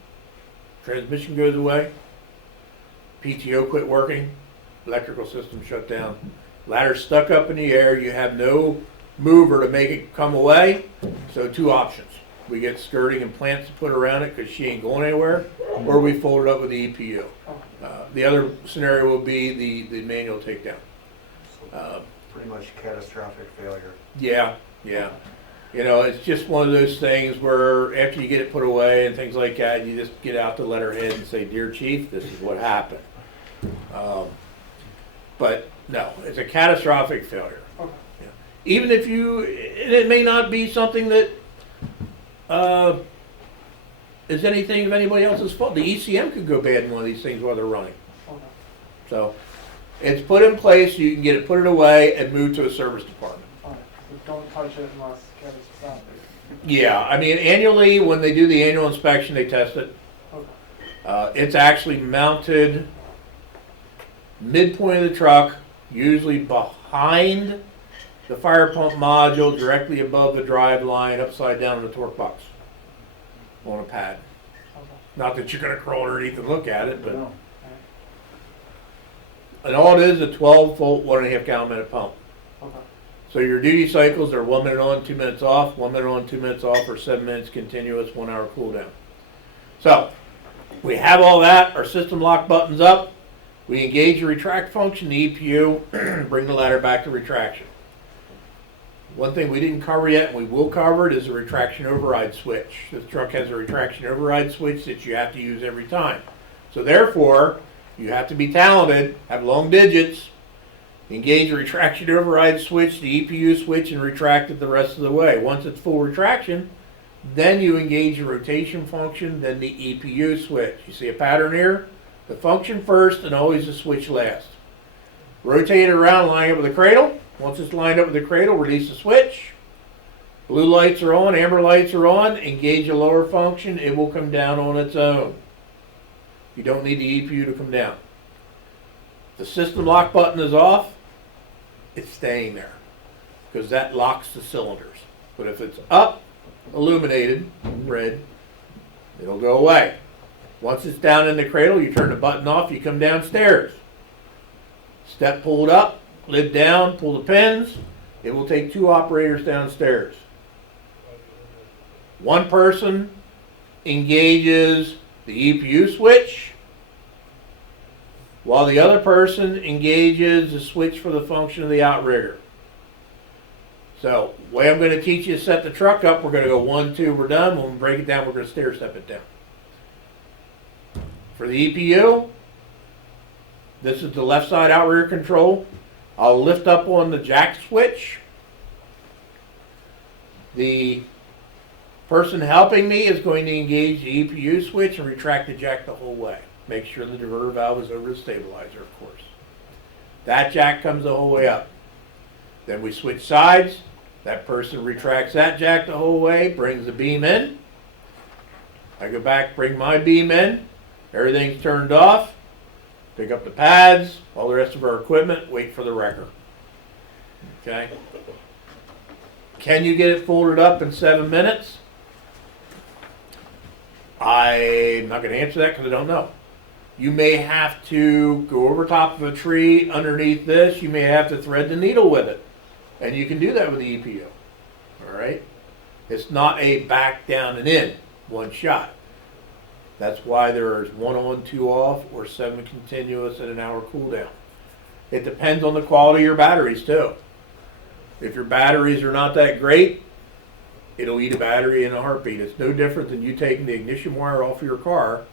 transmission goes away, PTO quit working, electrical system shut down, ladder stuck up in the air, you have no mover to make it come away, so 2 options. We get skirting and plants to put around it because she ain't going anywhere, or we fold it up with the EPU. The other scenario will be the manual takedown. Pretty much catastrophic failure. Yeah. You know, it's just one of those things where after you get it put away and things like that, you just get out the letterhead and say, "Dear Chief, this is what happened." But no, it's a catastrophic failure. Okay. Yeah. Even if it may not be something that is anything of anybody else's fault. The ECM could go bad in one of these things while they're running. Okay. So it's put in place, you can get it, put it away, and move to a service department. Alright, so don't touch it unless catastrophic. Yeah, I mean, annually, when they do the annual inspection, they test it. Okay. It's actually mounted midpoint of the truck, usually behind the fire pump module, directly above the drive line, upside down in the torque box on a pad. Okay. Not that you're going to crawl underneath and look at it, but No. and all it is a 12-volt, 1.5 gallon minute pump. Okay. So your duty cycles are 1 minute on, 2 minutes off, 1 minute on, 2 minutes off, or 7 minutes continuous, 1 hour cool down. So we have all that. Our system lock button's up. We engage the retract function, the EPU, bring the ladder back to retraction. One thing we didn't cover yet, and we will cover it, is a retraction override switch. This truck has a retraction override switch that you have to use every time. So therefore, you have to be talented, have long digits, engage the retraction override switch, the EPU switch, and retract it the rest of the way. Once it's full retraction, then you engage the rotation function, then the EPU switch. You see a pattern here? The function first and always the switch last. Rotate it around, line up with the cradle. Once it's lined up with the cradle, release the switch. Blue lights are on, amber lights are on. Engage the lower function, it will come down on its own. You don't need the EPU to come down. The system lock button is off, it's staying there because that locks the cylinders. But if it's up, illuminated, red, it'll go away. Once it's down in the cradle, you turn the button off, you come downstairs. Step pulled up, lid down, pull the pins. It will take 2 operators downstairs. One person engages the EPU switch, while the other person engages the switch for the function of the outrigger. So, the way I'm going to teach you to set the truck up, we're going to go 1, 2, we're done. When we break it down, we're going to stair step it down. For the EPU, this is the left side outrigger control. I'll lift up on the jack switch. The person helping me is going to engage the EPU switch and retract the jack the whole way. Make sure the diverter valve is over the stabilizer, of course. That jack comes the whole way up. Then we switch sides. That person retracts that jack the whole way, brings the beam in. I go back, bring my beam in. Everything's turned off. Pick up the pads, all the rest of our equipment, wait for the wrecker. Okay? Can you get it folded up in 7 minutes? I'm not going to answer that because I don't know. You may have to go over top of a tree underneath this. You may have to thread the needle with it. And you can do that with the EPU. All right? It's not a back, down, and in, one shot. That's why there's 1 on, 2 off, or 7 continuous and an hour cool down. It depends on the quality of your batteries too. If your batteries are not that great, it'll eat a battery in a heartbeat. It's no different than you taking the ignition wire off your car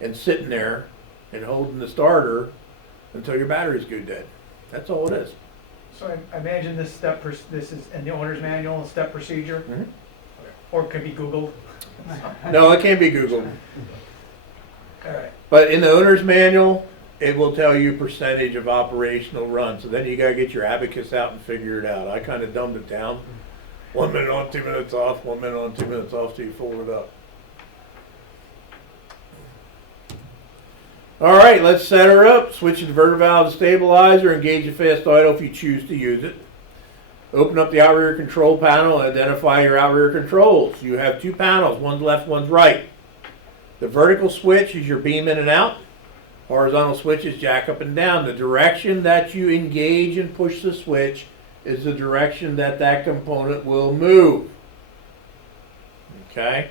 and sitting there and holding the starter until your batteries go dead. That's all it is. So I imagine this this is in the owner's manual, a step procedure, Mhm. or it could be Googled. No, it can't be Googled. All right. But in the owner's manual, it will tell you percentage of operational run. So then you gotta get your abacus out and figure it out. I kinda dumbed it down. 1 minute on, 2 minutes off, 1 minute on, 2 minutes off till you fold it up. All right, let's set her up. Switch the diverter valve to stabilizer. Engage the fast idle if you choose to use it. Open up the outrigger control panel and identify your outrigger controls. You have two panels, one's left, one's right. The vertical switch is your beam in and out. Horizontal switch is jack up and down. The direction that you engage and push the switch is the direction that that component will move. Okay?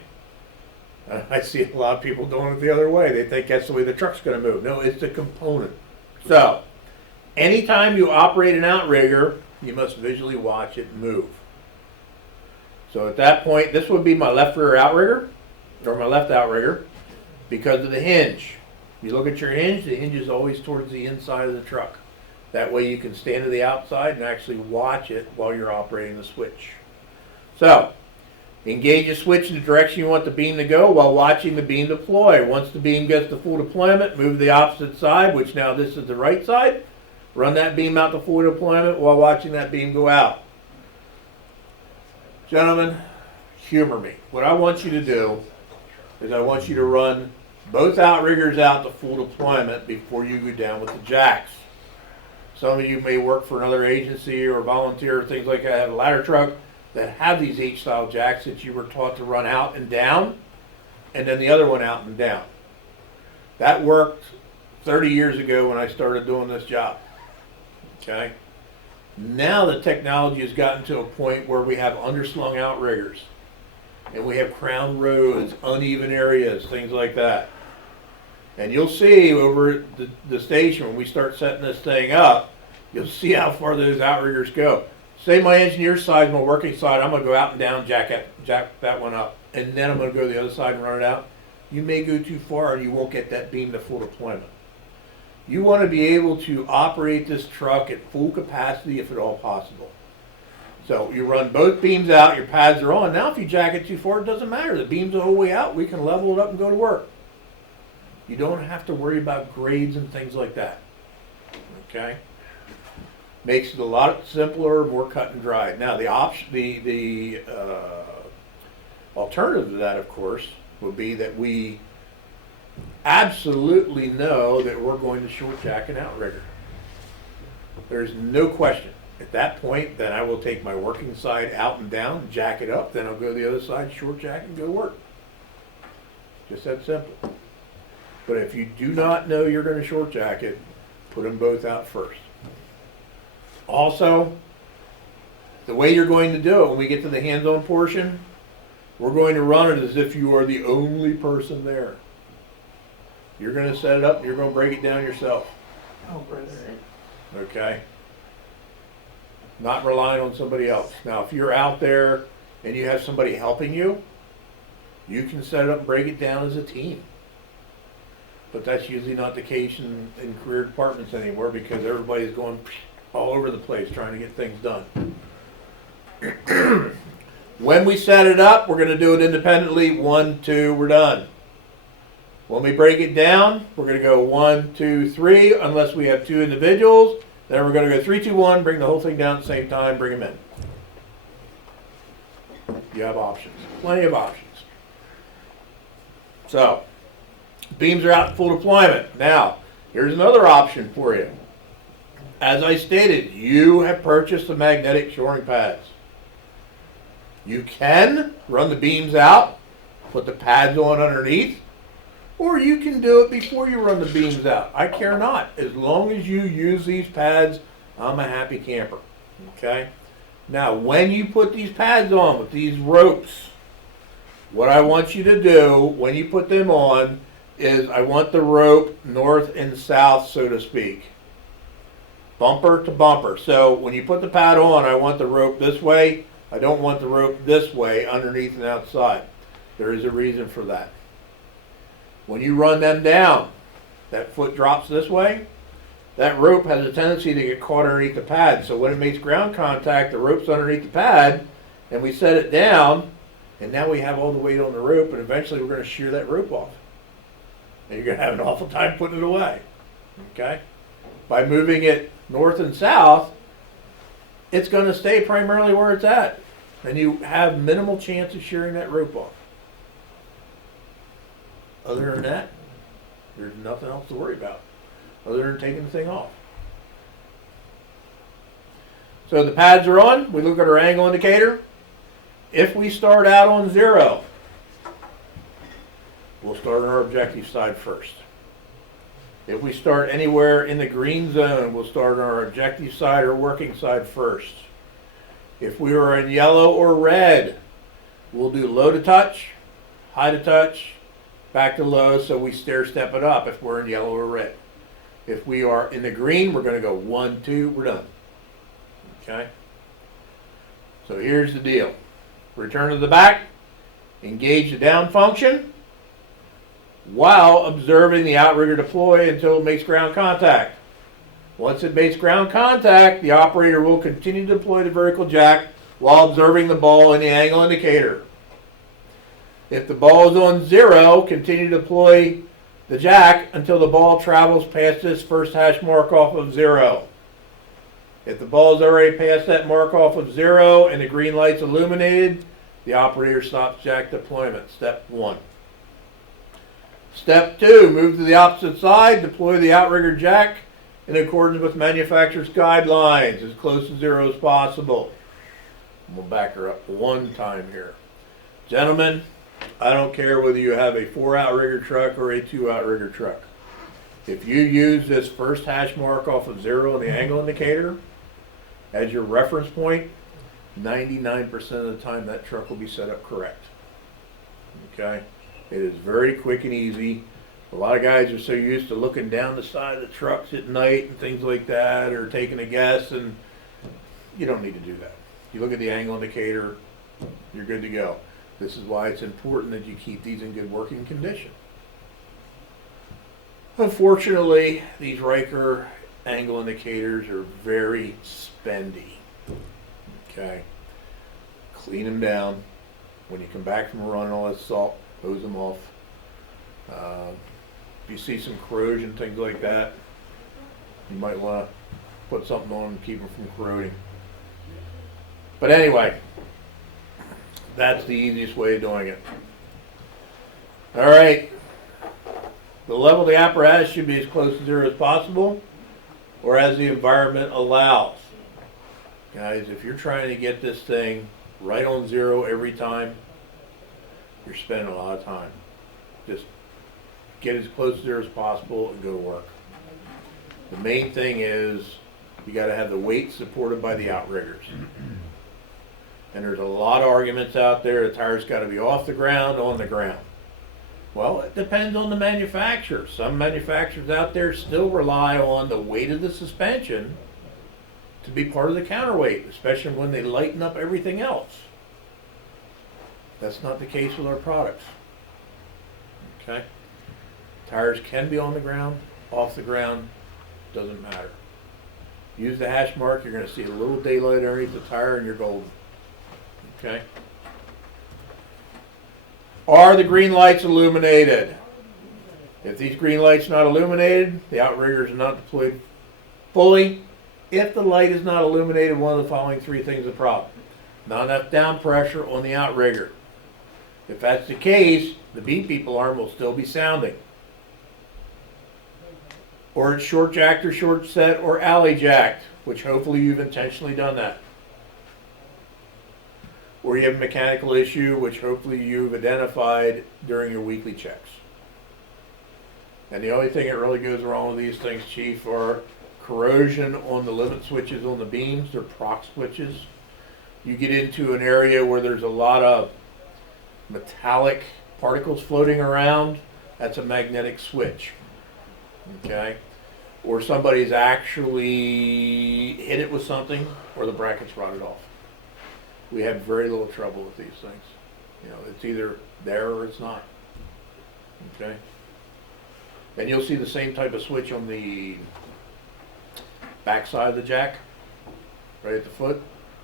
I see a lot of people doing it the other way. They think that's the way the truck's going to move. No, it's the component. So, anytime you operate an outrigger, you must visually watch it move. So at that point, this would be my left rear outrigger, or my left outrigger, because of the hinge. You look at your hinge, the hinge is always towards the inside of the truck. That way you can stand to the outside and actually watch it while you're operating the switch. So, engage the switch in the direction you want the beam to go while watching the beam deploy. Once the beam gets to full deployment, move to the opposite side, which now this is the right side. Run that beam out to full deployment while watching that beam go out. Gentlemen, humor me. What I want you to do is I want you to run both outriggers out to full deployment before you go down with the jacks. Some of you may work for another agency or volunteer or things like that, have a ladder truck that have these H-style jacks that you were taught to run out and down, and then the other one out and down. That worked 30 years ago when I started doing this job. Okay? Now the technology has gotten to a point where we have underslung outriggers, and we have crown roads, uneven areas, things like that. And you'll see over at the station when we start setting this thing up, you'll see how far those outriggers go. Say my engineer side, my working side, I'm going to go out and down, jack that one up, and then I'm going to go to the other side and run it out. You may go too far and you won't get that beam to full deployment. You want to be able to operate this truck at full capacity if at all possible. So you run both beams out, your pads are on. Now if you jack it too far, it doesn't matter. The beam's the whole way out. We can level it up and go to work. You don't have to worry about grades and things like that. Okay? Makes it a lot simpler, more cut and dried. Now the alternative to that, of course, would be that we absolutely know that we're going to short jack an outrigger. There's no question. At that point, then I will take my working side out and down, jack it up, then I'll go to the other side, short jack, and go to work. Just that simple. But if you do not know you're going to short jack it, put them both out first. Also, the way you're going to do it when we get to the hands-on portion, we're going to run it as if you are the only person there. You're going to set it up and you're going to break it down yourself. Oh, brother. Okay? Not relying on somebody else. Now, if you're out there and you have somebody helping you, you can set it up and break it down as a team. But that's usually not the case in career departments anymore because everybody's going all over the place trying to get things done. When we set it up, we're going to do it independently. 1, 2, we're done. When we break it down, we're going to go 1, 2, 3, unless we have two individuals. Then we're going to go 3, 2, 1, bring the whole thing down at the same time, bring them in. You have options. Plenty of options. So, beams are out in full deployment. Now, here's another option for you. As I stated, you have purchased the magnetic shoring pads. You can run the beams out, put the pads on underneath, or you can do it before you run the beams out. I care not. As long as you use these pads, I'm a happy camper. Okay? Now, when you put these pads on with these ropes, what I want you to do when you put them on is I want the rope north and south, so to speak. Bumper to bumper. So when you put the pad on, I want the rope this way. I don't want the rope this way, underneath and outside. There is a reason for that. When you run them down, that foot drops this way, that rope has a tendency to get caught underneath the pad. So when it makes ground contact, the rope's underneath the pad, and we set it down, and now we have all the weight on the rope, and eventually we're going to shear that rope off. And you're going to have an awful time putting it away. Okay? By moving it north and south, it's going to stay primarily where it's at. And you have minimal chance of shearing that rope off. Other than that, there's nothing else to worry about, other than taking the thing off. So the pads are on. We look at our angle indicator. If we start out on 0, we'll start on our objective side first. If we start anywhere in the green zone, we'll start on our objective side or working side first. If we are in yellow or red, we'll do low to touch, high to touch, back to low, so we stair step it up if we're in yellow or red. If we are in the green, we're going to go 1, 2, we're done. Okay? So here's the deal. Return to the back, engage the down function while observing the outrigger deploy until it makes ground contact. Once it makes ground contact, the operator will continue to deploy the vertical jack while observing the ball and the angle indicator. If the ball is on 0, continue to deploy the jack until the ball travels past this first hash mark off of 0. If the ball is already past that mark off of 0 and the green light's illuminated, the operator stops jack deployment. Step 1. Step 2, move to the opposite side, deploy the outrigger jack in accordance with manufacturer's guidelines as close to 0 as possible. We'll back her up one time here. Gentlemen, I don't care whether you have a 4 outrigger truck or a 2 outrigger truck. If you use this first hash mark off of 0 on the angle indicator as your reference point, 99% of the time that truck will be set up correct. Okay? It is very quick and easy. A lot of guys are so used to looking down the side of the trucks at night and things like that, or taking a guess, and you don't need to do that. You look at the angle indicator, you're good to go. This is why it's important that you keep these in good working condition. Unfortunately, these Riker angle indicators are very spendy. Okay? Clean them down. When you come back from running all that salt, hose them off. If you see some corrosion, things like that, you might want to put something on them to keep them from corroding. But anyway, that's the easiest way of doing it. All right. The level of the apparatus should be as close to 0 as possible, or as the environment allows. Guys, if you're trying to get this thing right on 0 every time, you're spending a lot of time. Just get as close to 0 as possible and go to work. The main thing is you got to have the weight supported by the outriggers. And there's a lot of arguments out there. The tire's got to be off the ground, on the ground. Well, it depends on the manufacturer. Some manufacturers out there still rely on the weight of the suspension to be part of the counterweight, especially when they lighten up everything else. That's not the case with our products. Okay? Tires can be on the ground, off the ground, doesn't matter. Use the hash mark, you're going to see a little daylight underneath the tire and you're golden. Okay? Are the green lights illuminated? If these green lights not illuminated, the outriggers are not deployed fully. If the light is not illuminated, one of the following 3 things is a problem. Not enough down pressure on the outrigger. If that's the case, the beep beep alarm will still be sounding. Or it's short jacked or short set or alley jacked, which hopefully you've intentionally done that. Or you have a mechanical issue, which hopefully you've identified during your weekly checks. And the only thing that really goes wrong with these things, Chief, are corrosion on the limit switches on the beams. They're proc switches. You get into an area where there's a lot of metallic particles floating around, that's a magnetic switch. Okay? Or somebody's actually hit it with something, or the bracket's rotted off. We have very little trouble with these things. You know, it's either there or it's not. Okay? And you'll see the same type of switch on the backside of the jack, right at the foot,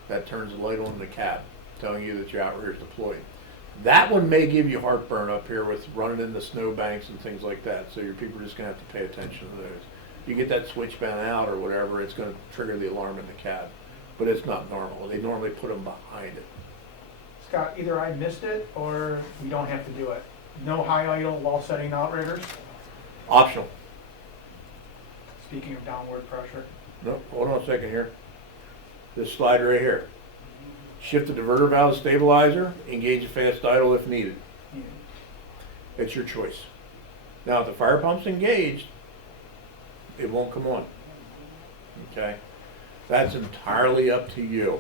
that turns the light on in the cab, telling you that your outrigger is deployed. That one may give you heartburn up here with running into snow banks and things like that, so your people are just going to have to pay attention to those. You get that switch bent out or whatever, it's going to trigger the alarm in the cab. But it's not normal. They normally put them behind it. Scott, either I missed it or we don't have to do it. No high idle while setting outriggers. Optional. Speaking of downward pressure. No, hold on a second here. This slider right here. Shift the diverter valve stabilizer, engage the fast idle if needed. It's your choice. Now, if the fire pump's engaged, it won't come on. Okay? That's entirely up to you.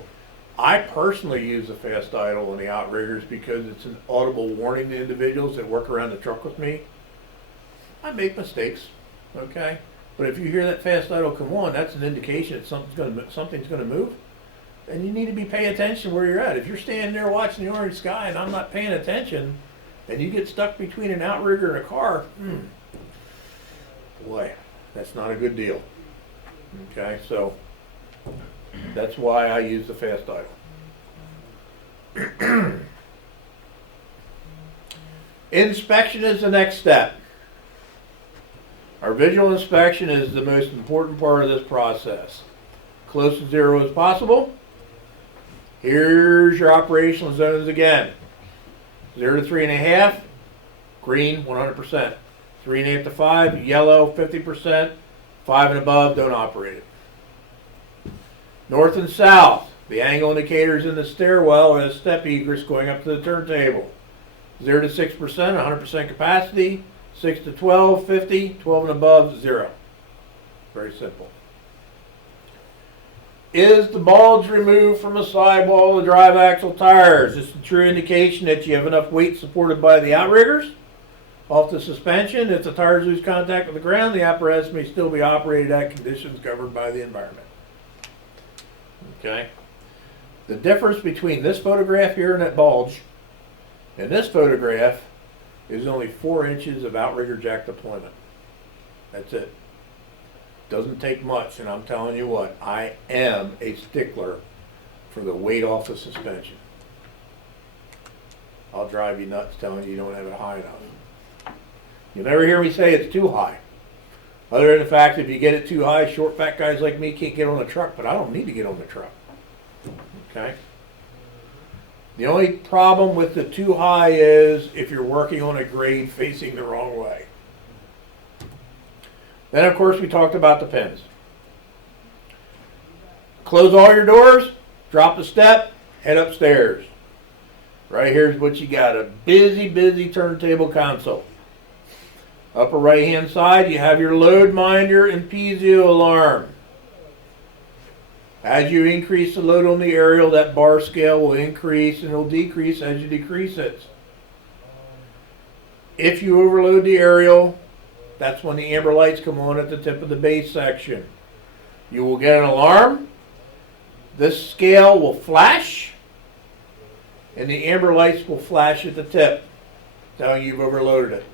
I personally use the fast idle on the outriggers because it's an audible warning to individuals that work around the truck with me. I make mistakes, okay? But if you hear that fast idle come on, that's an indication that something's gonna move. And you need to be paying attention where you're at. If you're standing there watching the orange sky and I'm not paying attention, and you get stuck between an outrigger and a car, boy, that's not a good deal. Okay, so that's why I use the fast idle. Inspection is the next step. Our visual inspection is the most important part of this process. Close to zero as possible. Here's your operational zones again. 0 to 3.5, green 100%. 3.5 to 5, yellow 50%. 5 and above, don't operate it. North and south, the angle indicators in the stairwell and a step egress going up to the turntable. 0 to 6%, 100% capacity. 6 to 12, 50. 12 and above, 0. Very simple. Is the bulge removed from the sidewall of the drive axle tires? This is a true indication that you have enough weight supported by the outriggers. Off the suspension, if the tires lose contact with the ground, the apparatus may still be operated at conditions governed by the environment. Okay? The difference between this photograph here and that bulge and this photograph is only 4 inches of outrigger jack deployment. That's it. Doesn't take much, and I'm telling you what, I am a stickler for the weight off the suspension. I'll drive you nuts telling you don't have it high enough. You'll never hear me say it's too high. Other than the fact if you get it too high, short fat guys like me can't get on the truck, but I don't need to get on the truck. Okay? The only problem with the too high is if you're working on a grade facing the wrong way. Then, of course, we talked about the pins. Close all your doors, drop the step, head upstairs. Right here's what you got, a busy turntable console. Upper right-hand side, you have your load minder and piezo alarm. As you increase the load on the aerial, that bar scale will increase and it'll decrease as you decrease it. If you overload the aerial, that's when the amber lights come on at the tip of the base section. You will get an alarm. This scale will flash, and the amber lights will flash at the tip, telling you you've overloaded it.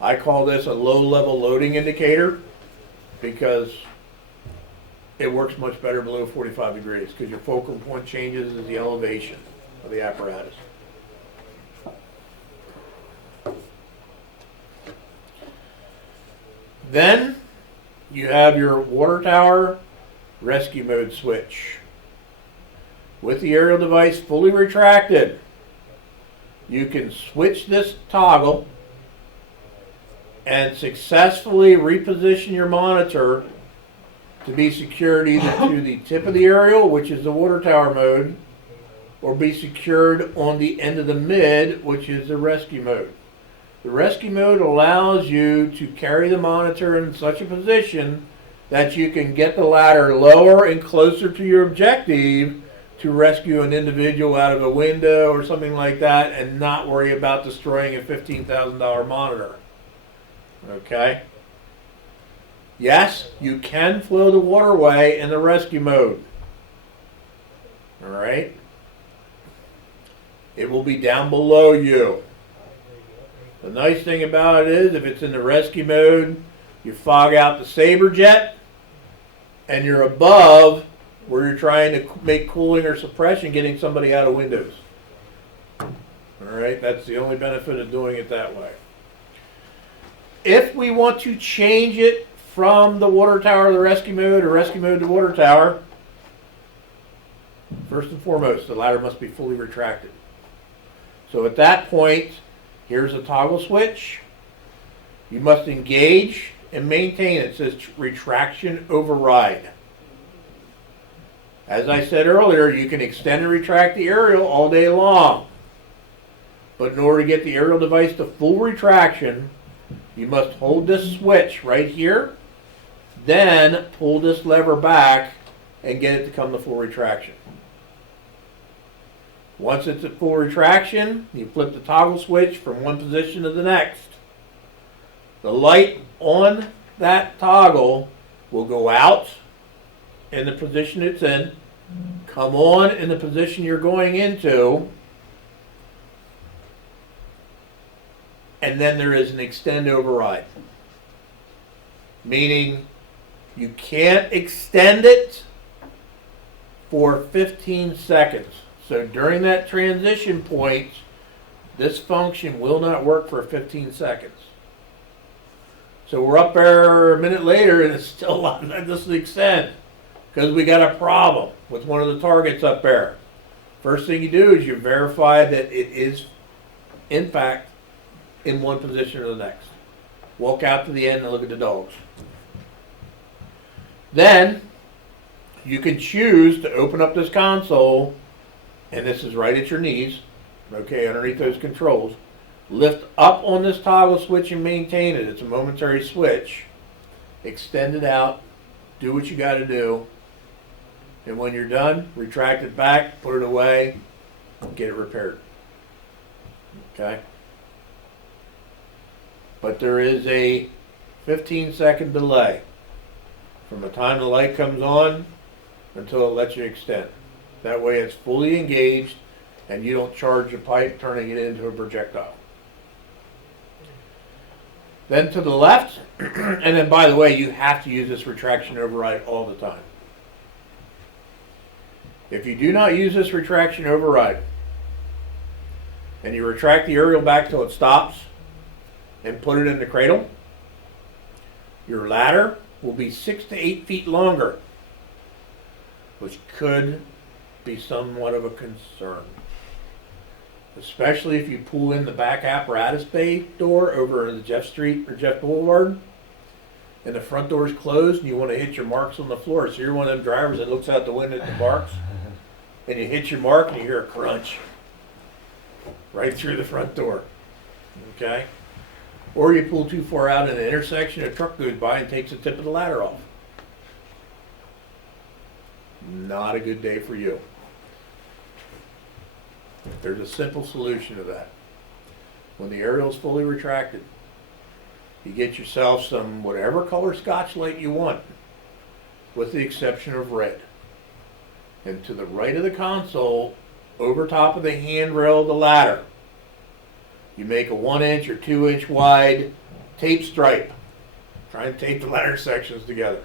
I call this a low-level loading indicator because it works much better below 45 degrees because your focal point changes as the elevation of the apparatus. Then you have your water tower rescue mode switch. With the aerial device fully retracted, you can switch this toggle and successfully reposition your monitor to be secured either to the tip of the aerial, which is the water tower mode, or be secured on the end of the mid, which is the rescue mode. The rescue mode allows you to carry the monitor in such a position that you can get the ladder lower and closer to your objective to rescue an individual out of a window or something like that and not worry about destroying a $15,000 monitor. Okay? Yes, you can flow the waterway in the rescue mode. Alright? It will be down below you. The nice thing about it is if it's in the rescue mode, you fog out the saber jet and you're above where you're trying to make cooling or suppression, getting somebody out of windows. All right, that's the only benefit of doing it that way. If we want to change it from the water tower to rescue mode or rescue mode to water tower, first and foremost, the ladder must be fully retracted. So at that point, here's a toggle switch. You must engage and maintain it. It says retraction override. As I said earlier, you can extend and retract the aerial all day long. But in order to get the aerial device to full retraction, you must hold this switch right here, then pull this lever back and get it to come to full retraction. Once it's at full retraction, you flip the toggle switch from one position to the next. The light on that toggle will go out in the position it's in, come on in the position you're going into, and then there is an extend override. Meaning you can't extend it for 15 seconds. So during that transition point, this function will not work for 15 seconds. So we're up there a minute later and it's still not this extend because we got a problem with one of the targets up there. First thing you do is you verify that it is in fact in one position or the next. Walk out to the end and look at the dogs. Then you can choose to open up this console, and this is right at your knees, okay, underneath those controls. Lift up on this toggle switch and maintain it. It's a momentary switch. Extend it out, do what you got to do, and when you're done, retract it back, put it away, get it repaired. Okay? But there is a 15-second delay from the time the light comes on until it lets you extend. That way it's fully engaged and you don't charge the pipe, turning it into a projectile. Then to the left, and then by the way, you have to use this retraction override all the time. If you do not use this retraction override and you retract the aerial back till it stops and put it in the cradle, your ladder will be 6 to 8 feet longer, which could be somewhat of a concern. Especially if you pull in the back apparatus bay door over in the Jeff Street or Jeff Boulevard, and the front door is closed and you want to hit your marks on the floor. So you're one of them drivers that looks out the window at the marks, and you hit your mark and you hear a crunch right through the front door. Okay? Or you pull too far out in an intersection, a truck goes by and takes the tip of the ladder off. Not a good day for you. There's a simple solution to that. When the aerial is fully retracted, you get yourself some whatever color Scotch light you want, with the exception of red. And to the right of the console, over top of the handrail of the ladder, you make a 1 inch or 2 inch wide tape stripe. Try and tape the ladder sections together.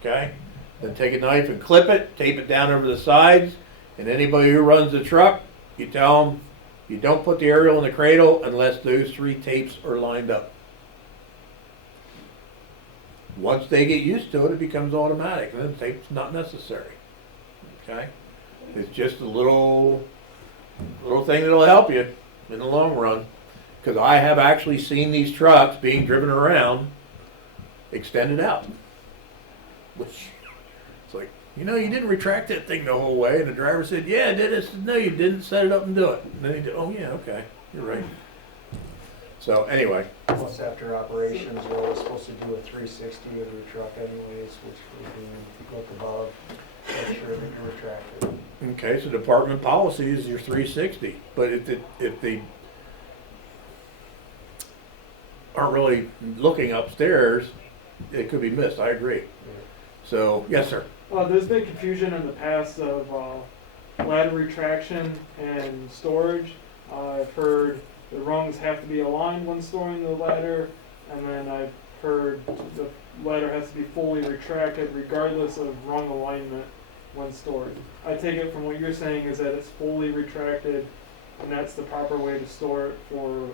Okay? Then take a knife and clip it, tape it down over the sides, and anybody who runs the truck, you tell them you don't put the aerial in the cradle unless those 3 tapes are lined up. Once they get used to it, it becomes automatic, and then tape's not necessary. Okay? It's just a little thing that'll help you in the long run. Because I have actually seen these trucks being driven around extended out. Which, it's like, you didn't retract that thing the whole way. And the driver said, yeah, I did. I said, no, you didn't. Set it up and do it. And then he did, oh, yeah, okay. You're right. So, anyway. Plus, after operations, we're always supposed to do a 360 of your truck anyways, which we can look above, make sure that you're retracted. Okay, so department policy is your 360. But if they aren't really looking upstairs, it could be missed. I agree. So, yes, sir. There's been confusion in the past of ladder retraction and storage. I've heard the rungs have to be aligned when storing the ladder, and then I've heard the ladder has to be fully retracted regardless of rung alignment when stored. I take it from what you're saying is that it's fully retracted, and that's the proper way to store it for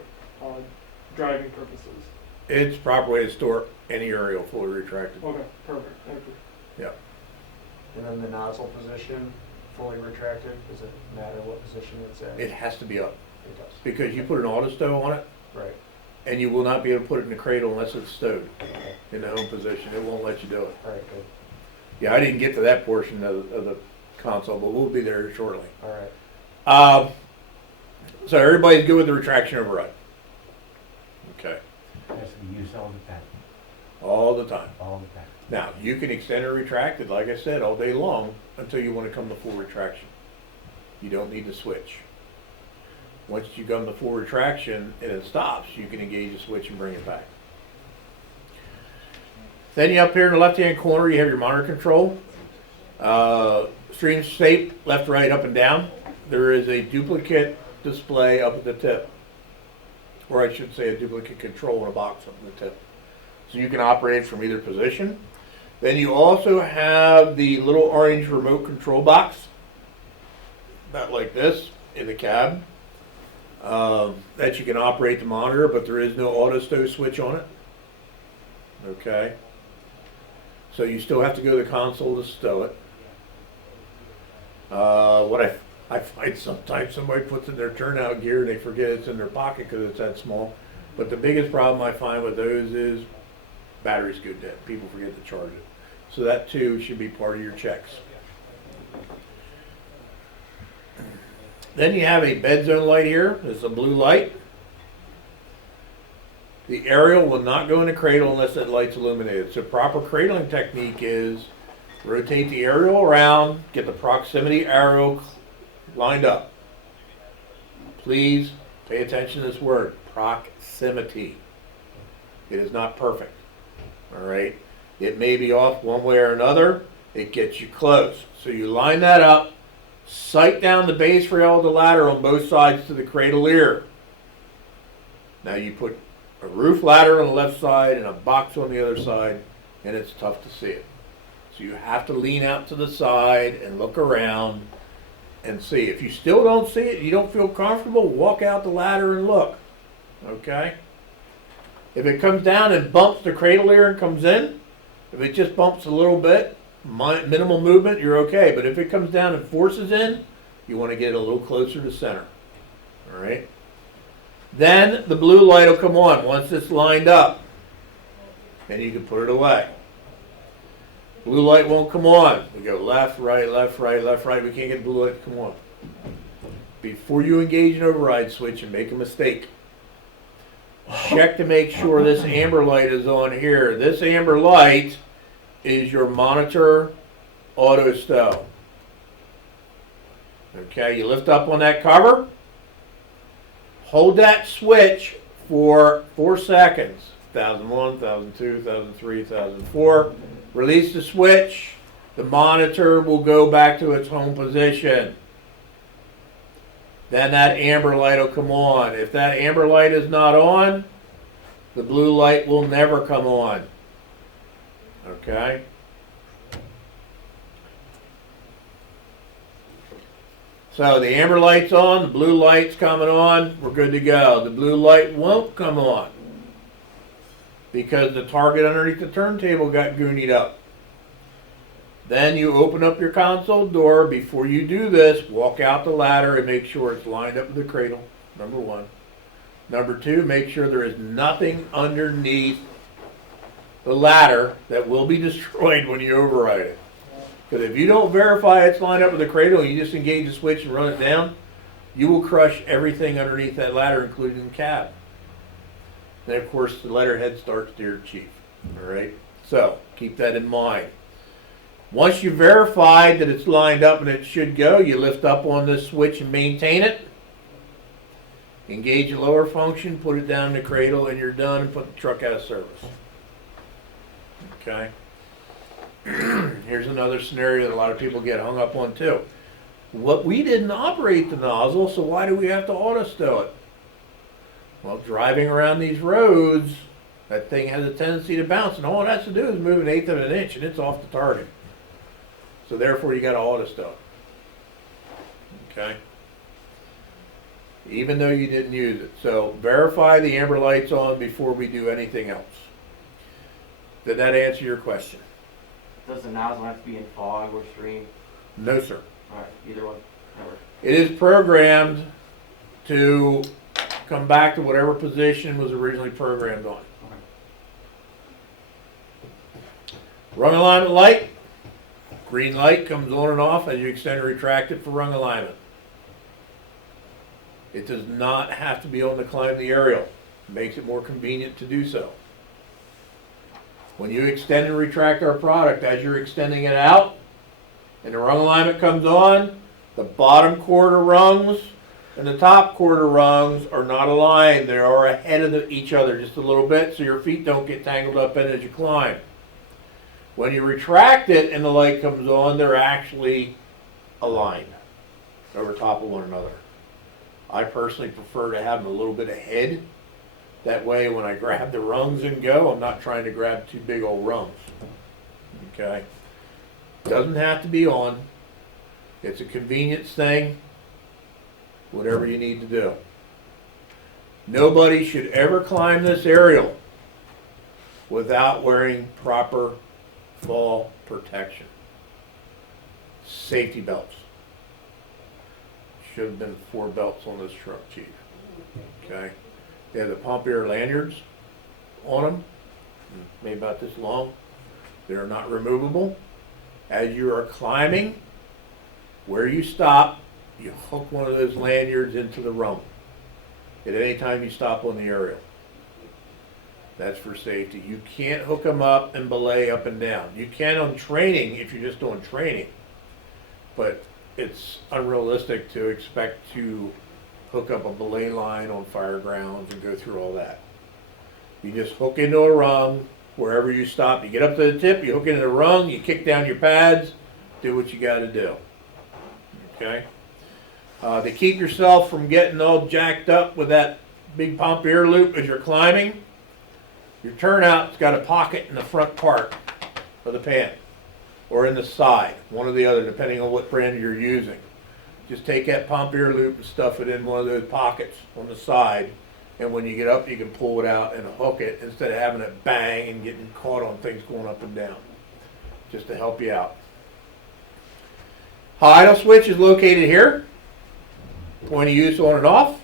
driving purposes. It's the proper way to store any aerial fully retracted. Okay, perfect, thank you. And then the nozzle position, fully retracted, does it matter what position it's in? It has to be up It does. because you put an auto stow on it, Right. and you will not be able to put it in the cradle unless it's stowed in the home position. It won't let you do it. All right, good. Yeah, I didn't get to that portion of the console, but we'll be there shortly. All right. So everybody's good with the retraction override? Okay, Has to be used all the time, all the time. all the time. Now, you can extend or retract it, like I said, all day long until you want to come to full retraction. You don't need to switch. Once you come to full retraction and it stops, you can engage the switch and bring it back. Then you up here in the left-hand corner, you have your monitor control. Stream state, left, right, up, and down. There is a duplicate display up at the tip. Or I should say a duplicate control in a box up at the tip. So you can operate from either position. Then you also have the little orange remote control box, about like this, in the cab, that you can operate the monitor, but there is no auto stow switch on it. Okay. So you still have to go to the console to stow it. What I find sometimes somebody puts in their turnout gear and they forget it's in their pocket because it's that small. But the biggest problem I find with those is batteries go dead. People forget to charge it. So that too should be part of your checks. Then you have a bed zone light here. It's a blue light. The aerial will not go in the cradle unless that light's illuminated. So proper cradling technique is rotate the aerial around, get the proximity arrow lined up. Please pay attention to this word, proximity. It is not perfect. All right? It may be off one way or another. It gets you close. So you line that up, sight down the base rail of the ladder on both sides to the cradle ear. Now you put a roof ladder on the left side and a box on the other side, and it's tough to see it. So you have to lean out to the side and look around and see. If you still don't see it, you don't feel comfortable, walk out the ladder and look. Okay? If it comes down and bumps the cradle ear and comes in, if it just bumps a little bit, minimal movement, you're okay. But if it comes down and forces in, you want to get a little closer to center. All right? Then the blue light will come on once it's lined up. And you can put it away. Blue light won't come on. We go left, right, left, right, left, right. We can't get the blue light to come on. Before you engage an override switch and make a mistake, check to make sure this amber light is on here. This amber light is your monitor auto stow. Okay, you lift up on that cover. Hold that switch for 4 seconds. 1001, 1002, 1003, 1004. Release the switch. The monitor will go back to its home position. Then that amber light will come on. If that amber light is not on, the blue light will never come on. Okay? So the amber light's on, the blue light's coming on, we're good to go. The blue light won't come on because the target underneath the turntable got goonied up. Then you open up your console door. Before you do this, walk out the ladder and make sure it's lined up with the cradle, number one. Number two, make sure there is nothing underneath the ladder that will be destroyed when you override it. Because if you don't verify it's lined up with the cradle and you just engage the switch and run it down, you will crush everything underneath that ladder, including the cab. Then, of course, the letterhead starts Dear Chief. All right? So, keep that in mind. Once you verified that it's lined up and it should go, you lift up on this switch and maintain it. Engage the lower function, put it down in the cradle, and you're done, and put the truck out of service. Okay? Here's another scenario that a lot of people get hung up on too. We didn't operate the nozzle, so why do we have to auto stow it? Well, driving around these roads, That thing has a tendency to bounce, and all it has to do is move 1/8 of an inch, and it's off the target. So therefore, you got to auto stop. Okay? Even though you didn't use it. So verify the amber light's on before we do anything else. Did that answer your question? Does the nozzle have to be in fog or stream? No, sir. All right, either one. Never. It is programmed to come back to whatever position was originally programmed on. Rung alignment light. Green light comes on and off as you extend and retract it for rung alignment. It does not have to be on to climb the aerial. It makes it more convenient to do so. When you extend and retract our product, as you're extending it out, and the rung alignment comes on, the bottom quarter rungs and the top quarter rungs are not aligned. They are ahead of each other just a little bit so your feet don't get tangled up in it as you climb. When you retract it and the light comes on, they're actually aligned over top of one another. I personally prefer to have them a little bit ahead. That way when I grab the rungs and go, I'm not trying to grab two big old rungs. Okay? Doesn't have to be on. It's a convenience thing. Whatever you need to do. Nobody should ever climb this aerial without wearing proper fall protection. Safety belts. Should have been 4 belts on this truck, Chief. Okay? They have the pump air lanyards on them, maybe about this long. They're not removable. As you are climbing, where you stop, you hook one of those lanyards into the rung at any time you stop on the aerial. That's for safety. You can't hook them up and belay up and down. You can on training if you're just doing training, but it's unrealistic to expect to hook up a belay line on fire grounds and go through all that. You just hook into a rung wherever you stop. You get up to the tip, you hook into the rung, you kick down your pads, do what you got to do. Okay? To keep yourself from getting all jacked up with that big pump ear loop as you're climbing, your turnout's got a pocket in the front part of the pan or in the side, one or the other, depending on what brand you're using. Just take that pump ear loop and stuff it in one of those pockets on the side, and when you get up, you can pull it out and hook it instead of having it bang and getting caught on things going up and down, just to help you out. Idle switch is located here. Point of use on and off.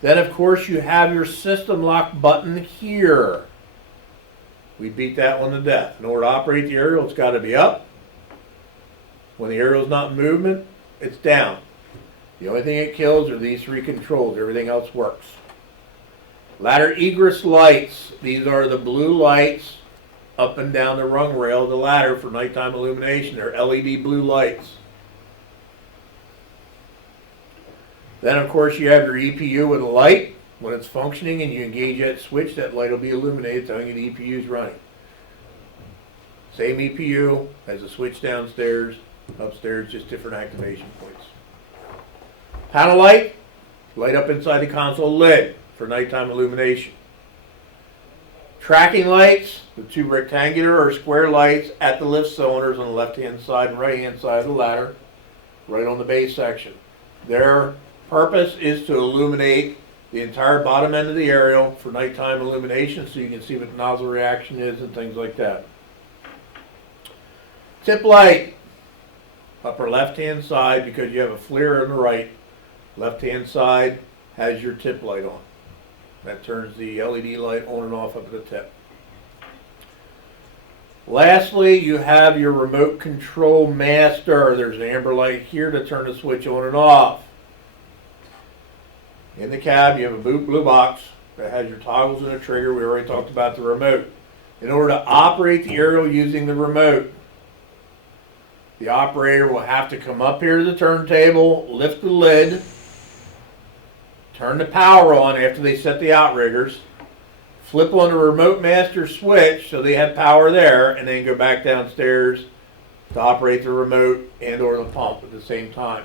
Then, of course, you have your system lock button here. We beat that one to death. In order to operate the aerial, it's got to be up. When the aerial's not in movement, it's down. The only thing it kills are these 3 controls. Everything else works. Ladder egress lights. These are the blue lights up and down the rung rail of the ladder for nighttime illumination. They're LED blue lights. Then, of course, you have your EPU with a light. When it's functioning and you engage that switch, that light will be illuminated telling you the EPU is running. Same EPU as the switch downstairs, upstairs, just different activation points. Panel light, light up inside the console lid for nighttime illumination. Tracking lights, the 2 rectangular or square lights at the lift cylinders on the left-hand side and right-hand side of the ladder, right on the base section. Their purpose is to illuminate the entire bottom end of the aerial for nighttime illumination so you can see what the nozzle reaction is and things like that. Tip light, upper left-hand side, because you have a flare on the right. Left-hand side has your tip light on. That turns the LED light on and off up at the tip. Lastly, you have your remote control master. There's an amber light here to turn the switch on and off. In the cab, you have a blue box that has your toggles and a trigger. We already talked about the remote. In order to operate the aerial using the remote, the operator will have to come up here to the turntable, lift the lid, turn the power on after they set the outriggers, flip on the remote master switch so they have power there, and then go back downstairs to operate the remote and or the pump at the same time.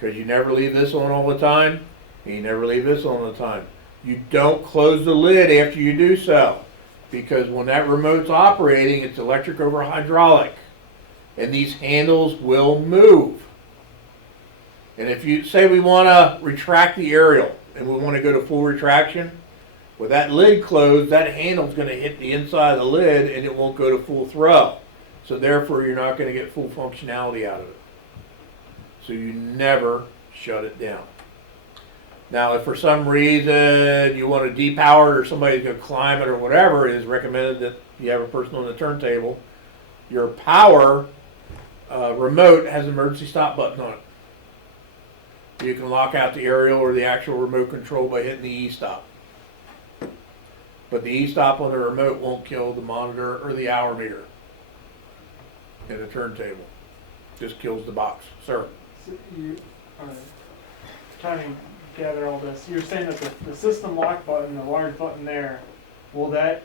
Because you never leave this on all the time, and you never leave this on all the time. You don't close the lid after you do so, because when that remote's operating, it's electric over hydraulic, and these handles will move. And if you say we want to retract the aerial and we want to go to full retraction, with that lid closed, that handle's going to hit the inside of the lid and it won't go to full throw. So therefore, you're not going to get full functionality out of it. So you never shut it down. Now, if for some reason you want to depower it or somebody's going to climb it or whatever, it is recommended that you have a person on the turntable. Your power remote has an emergency stop button on it. You can lock out the aerial or the actual remote control by hitting the E-stop. But the E-stop on the remote won't kill the monitor or the hour meter in the turntable. Just kills the box. Sir? So you, trying to gather all this. You're saying that the system lock button, the large button there, will that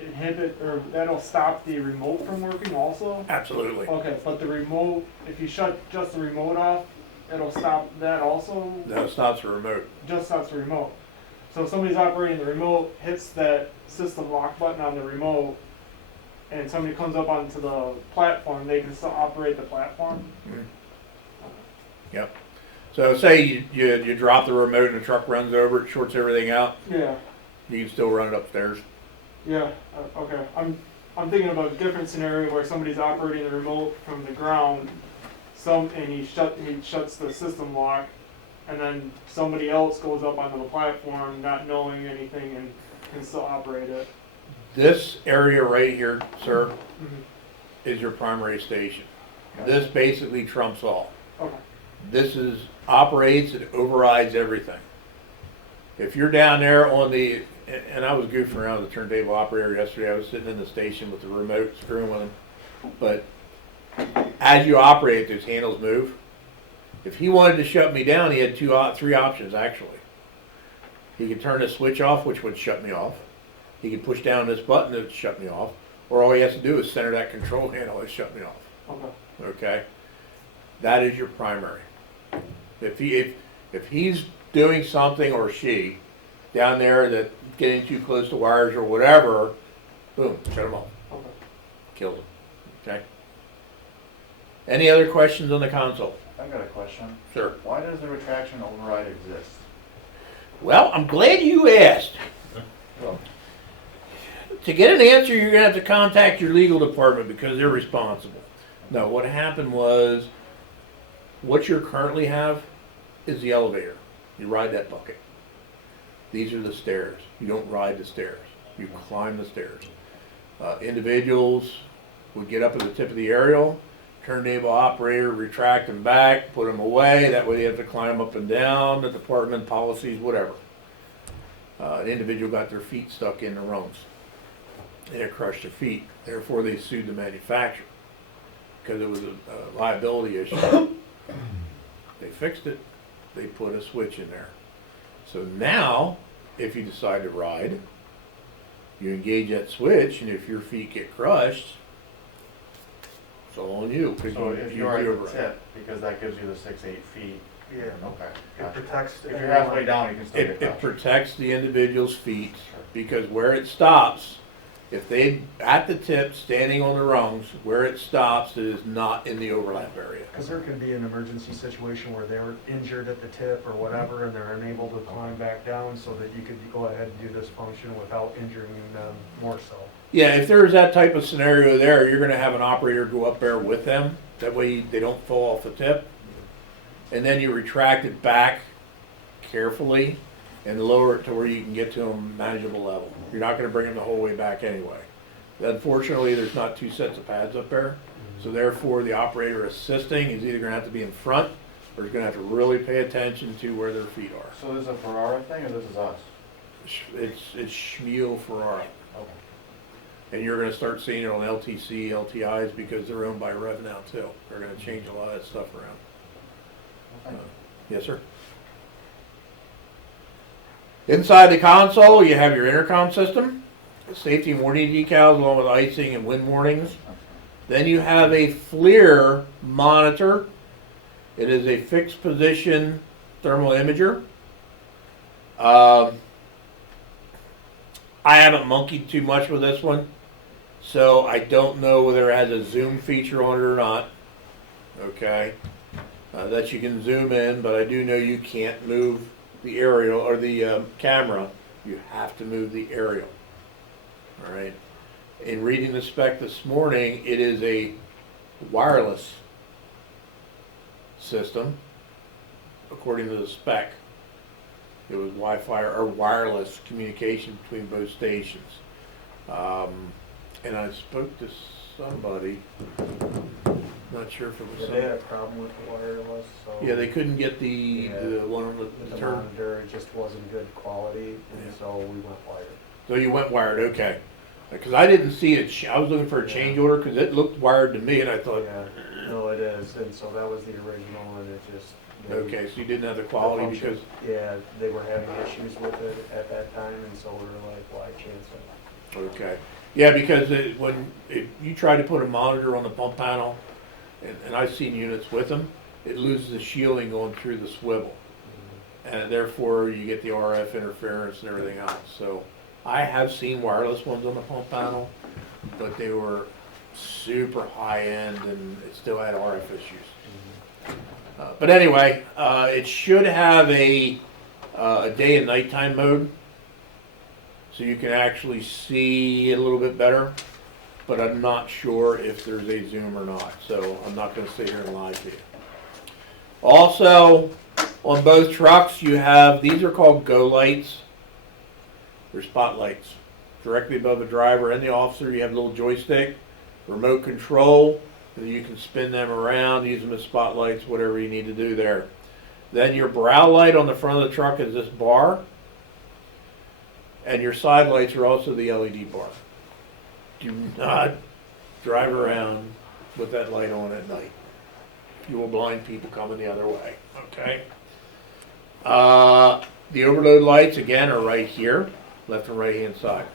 inhibit or that'll stop the remote from working also? Absolutely. Okay, but the remote, if you shut just the remote off, it'll stop that also? No, it stops the remote. Just stops the remote. So if somebody's operating the remote, hits that system lock button on the remote, and somebody comes up onto the platform, they can still operate the platform? Mm-hmm. Yep. So say you drop the remote and the truck runs over it, shorts everything out, Yeah, you can still run it upstairs. yeah, okay. I'm thinking of a different scenario where somebody's operating the remote from the ground, and he shuts the system lock, and then somebody else goes up onto the platform not knowing anything and can still operate it. This area right here, sir, Mhm. is your primary station. This basically trumps all. Okay. This operates and overrides everything. If you're down there on the, and I was goofing around with the turntable operator yesterday, I was sitting in the station with the remote screwing with him, but as you operate, those handles move. If he wanted to shut me down, he had three options actually. He could turn the switch off, which would shut me off. He could push down this button that would shut me off, or all he has to do is center that control handle and shut me off. Okay. Okay, that is your primary. If he's doing something or she down there that getting too close to wires or whatever, boom, shut him off. Okay. Kills him. Okay. Any other questions on the console? I've got a question. Sure. Why does the retraction override exist? Well, I'm glad you asked. Well, To get an answer, you're going to have to contact your legal department because they're responsible. No, what happened was, what you currently have is the elevator. You ride that bucket. These are the stairs. You don't ride the stairs. You climb the stairs. Individuals would get up at the tip of the aerial, turntable operator, retract them back, put them away. That way they have to climb up and down, the department policies, whatever. An individual got their feet stuck in the rungs. They had crushed their feet. Therefore, they sued the manufacturer because it was a liability issue. They fixed it. They put a switch in there. So now, if you decide to ride, you engage that switch, and if your feet get crushed, it's all on you. so if you're at the override. tip, because that gives you the 6-8 feet. Yeah. Okay. It Gotcha. protects. If you're halfway down, you can still It get crushed. protects the individual's feet because where it stops, if they at the tip standing on the rungs, where it stops is not in the overlap area. Because there could be an emergency situation where they were injured at the tip or whatever, and they're unable to climb back down, so that you could go ahead and do this function without injuring them more so. Yeah, if there's that type of scenario there, you're going to have an operator go up there with them. That way they don't fall off the tip. And then you retract it back carefully and lower it to where you can get to a manageable level. You're not going to bring them the whole way back anyway. Unfortunately, there's not two sets of pads up there. So therefore, the operator assisting is either going to have to be in front or is going to have to really pay attention to where their feet are. So this is a Ferrara thing, or this is us? It's Schmiel Ferrara. Okay. And you're going to start seeing it on LTC, LTIs because they're owned by Rev now too. They're going to change a lot of that stuff around. Okay. Yes, sir. Inside the console, you have your intercom system, safety and warning decals along with icing and wind warnings. Then you have a FLIR monitor. It is a fixed position thermal imager. I haven't monkeyed too much with this one, so I don't know whether it has a zoom feature on it or not. Okay, that you can zoom in, but I do know you can't move the aerial or the camera. You have to move the aerial. All right. In reading the spec this morning, it is a wireless system, according to the spec. It was Wi-Fi or wireless communication between both stations. And I spoke to somebody, not sure if it was Yeah, they had a problem with the wireless, so. yeah, they couldn't get the Yeah. one on The the turn. monitor, it just wasn't good quality, and Yeah. so we went wired. So you went wired, okay. Because I didn't see it, I was looking for a change order because it looked wired to me and I thought, Yeah, no, it is, and so that was the original, and it just. they- okay, so you didn't have the the quality function- because, Yeah, they were having issues with it at that time, and so we were like, why chance it? okay. Yeah, because if you try to put a monitor on the pump panel, and I've seen units with them, it loses the shielding going through the swivel. And therefore you get the RF interference and everything else. So I have seen wireless ones on the pump panel, but they were super high end and it still had RF issues. But anyway, it should have a day and nighttime mode, so you can actually see it a little bit better. But I'm not sure if there's a zoom or not, so I'm not going to sit here and lie to you. Also, on both trucks, you have, these are called go lights. They're spotlights. Directly above the driver and the officer, you have a little joystick, remote control, and you can spin them around, use them as spotlights, whatever you need to do there. Then your brow light on the front of the truck is this bar, and your side lights are also the LED bar. Do not drive around with that light on at night. You will blind people coming the other way, okay? The overload lights, again, are right here, left and right hand side.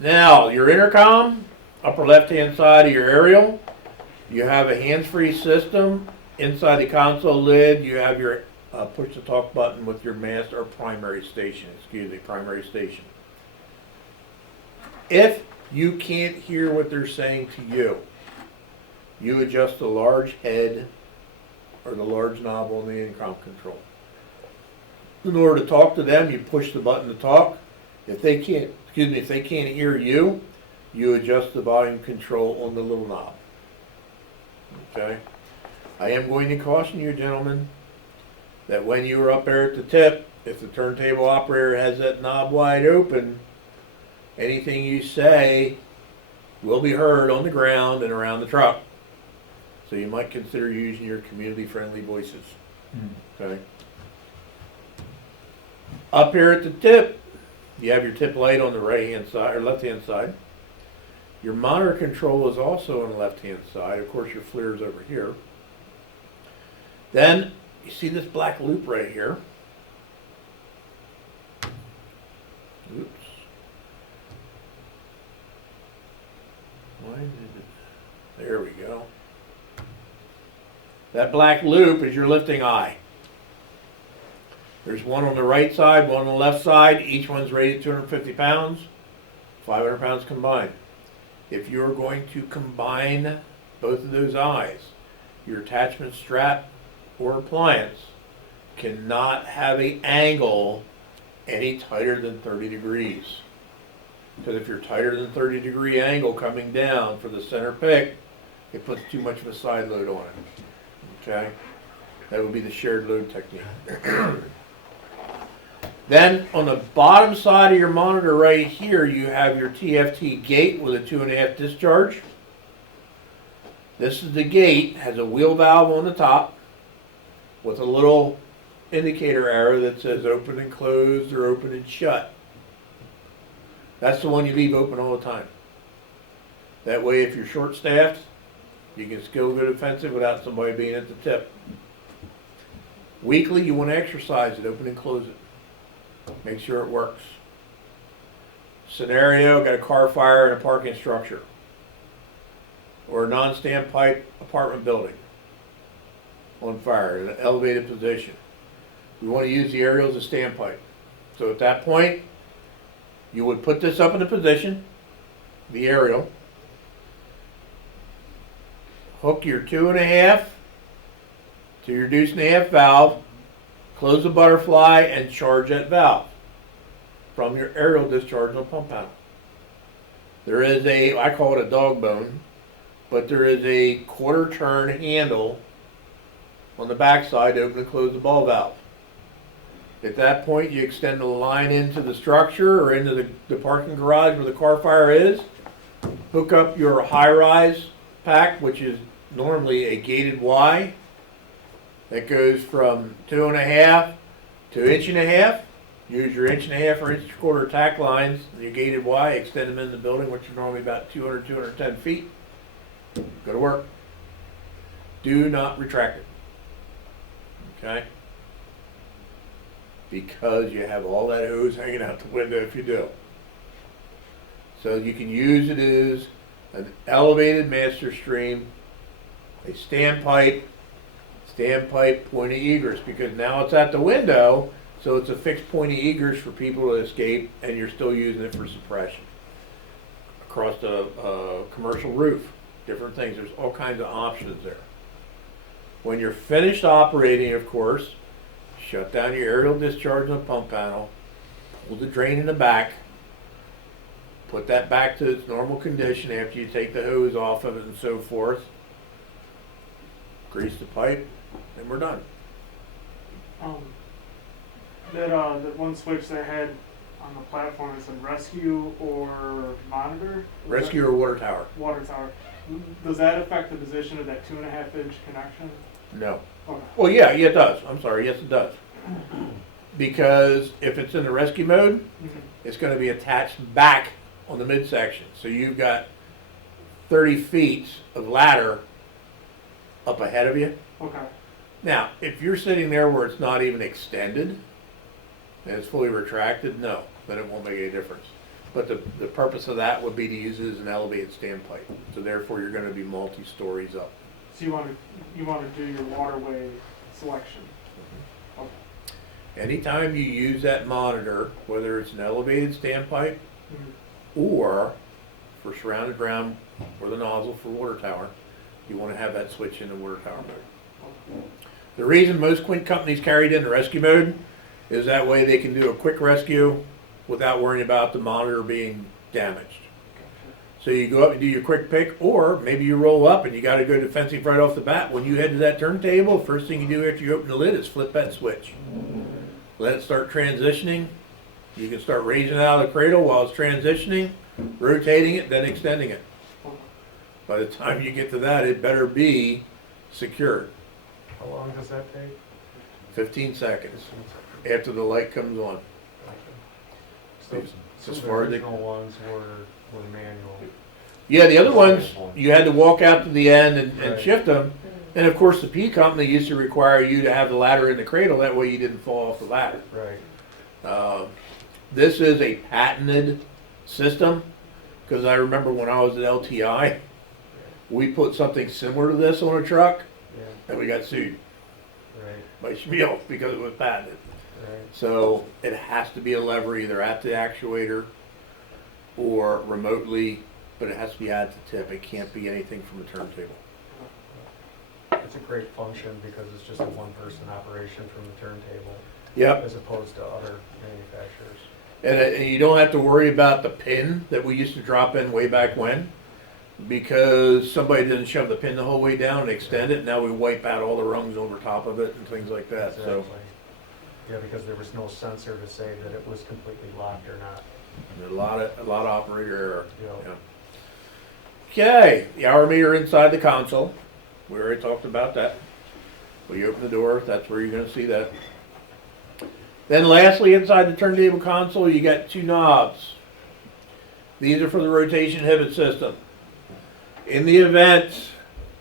Now, your intercom, upper left hand side of your aerial, you have a hands-free system. Inside the console lid, you have your push-to-talk button with your master or primary station, primary station. If you can't hear what they're saying to you, you adjust the large head or the large knob on the intercom control. In order to talk to them, you push the button to talk. If they can't hear you, you adjust the volume control on the little knob. Okay? I am going to caution you, gentlemen, that when you are up there at the tip, if the turntable operator has that knob wide open, anything you say will be heard on the ground and around the truck. So you might consider using your community-friendly voices. Okay. Up here at the tip, you have your tip light on the right-hand side or left-hand side. Your monitor control is also on the left-hand side. Of course, your FLIR is over here. Then you see this black loop right here. Oops. Why did it? There we go. That black loop is your lifting eye. There's one on the right side, one on the left side. Each one's rated 250 pounds, 500 pounds combined. If you're going to combine both of those eyes, your attachment strap or appliance cannot have an angle any tighter than 30 degrees. Because if you're tighter than 30-degree angle coming down for the center pick, it puts too much of a side load on it. Okay? That would be the shared load technique. Then on the bottom side of your monitor right here, you have your TFT gate with a 2.5 discharge. This is the gate, has a wheel valve on the top with a little indicator arrow that says open and closed or open and shut. That's the one you leave open all the time. That way if you're short-staffed, you can still go defensive without somebody being at the tip. Weekly, you want to exercise it, open and close it. Make sure it works. Scenario, got a car fire in a parking structure or a non-standpipe apartment building on fire in an elevated position. We want to use the aerial as a standpipe. So at that point, you would put this up in a position, the aerial, hook your 2.5 to your deuce and a half valve, close the butterfly, and charge that valve from your aerial discharge on the pump panel. There is I call it a dog bone, but there is a quarter turn handle on the backside to open and close the ball valve. At that point, you extend the line into the structure or into the parking garage where the car fire is, hook up your high-rise pack, which is normally a gated Y, that goes from 2.5 to 1.5 inch. Use your 1.5 or 1.25 tack lines, your gated Y, extend them in the building, which are normally about 200, 210 feet. Go to work. Do not retract it. Okay? Because you have all that hose hanging out the window if you do. So you can use it as an elevated master stream, a standpipe point of egress, because now it's at the window, so it's a fixed point of egress for people to escape, and you're still using it for suppression. Across the commercial roof, different things, there's all kinds of options there. When you're finished operating, of course, shut down your aerial discharge on the pump panel, pull the drain in the back, put that back to its normal condition after you take the hose off of it and so forth, grease the pipe, and we're done. That one switch they had on the platform, it said rescue or monitor? Rescue or water tower? Water tower. Does that affect the position of that 2.5 inch connection? No. Okay. Well, yeah, it does. I'm sorry, yes it does. Because if it's in the rescue mode, it's going to be attached back on the midsection. So you've got 30 feet of ladder up ahead of you. Okay. Now, if you're sitting there where it's not even extended and it's fully retracted, no, then it won't make any difference. But the purpose of that would be to use it as an elevated standpipe. So therefore, you're going to be multi-stories up. So you want to do your waterway selection. Okay. Anytime you use that monitor, whether it's an elevated standpipe or for surrounded ground or the nozzle for water tower, you want to have that switch in the water tower mode. The reason most Quint companies carry it in the rescue mode is that way they can do a quick rescue without worrying about the monitor being damaged. So you go up and do your quick pick, or maybe you roll up and you got to go defensive right off the bat. When you head to that turntable, first thing you do after you open the lid is flip that switch. Let it start transitioning. You can start raising it out of the cradle while it's transitioning, rotating it, then extending it. By the time you get to that, it better be secured. How long does that take? 15 seconds after the light comes on. So As the far as original ones were manual. Yeah, the other ones, you had to walk out to the end and Right. shift them. And of course, the P company used to require you to have the ladder in the cradle. That way you didn't fall off the ladder. Right. This is a patented system, because I remember when I was at LTI, we put something similar to this on a truck, Yeah. and we got sued Right. by Schmiel because it was patented. Right. So it has to be a lever either at the actuator or remotely, but it has to be at the tip. It can't be anything from the turntable. It's a great function because it's just a one-person operation from the turntable Yep. as opposed to other manufacturers. And you don't have to worry about the pin that we used to drop in way back when, because somebody didn't shove the pin the whole way down and extend it. Now we wipe out all the rungs over top of it and things like that. So Exactly. Yeah, because there was no sensor to say that it was completely locked or not. a lot of operator error. You know. Yeah. Okay, the hour meter inside the console. We already talked about that. When you open the door, that's where you're going to see that. Then lastly, inside the turntable console, you got two knobs. These are for the rotation inhibit system. In the event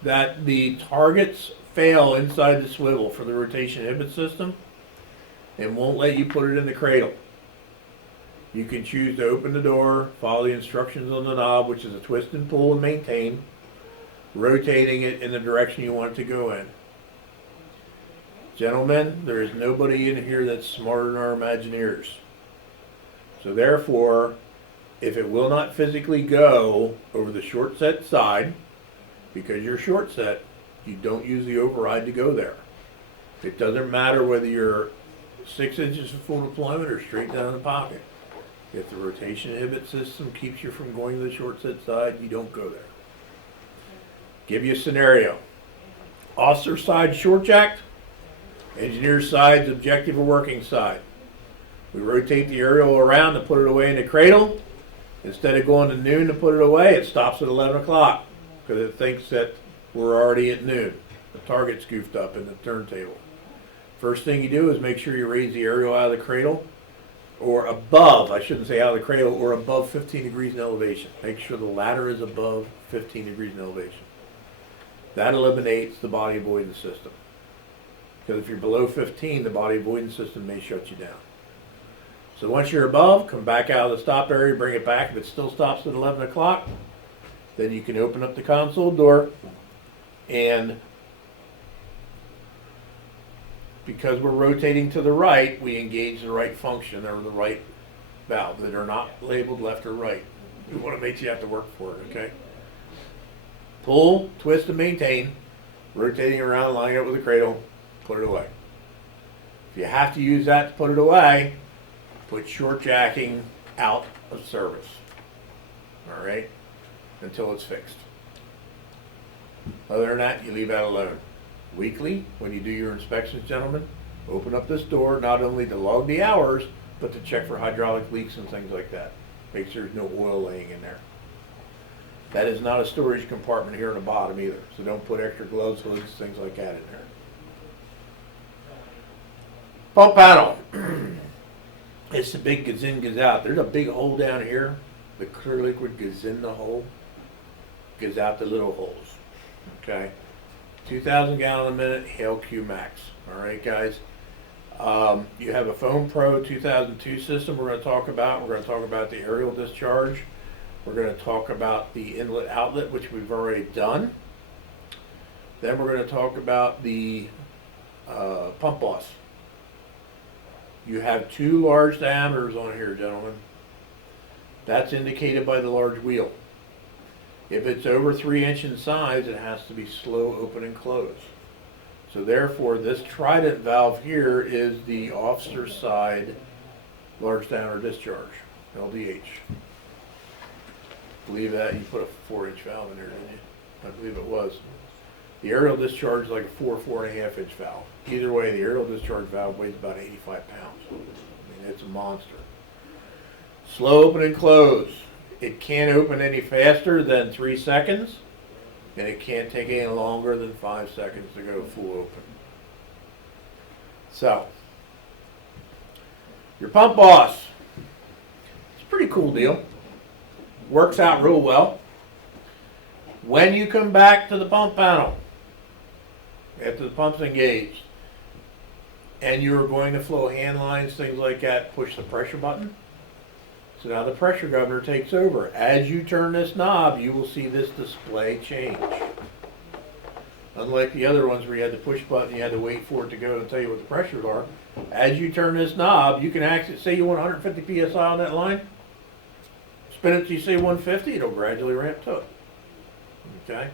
that the targets fail inside the swivel for the rotation inhibit system, it won't let you put it in the cradle. You can choose to open the door, follow the instructions on the knob, which is a twist and pull and maintain, rotating it in the direction you want it to go in. Gentlemen, there is nobody in here that's smarter than our Imagineers. So therefore, if it will not physically go over the short set side, because you're short set, you don't use the override to go there. It doesn't matter whether you're 6 inches of full deployment or straight down in the pocket. If the rotation inhibit system keeps you from going to the short set side, you don't go there. Give you a scenario. Officer side short jacked, engineer side's objective or working side. We rotate the aerial around to put it away in the cradle. Instead of going to noon to put it away, it stops at 11 o'clock because it thinks that we're already at noon. The target's goofed up in the turntable. First thing you do is make sure you raise the aerial out of the cradle or above, I shouldn't say out of the cradle, or above 15 degrees in elevation. Make sure the ladder is above 15 degrees in elevation. That eliminates the body avoidance system. Because if you're below 15, the body avoidance system may shut you down. So once you're above, come back out of the stop area, bring it back. If it still stops at 11 o'clock, then you can open up the console door, and because we're rotating to the right, we engage the right function or the right valve that are not labeled left or right. We want to make you have to work for it, okay? Pull, twist, and maintain, rotating around, lining up with the cradle, put it away. If you have to use that to put it away, put short jacking out of service, all right, until it's fixed. Other than that, you leave that alone. Weekly, when you do your inspections, gentlemen, open up this door not only to log the hours, but to check for hydraulic leaks and things like that. Make sure there's no oil laying in there. That is not a storage compartment here on the bottom either, so don't put extra gloves, hoods, things like that in there. Pump panel. It's the big goes in, goes out. There's a big hole down here. The clear liquid goes in the hole, goes out the little holes. Okay? 2,000 gallon a minute, Hale Q Max. All right, guys? You have a Foam Pro 2002 system we're going to talk about. We're going to talk about the aerial discharge. We're going to talk about the inlet outlet, which we've already done. Then we're going to talk about the pump boss. You have 2 large diameters on here, gentlemen. That's indicated by the large wheel. If it's over 3 inches in size, it has to be slow open and close. So therefore, this trident valve here is the officer side large diameter discharge, LDH. Believe that you put a 4-inch valve in there, didn't you? I believe it was. The aerial discharge is like a 4.5 inch valve. Either way, the aerial discharge valve weighs about 85 pounds. I mean, it's a monster. Slow open and close. It can't open any faster than 3 seconds, and it can't take any longer than 5 seconds to go full open. So, your pump boss. It's a pretty cool deal. Works out real well. When you come back to the pump panel, after the pump's engaged, and you're going to flow hand lines, things like that, push the pressure button. So now the pressure governor takes over. As you turn this knob, you will see this display change. Unlike the other ones where you had the push button, you had to wait for it to go and tell you what the pressures are. As you turn this knob, you can actually, say you want 150 psi on that line, spin it till you say 150, it'll gradually ramp to it. Okay?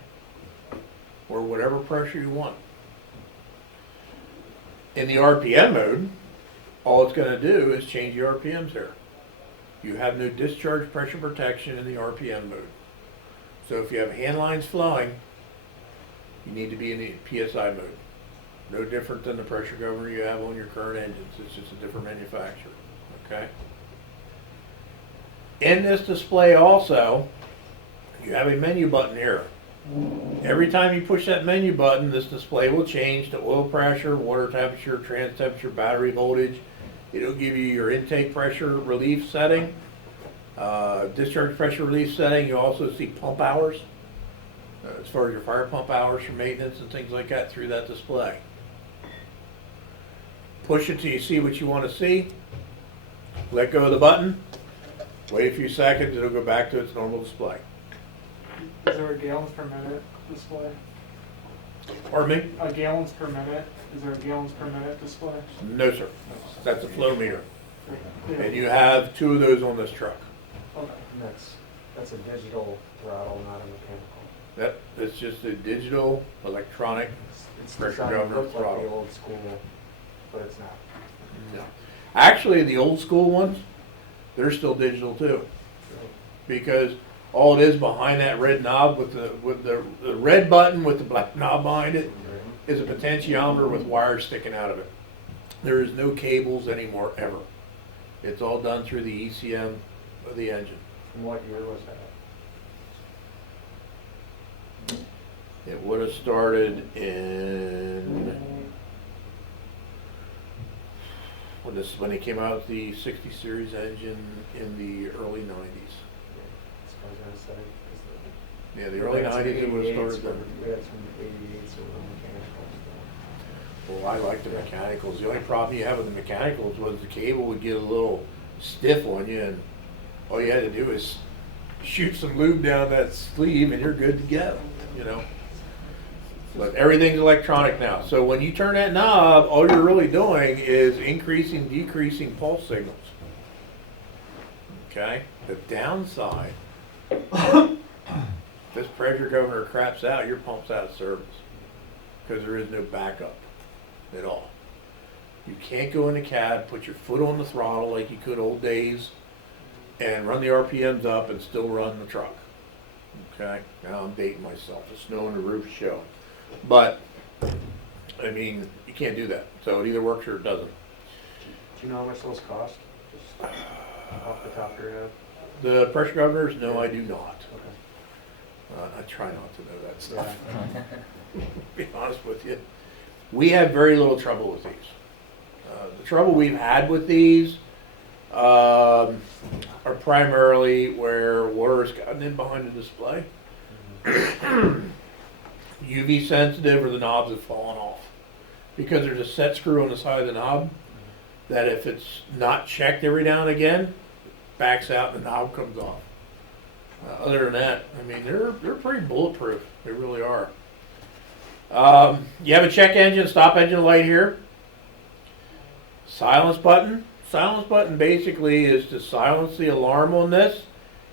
Or whatever pressure you want. In the RPM mode, all it's going to do is change the RPMs here. You have no discharge pressure protection in the RPM mode. So if you have hand lines flowing, you need to be in the PSI mode. No different than the pressure governor you have on your current engines. It's just a different manufacturer. Okay? In this display also, you have a menu button here. Every time you push that menu button, this display will change to oil pressure, water temperature, trans temperature, battery voltage. It'll give you your intake pressure relief setting, discharge pressure relief setting. You also see pump hours, as far as your fire pump hours for maintenance and things like that through that display. Push it till you see what you want to see. Let go of the button. Wait a few seconds, it'll go back to its normal display. Is there a gallons per minute display? Pardon me? A gallons per minute? Is there a gallons per minute display? No, sir. That's a flow meter. And you have 2 of those on this truck. And that's a digital throttle, not a mechanical. That's just a digital, electronic. It's Pressure designed to governor look like throttle. the old school, but it's not. No. Actually, the old school ones, they're still digital too. Because all it is behind that red knob with the red button with the black knob behind it is a potentiometer with wires sticking out of it. There is no cables anymore ever. It's all done through the ECM of the engine. And what year was that? It would have started in when they came out with the 60 series engine in the early 90s. That's what I was gonna say. Is Yeah, the early 90s it would have started then. We had some 88s that were mechanical. Well, I like the mechanicals. The only problem you have with the mechanicals was the cable would get a little stiff on you, and all you had to do is shoot some lube down that sleeve and you're good to go, you know. But everything's electronic now. So when you turn that knob, all you're really doing is increasing, decreasing pulse signals. Okay? The downside, this pressure governor craps out, your pump's out of service. Because there is no backup at all. You can't go in the cab, put your foot on the throttle like you could old days, and run the RPMs up and still run the truck. Okay? Now I'm dating myself. The snow on the roof show. But, I mean, you can't do that. So it either works or it doesn't. Do you know how much those cost? Just off the top of your head? The pressure governors, no, I do not. Okay. I try not to know that stuff. To be honest with you. We have very little trouble with these. The trouble we've had with these are primarily where water has gotten in behind the display. UV sensitive, or the knobs have fallen off. Because there's a set screw on the side of the knob that if it's not checked every now and again, backs out and the knob comes off. Other than that, I mean, they're pretty bulletproof. They really are. You have a check engine, stop engine light here. Silence button. Silence button basically is to silence the alarm on this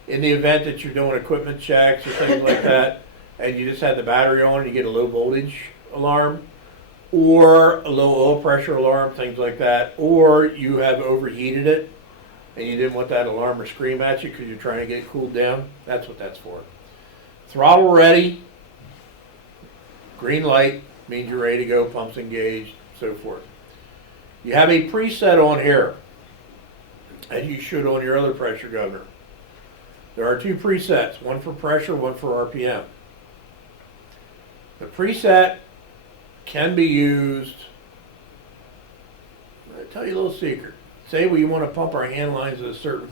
in the event that you're doing equipment checks or things like that, and you just had the battery on and you get a low voltage alarm, or a low oil pressure alarm, things like that, or you have overheated it and you didn't want that alarm to scream at you because you're trying to get it cooled down. That's what that's for. Throttle ready. Green light means you're ready to go, pumps engaged, so forth. You have a preset on here, as you should on your other pressure governor. There are 2 presets, one for pressure, one for RPM. The preset can be used, I'll tell you a little secret. Say we want to pump our hand lines at a certain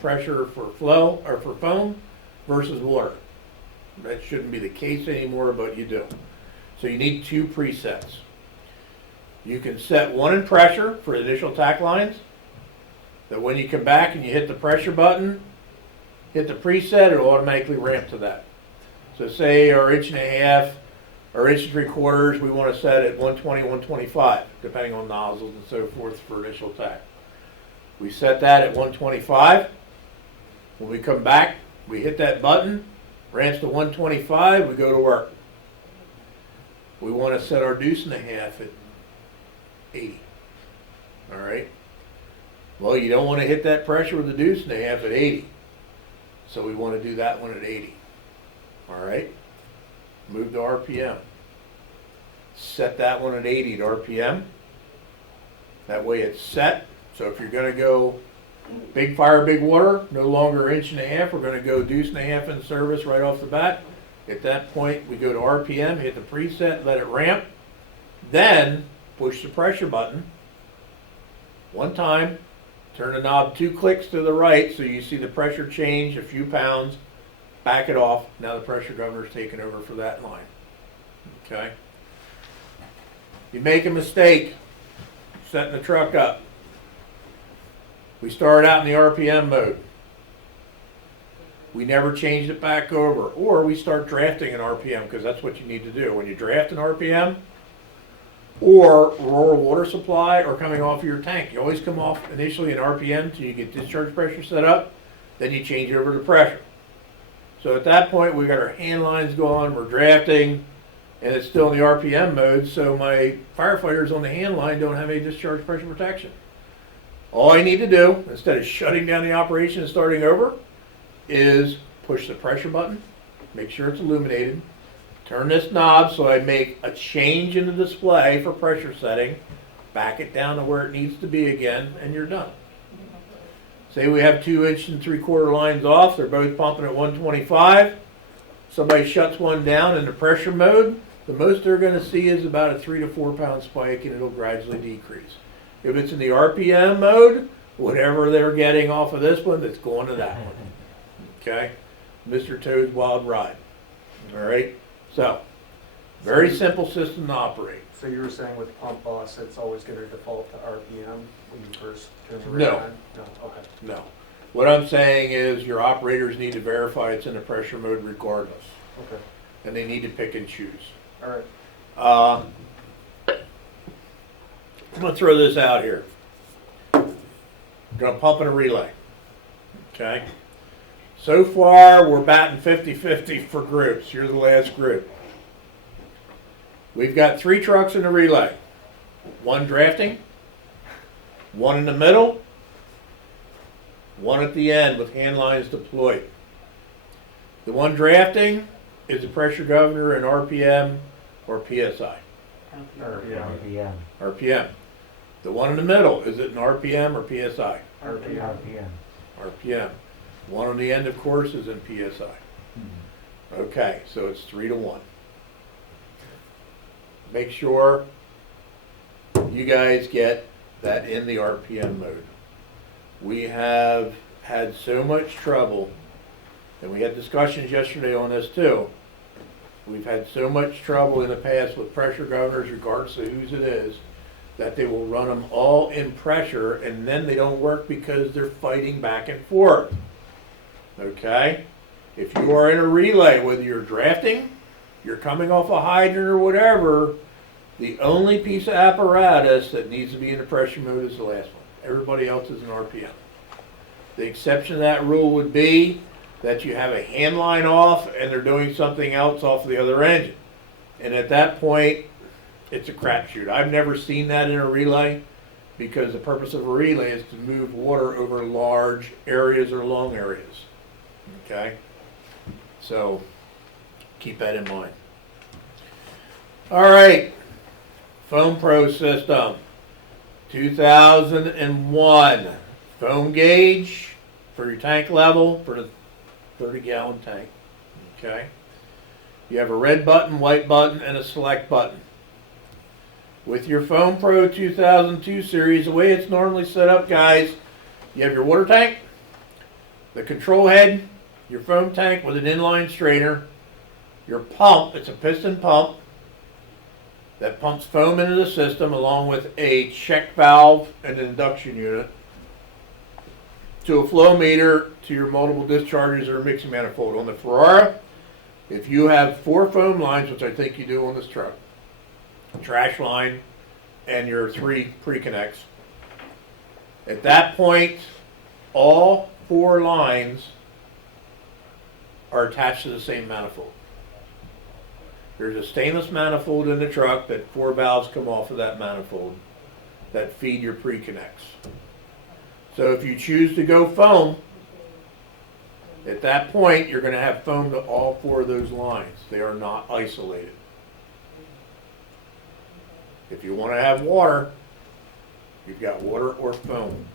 pressure for flow or for foam versus water. That shouldn't be the case anymore, but you do. So you need 2 presets. You can set one in pressure for initial tack lines, that when you come back and you hit the pressure button, hit the preset, it'll automatically ramp to that. So say our 1.5 inch or 1 3/4, we want to set at 120, 125, depending on nozzles and so forth for initial tack. We set that at 125. When we come back, we hit that button, ramps to 125, we go to work. We want to set our 1.5 at 80. All right. Well, you don't want to hit that pressure with the 1.5 at 80. So we want to do that one at 80. All right. Move to RPM. Set that one at 80 to RPM. That way it's set. So if you're going to go big fire, big water, no longer 1.5 inches, we're going to go 1.5 in service right off the bat. At that point, we go to RPM, hit the preset, let it ramp. Then push the pressure button one time, turn the knob 2 clicks to the right so you see the pressure change a few pounds, back it off. Now the pressure governor is taking over for that line. Okay? You make a mistake setting the truck up. We started out in the RPM mode. We never changed it back over. Or we start drafting an RPM, because that's what you need to do. When you draft an RPM, or rural water supply or coming off of your tank. You always come off initially in RPM till you get discharge pressure set up, then you change over to pressure. So at that point, we got our hand lines going, we're drafting, and it's still in the RPM mode, so my firefighters on the hand line don't have any discharge pressure protection. All I need to do, instead of shutting down the operation and starting over, is push the pressure button, make sure it's illuminated, turn this knob so I make a change in the display for pressure setting, back it down to where it needs to be again, and you're done. Say we have 2 inch and 3/4 lines off, they're both pumping at 125. Somebody shuts one down in the pressure mode, the most they're going to see is about a 3 to 4 pound spike, and it'll gradually decrease. If it's in the RPM mode, whatever they're getting off of this one, it's going to that one. Okay? Mr. Toad's Wild Ride. All right? So, very simple system to operate. So you were saying with pump bus, it's always gonna default to RPM when you first turn the No. rig on? No, okay. No. What I'm saying is your operators need to verify it's in the pressure mode regardless. Okay, And they need to pick and choose. all right. I'm going to throw this out here. I'm going to pump in a relay. Okay? So far, we're batting 50-50 for groups. You're the last group. We've got 3 trucks in the relay. 1 drafting, 1 in the middle, 1 at the end with hand lines deployed. The 1 drafting is the pressure governor in RPM or PSI. RPM. RPM. The 1 in the middle, is it an RPM or PSI? RPM. RPM. 1 on the end, of course, is in PSI. Okay, so it's 3 to 1. Make sure you guys get that in the RPM mode. We have had so much trouble, and we had discussions yesterday on this too. We've had so much trouble in the past with pressure governors, regardless of whose it is, that they will run them all in pressure and then they don't work because they're fighting back and forth. Okay? If you are in a relay, whether you're drafting, you're coming off a hydrant or whatever, the only piece of apparatus that needs to be in the pressure mode is the last one. Everybody else is in RPM. The exception to that rule would be that you have a hand line off and they're doing something else off the other engine. And at that point, it's a crapshoot. I've never seen that in a relay because the purpose of a relay is to move water over large areas or long areas. Okay? So, keep that in mind. All right. Foam Pro system. 2001. Foam gauge for your tank level for the 30-gallon tank. Okay? You have a red button, white button, and a select button. With your Foam Pro 2002 series, the way it's normally set up, guys, you have your water tank, the control head, your foam tank with an inline strainer, your pump, it's a piston pump that pumps foam into the system along with a check valve and an induction unit, to a flow meter, to your multiple discharges or mixing manifold. On the Ferrara, if you have 4 foam lines, which I think you do on this truck, trash line, and your 3 pre-connects. At that point, all 4 lines are attached to the same manifold. There's a stainless manifold in the truck that 4 valves come off of that manifold that feed your pre-connects. So if you choose to go foam, at that point you're going to have foam to all 4 of those lines. They are not isolated. If you want to have water, you've got water or foam.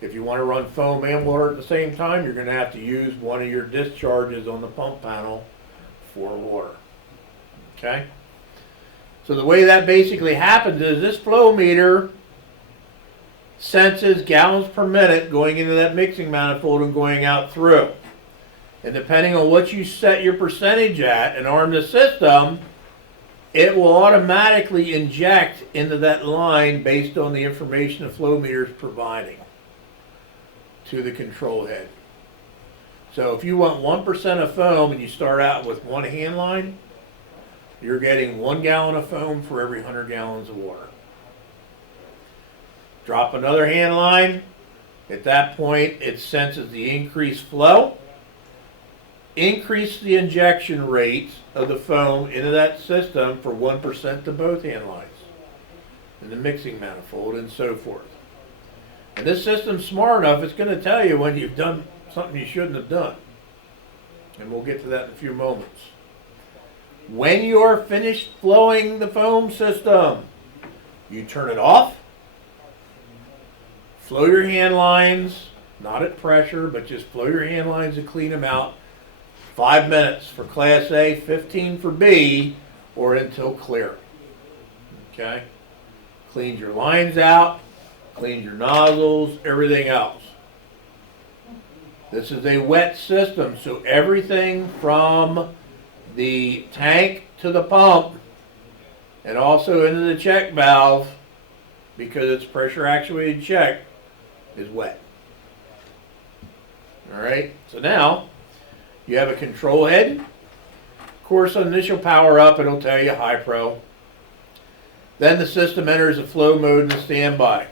If you want to run foam and water at the same time, you're going to have to use one of your discharges on the pump panel for water. Okay? So the way that basically happens is this flow meter senses gallons per minute going into that mixing manifold and going out through. And depending on what you set your percentage at and arm the system, it will automatically inject into that line based on the information the flow meter is providing to the control head. So if you want 1% of foam and you start out with 1 hand line, you're getting 1 gallon of foam for every 100 gallons of water. Drop another hand line. At that point, it senses the increased flow. Increase the injection rate of the foam into that system for 1% to both hand lines in the mixing manifold and so forth. And this system's smart enough, it's going to tell you when you've done something you shouldn't have done. And we'll get to that in a few moments. When you are finished flowing the foam system, you turn it off, flow your hand lines, not at pressure, but just flow your hand lines to clean them out. 5 minutes for Class A, 15 for B, or until clear. Okay? Clean your lines out, clean your nozzles, everything else. This is a wet system, so everything from the tank to the pump and also into the check valve, because it's pressure actuated check, is wet. Alright, so now you have a control head. Of course, on initial power up, it'll tell you high pro. Then the system enters a flow mode and a standby.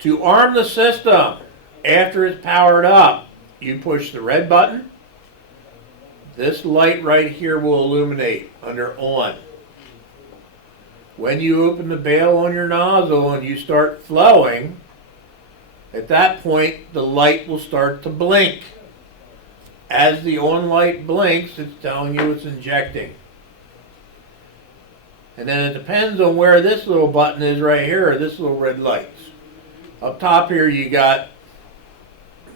To arm the system, after it's powered up, you push the red button. This light right here will illuminate under on. When you open the bail on your nozzle and you start flowing, at that point the light will start to blink. As the on light blinks, it's telling you it's injecting. And then it depends on where this little button is right here, or this little red light. Up top here you got,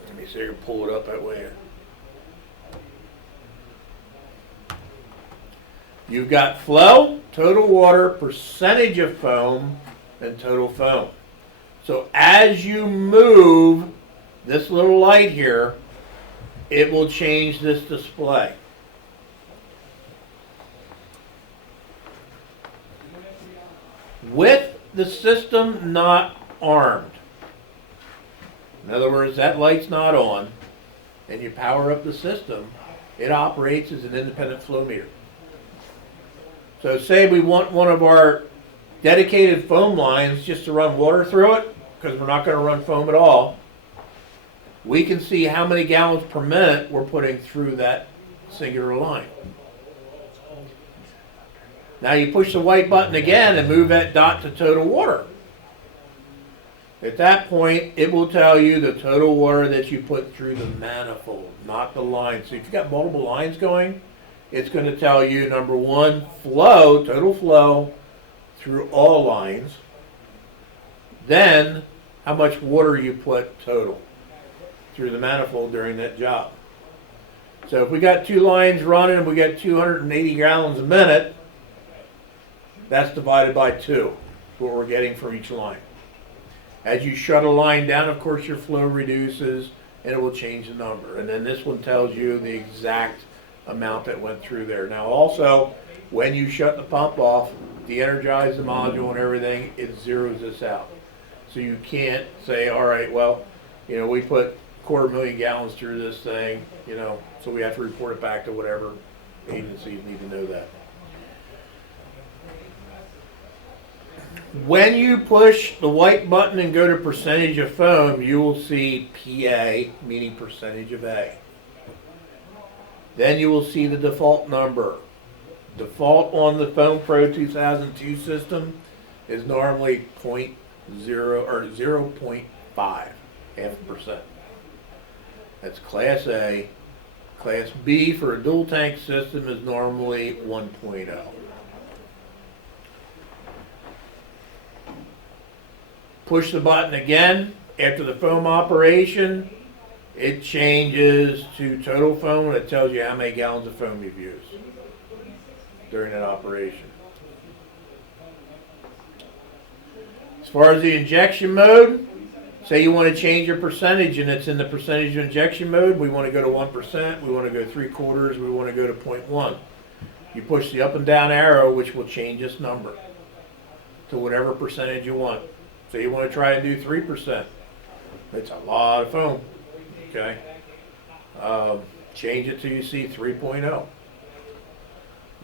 let me see if I can pull it up that way. You've got flow, total water, percentage of foam, and total foam. So as you move this little light here, it will change this display. With the system not armed, in other words, that light's not on, and you power up the system, it operates as an independent flow meter. So say we want one of our dedicated foam lines just to run water through it, because we're not going to run foam at all. We can see how many gallons per minute we're putting through that singular line. Now you push the white button again and move that dot to total water. At that point, it will tell you the total water that you put through the manifold, not the line. So if you've got multiple lines going, it's going to tell you, number one, flow, total flow through all lines. Then, how much water you put total through the manifold during that job. So if we got 2 lines running and we got 280 gallons a minute, that's divided by 2, what we're getting from each line. As you shut a line down, of course, your flow reduces and it will change the number. And then this one tells you the exact amount that went through there. Now also, when you shut the pump off, de-energize the module and everything, it zeroes this out. So you can't say, all right, well, you know, we put 250,000 gallons through this thing, you know, so we have to report it back to whatever agencies need to know that. When you push the white button and go to percentage of foam, you will see PA, meaning percentage of A. Then you will see the default number. Default on the Foam Pro 2002 system is normally 0.0 or 0.5, half a percent. That's Class A. Class B for a dual tank system is normally 1.0. Push the button again. After the foam operation, it changes to total foam and it tells you how many gallons of foam you've used during that operation. As far as the injection mode, say you want to change your percentage and it's in the percentage of injection mode, we want to go to 1%, we want to go 3/4, we want to go to 0.1. You push the up and down arrow, which will change this number to whatever percentage you want. So you want to try and do 3%. It's a lot of foam. Okay. Change it till you see 3.0.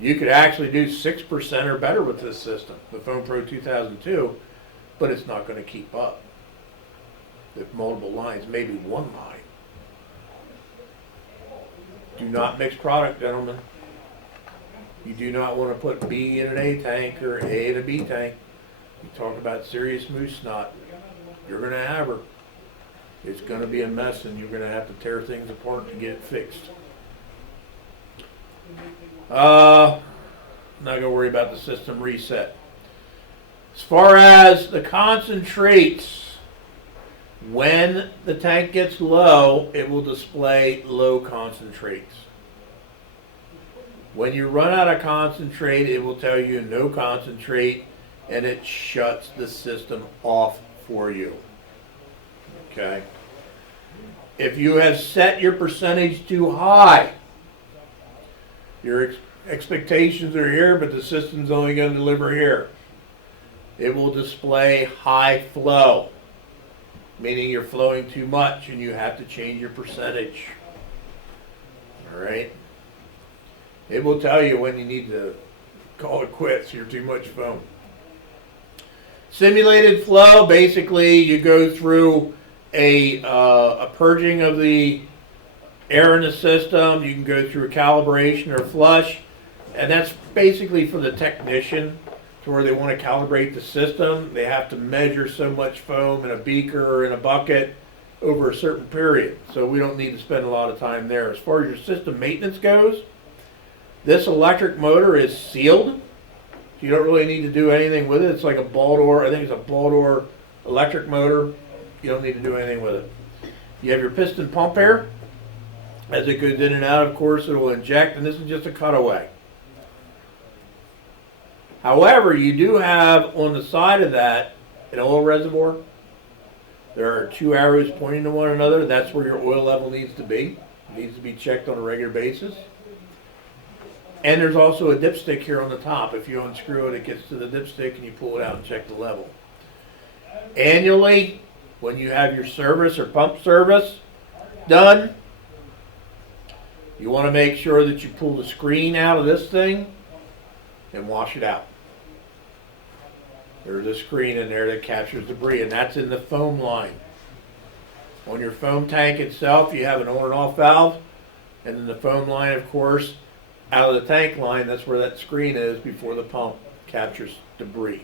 You could actually do 6% or better with this system, the Foam Pro 2002, but it's not going to keep up. With multiple lines, maybe one line. Do not mix product, gentlemen. You do not want to put B in an A tank or A in a B tank. You talk about serious moose snot, you're going to have her. It's going to be a mess, and you're going to have to tear things apart to get it fixed. Not going to worry about the system reset. As far as the concentrates, when the tank gets low, it will display low concentrates. When you run out of concentrate, it will tell you no concentrate, and it shuts the system off for you. Okay? If you have set your percentage too high, your expectations are here, but the system's only going to deliver here. It will display high flow, meaning you're flowing too much and you have to change your percentage. All right? It will tell you when you need to call it quits. You're too much foam. Simulated flow, basically you go through a purging of the air in the system. You can go through a calibration or flush, and that's basically for the technician to where they want to calibrate the system. They have to measure so much foam in a beaker or in a bucket over a certain period. So we don't need to spend a lot of time there. As far as your system maintenance goes, this electric motor is sealed. You don't really need to do anything with it. It's like a Baldor, I think it's a Baldor electric motor. You don't need to do anything with it. You have your piston pump air. As it goes in and out, of course, it will inject, and this is just a cutaway. However, you do have on the side of that an oil reservoir. There are two arrows pointing to one another. That's where your oil level needs to be. It needs to be checked on a regular basis. And there's also a dipstick here on the top. If you unscrew it, it gets to the dipstick and you pull it out and check the level. Annually, when you have your service or pump service done, you want to make sure that you pull the screen out of this thing and wash it out. There's a screen in there that captures debris, and that's in the foam line. On your foam tank itself, you have an on and off valve, and then the foam line, of course, out of the tank line, that's where that screen is before the pump captures debris.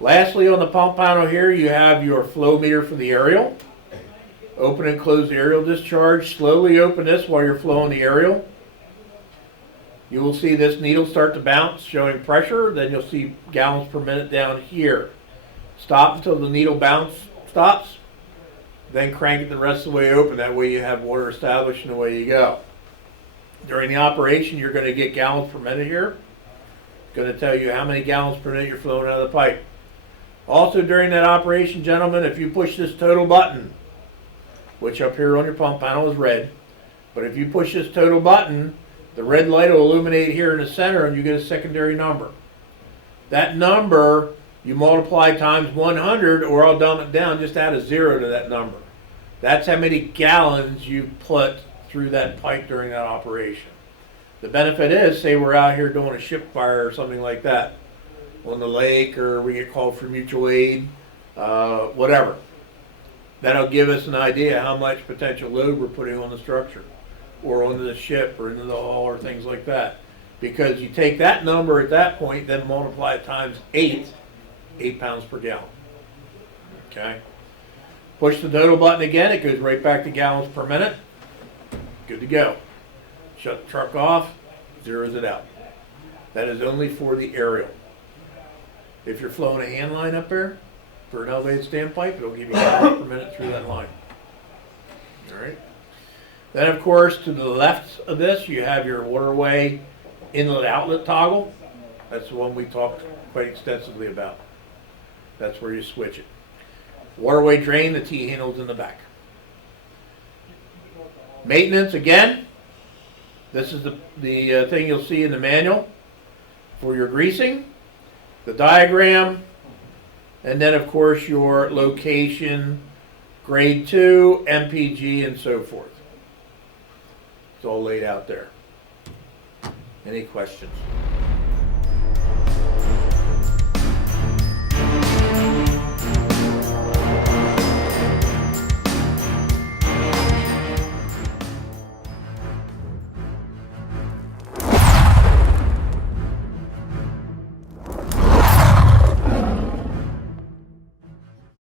Lastly, on the pump panel here, you have your flow meter for the aerial. Open and close the aerial discharge. Slowly open this while you're flowing the aerial. You will see this needle start to bounce, showing pressure. Then you'll see gallons per minute down here. Stop until the needle bounce stops. Then crank it the rest of the way open. That way you have water established and away you go. During the operation, you're going to get gallons per minute here. It's going to tell you how many gallons per minute you're flowing out of the pipe. Also during that operation, gentlemen, if you push this total button, which up here on your pump panel is red, but if you push this total button, the red light will illuminate here in the center and you get a secondary number. That number, you multiply times 100, or I'll dumb it down, just add a 0 to that number. That's how many gallons you put through that pipe during that operation. The benefit is, say we're out here doing a ship fire or something like that on the lake, or we get called for mutual aid, whatever. That'll give us an idea how much potential load we're putting on the structure or onto the ship or into the hull or things like that. Because you take that number at that point, then multiply it times 8 pounds per gallon. Okay? Push the total button again, it goes right back to gallons per minute. Good to go. Shut the truck off, zeroes it out. That is only for the aerial. If you're flowing a hand line up there for an elevated standpipe, it'll give you gallons per minute through that line. All right. Then, of course, to the left of this, you have your waterway inlet outlet toggle. That's the one we talked quite extensively about. That's where you switch it. Waterway drain, the T-handle's in the back. Maintenance, again, this is the thing you'll see in the manual for your greasing, the diagram, and then, of course, your location, grade 2, MPG, and so forth. It's all laid out there. Any questions?